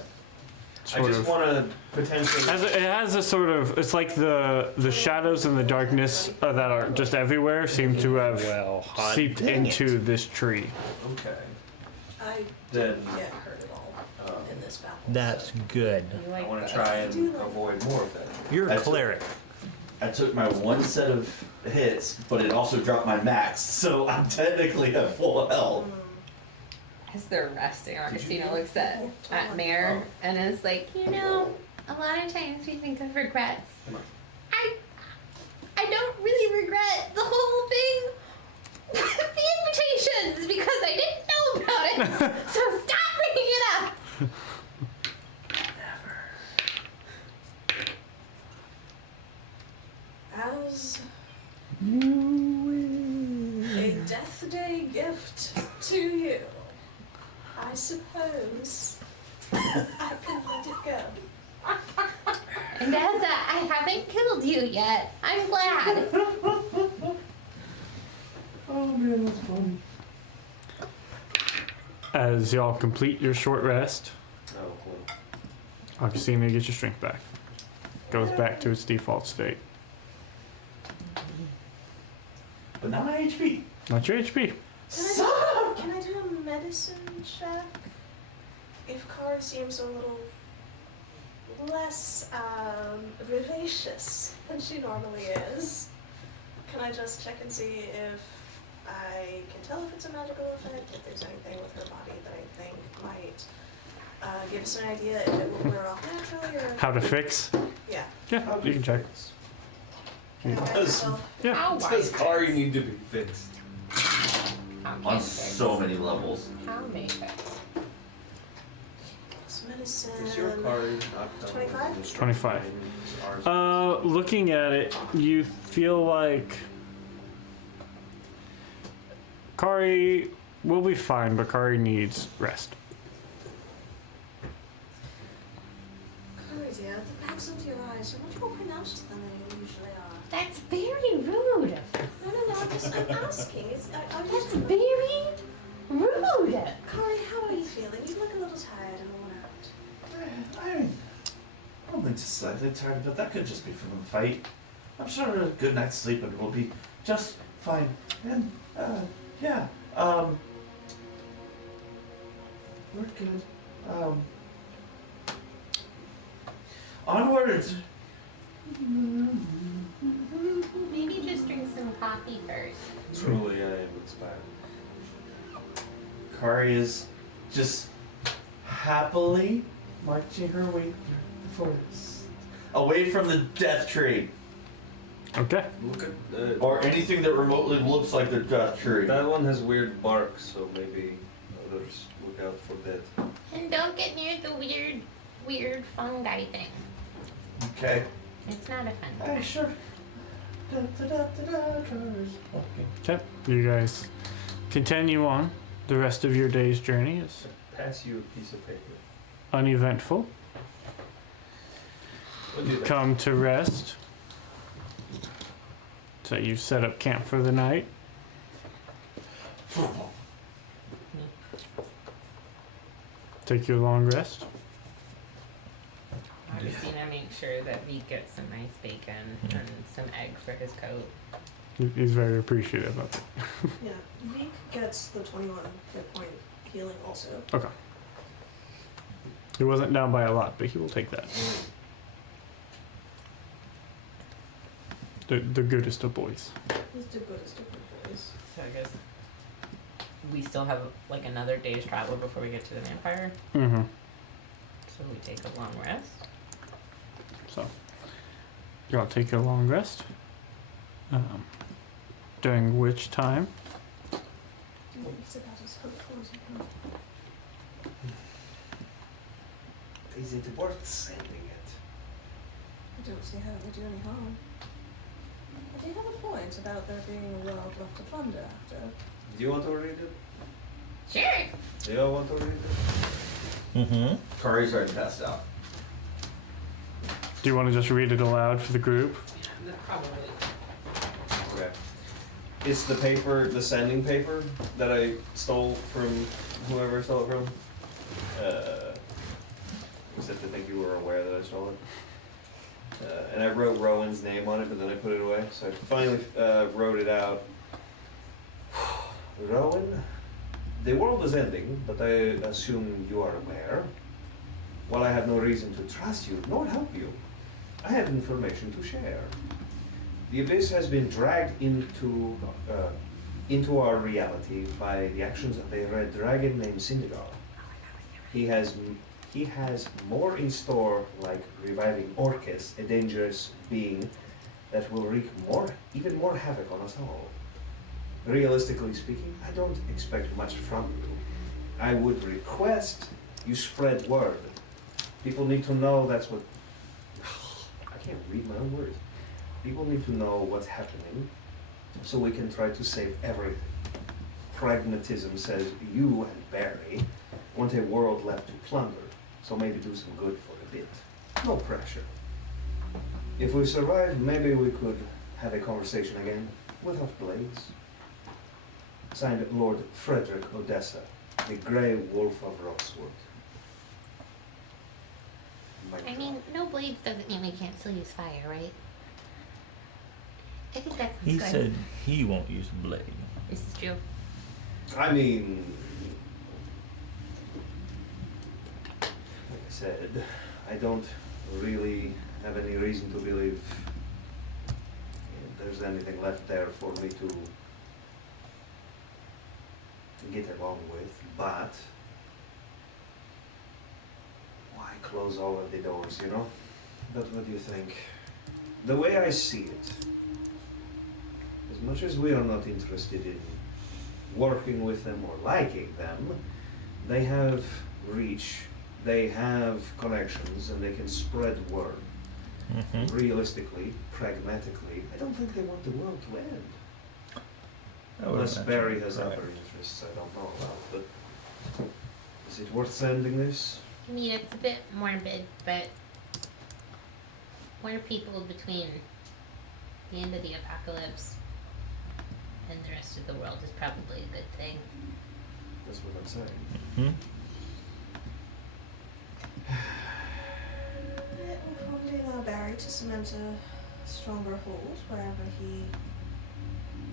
I sort just of. want to potentially. It has a sort of. It's like the shadows and the darkness that are just everywhere seem to have seeped into this tree. Okay. I Then didn't get hurt at all in this battle. That's good. You I like want to that? try and avoid more of that. You're a That's- cleric. I took my one set of hits, but it also dropped my max, so I'm technically at full health. As they're resting, Augustina looks at Mare and is like, You know, a lot of times we think of regrets. Come on. I don't really regret the whole thing with the invitations because I didn't know about it. So stop bringing it up. As a Death Day gift to you, I suppose I can let it go. And as I haven't killed you yet, I'm glad. Oh man, that's funny. As y'all complete your short rest, Oh, cool. Augustina gets your strength back. Goes back to its default state. But not my HP. Not your HP. Can I do a medicine check? If Kara seems a little less vivacious than she normally is, can I just check and see if I can tell if it's a magical effect, if there's anything with her body that I think might give us an idea if it will wear off naturally or How to fix? yeah. Yeah, you can check. Does, Yeah. How does wide? Kari need to be fixed? How On many so many levels. How many fixed? It's medicine. Is your Kari not 25? 25. Ours. Looking at it, you feel like Kari will be fine, but Kari needs rest. Kara, dear, the bags under your eyes are much more pronounced than they usually are. That's very rude. No, I'm asking. I'm That's just... very rude. Kari, how are you feeling? You look a little tired and worn out. I don't think just slightly tired, but that could just be from the fight. I'm sure a good night's sleep and we'll be just fine. And yeah, we're good. Onwards. Maybe just drink some coffee first. Truly, I am inspired. Kari is just happily marching her way through the forest, away from the death tree Okay. Look at or anything that remotely looks like the death tree. that one has weird bark, so maybe others look out for that. And don't get near the weird fungi thing. Okay. It's not a fun Hey, sure. Da, da, da, da, da, Kari's walking. Okay. You guys continue on. The rest of your day's journey is Pass you a piece of paper. uneventful. We'll do that. Come to rest. So you set up camp for the night. Take your long rest. Augustina makes sure that Vee gets some nice bacon and some eggs for his coat. He's very appreciative of it. Yeah, Veek gets the 21 hit point healing also. Okay. He wasn't down by a lot, but he will take that. The goodest of boys. He's the goodest of good boys. So I guess we still have like another day's travel before we get to the vampire. Mm-hmm. So we take a long rest. So, y'all take your long rest. During which time, He's about as hopeful as you can. Is it worth sending it? I don't see how it would do any harm. I do have a point about there being a world left to plunder after. Do you want to read it? Sure. Do you all want to read it? Mm-hmm. Kari's already passed out. do you want to just read it aloud for the group? Probably. Okay. It's the paper, the sanding paper that I stole from whoever I stole it from. Except I think you were aware that I stole it. And I wrote Rowan's name on it, but then I put it away. So I finally wrote it out. Rowan, the world is ending, but I assume you are aware. While I have no reason to trust you nor help you, I have information to share. The abyss has been dragged into our reality by the actions of a red dragon named Syndigar. He has more in store, like reviving Orcus, a dangerous being that will wreak even more havoc on us all. Realistically speaking, I don't expect much from you. I would request you spread word. People need to know that's what... I can't read my own words. People need to know what's happening so we can try to save everything. Pragmatism says you and Barry want a world left to plunder, so maybe do some good for a bit. No pressure. If we survive, maybe we could have a conversation again without blades. Signed, Lord Frederick Odessa, the Grey Wolf of Roxwood. I mean, no blades doesn't mean we can't still use fire, right? I think that's He good. said he won't use a blade. This is true. I mean, like I said, I don't really have any reason to believe there's anything left there for me to get along with, but why close all of the doors, you know? But what do you think? The way I see it, as much as we are not interested in working with them or liking them, they have reach, they have connections, and they can spread word. Mm-hmm. Realistically, pragmatically, I don't think they want the world to end. I would Unless imagine Barry has correct. other interests I don't know about, but is it worth sending this? I mean, it's a bit morbid, but more people between the end of the apocalypse and the rest of the world is probably a good thing. That's what I'm saying. Hmm? It will probably allow Barry to cement a stronger hold wherever he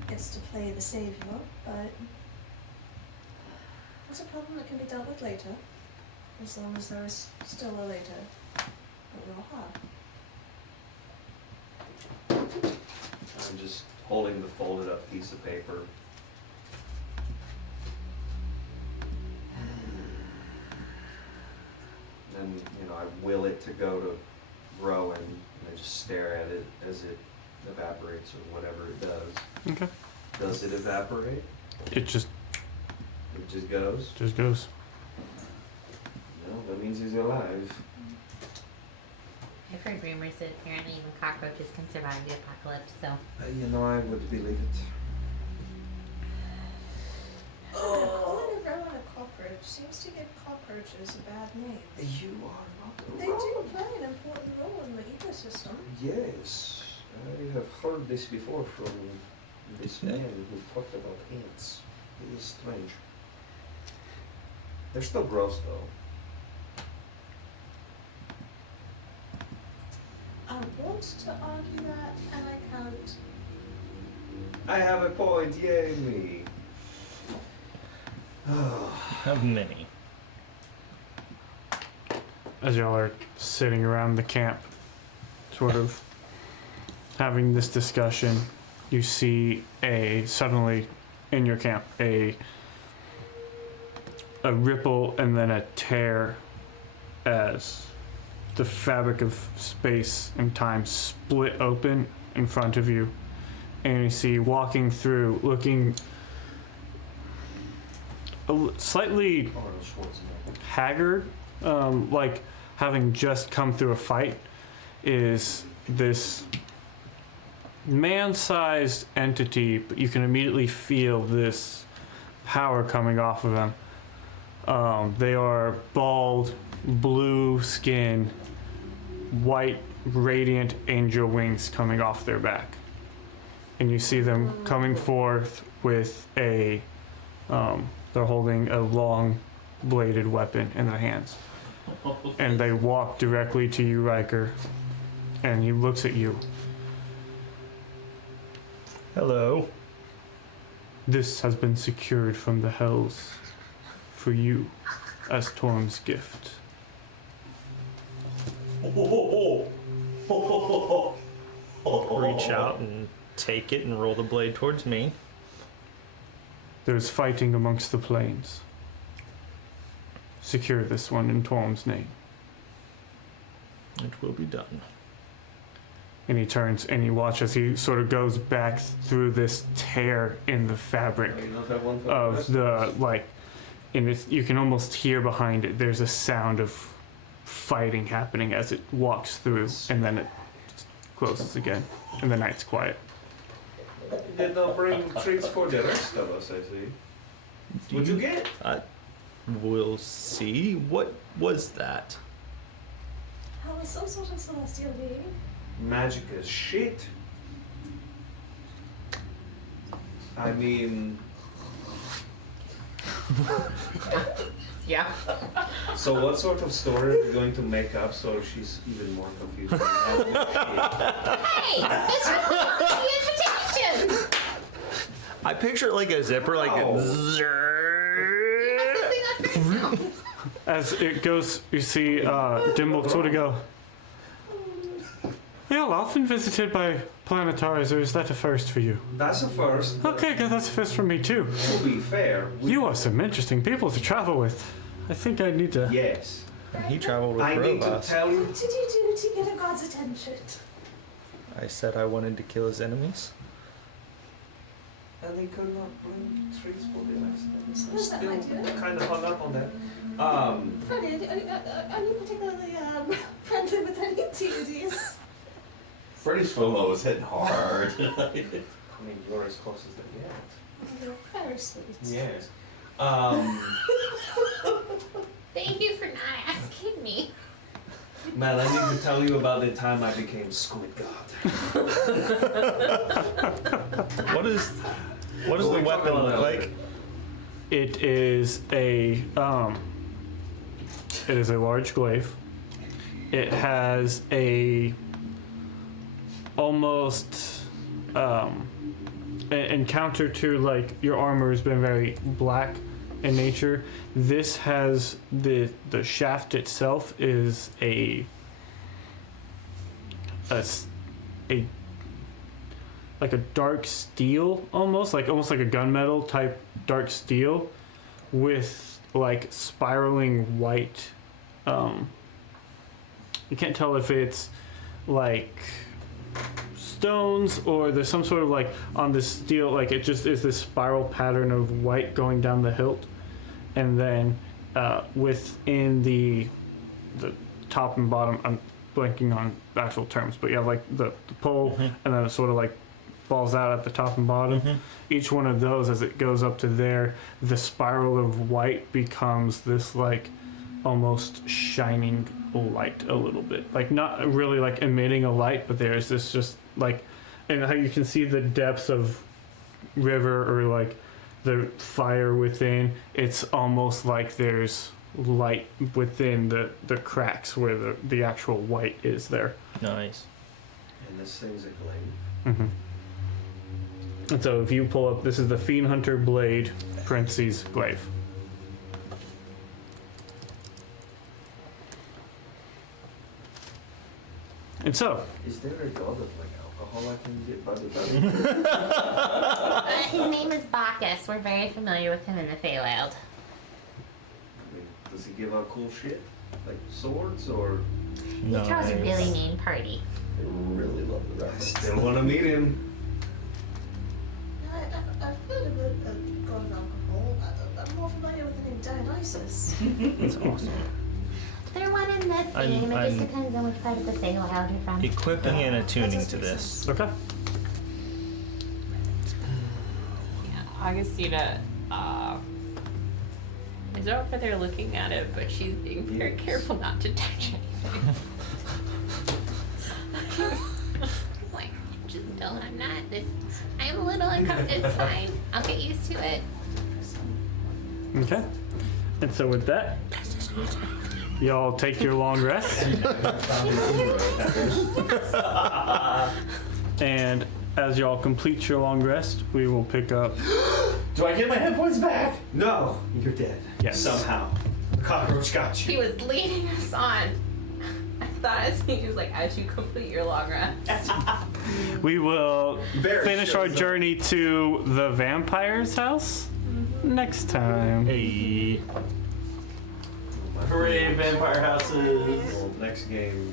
gets to play the savior, but it's a problem that can be dealt with later, as long as there is still a later that we'll have. I'm just holding the folded up piece of paper. And, you know, I will it to go to Rowan, and I just stare at it as it evaporates or whatever it does. Okay. Does it evaporate? It just It just goes? goes. No, that means he's alive. I've heard rumors that apparently even cockroaches can survive the apocalypse, so. You know, I would believe it. Calling a Rowan a cockroach seems to give cockroaches a bad name. You are not They do play an important role in the ecosystem. Yes, I have heard this before from this man who talked about ants. It is strange. They're still gross though. I want to argue that, and I can't. I have a point, yay me. Have many. As y'all are sitting around the camp, sort of having this discussion, you see suddenly in your camp a ripple and then a tear as the fabric of space and time split open in front of you, and you see walking through, looking slightly Arnold Schwarzenegger. haggard, like having just come through a fight, is this man-sized entity, but you can immediately feel this power coming off of them. They are bald, blue skin, white, radiant angel wings coming off their back. and you see them coming forth with a, they're holding a long bladed weapon in their hands. And they walk directly to you, Riker, and he looks at you. Hello. This has been secured from the hells for you as Torm's gift. Reach out and take it and roll the blade towards me. There's fighting amongst the plains. Secure this one in Torm's name. It will be done. And he turns and you watch as he sort of goes back through this tear in the fabric You don't have one for of us? the, like, and it's, you can almost hear behind it, there's a sound of fighting happening as it walks through, and then it closes again, and the night's quiet. You did not bring treats for the rest of us, I see. What'd you get? We'll see. What was that? How is some sort of celestial being? Magic as shit. I mean, Yeah. so what sort of story are we going to make up so she's even more confused? Hey, it's the invitation. I picture it like a zipper, like Oh. a zzzz. As it goes, you see Dimble sort of go, "You're often visited by planetaries, or is that a first for you?" That's a first. but Okay, good, that's a first for me too. To be fair, You are some interesting people to travel with. I think I need to... yes. He traveled with I need to robots. tell you. What did you do to get a god's attention? I said I wanted to kill his enemies. And they could not bring treats for the rest of us. I'm What's that, my still dear? kind of hung up on that. Freddie, are you particularly friendly with any deities? Freddy's FOMO is hitting hard. I mean, you're as close as they get. They're very sweet. Yes. Thank you for not asking me. Man, I need to tell you about the time I became Squid God. What does the weapon look like? It is a large glaive. It has a almost in counter to like your armor has been very black in nature. This has the shaft itself is a like a dark steel, almost like a gunmetal type dark steel with like spiraling white. You can't tell if it's like stones or there's some sort of like on this steel, like it just is this spiral pattern of white going down the hilt, and then within the top and bottom, I'm blanking on the actual terms, but you have like the pole, and then it sort of like falls out at the top and bottom. Each one of those, as it goes up to there, the spiral of white becomes this like almost shining light a little bit, like not really like emitting a light, but there's this just like, and how you can see the depths of river or like the fire within. It's almost like there's light within the cracks where the actual white is there. Nice. And this thing's a glaive. And so if you pull up, this is the Fiend Hunter Blade, parentheses, glaive. And so, Is there a god of like alcohol I can get by the belly? His name is Bacchus. We're very familiar with him in the Feywild. I mean, does he give out cool shit? Like swords or? He throws a really mean party. I really love the I reference. still want to meet him. I've heard of a god of alcohol. I'm more familiar with the name Dionysus. That's awesome. They're one in the same. It just I'm- depends on which part of the Feywild you're from. Equipping and attuning That does to make this. sense. okay. Augustina is over there looking at it, but she's being very careful not to touch anything. Like, still. I'm not this. I'm a little uncomfortable. It's fine. I'll get used to it. Okay. And so with that, y'all take your long rest. And as y'all complete your long rest, we will pick up. Do I get my hit points back? No, you're dead. Yes. Somehow. The cockroach got He you. was leading us on. I thought he was like, as you complete your long rest. We will Bear finish our shows up. journey to the vampire's house next time. Hey. Hooray, vampire houses. Well, next game,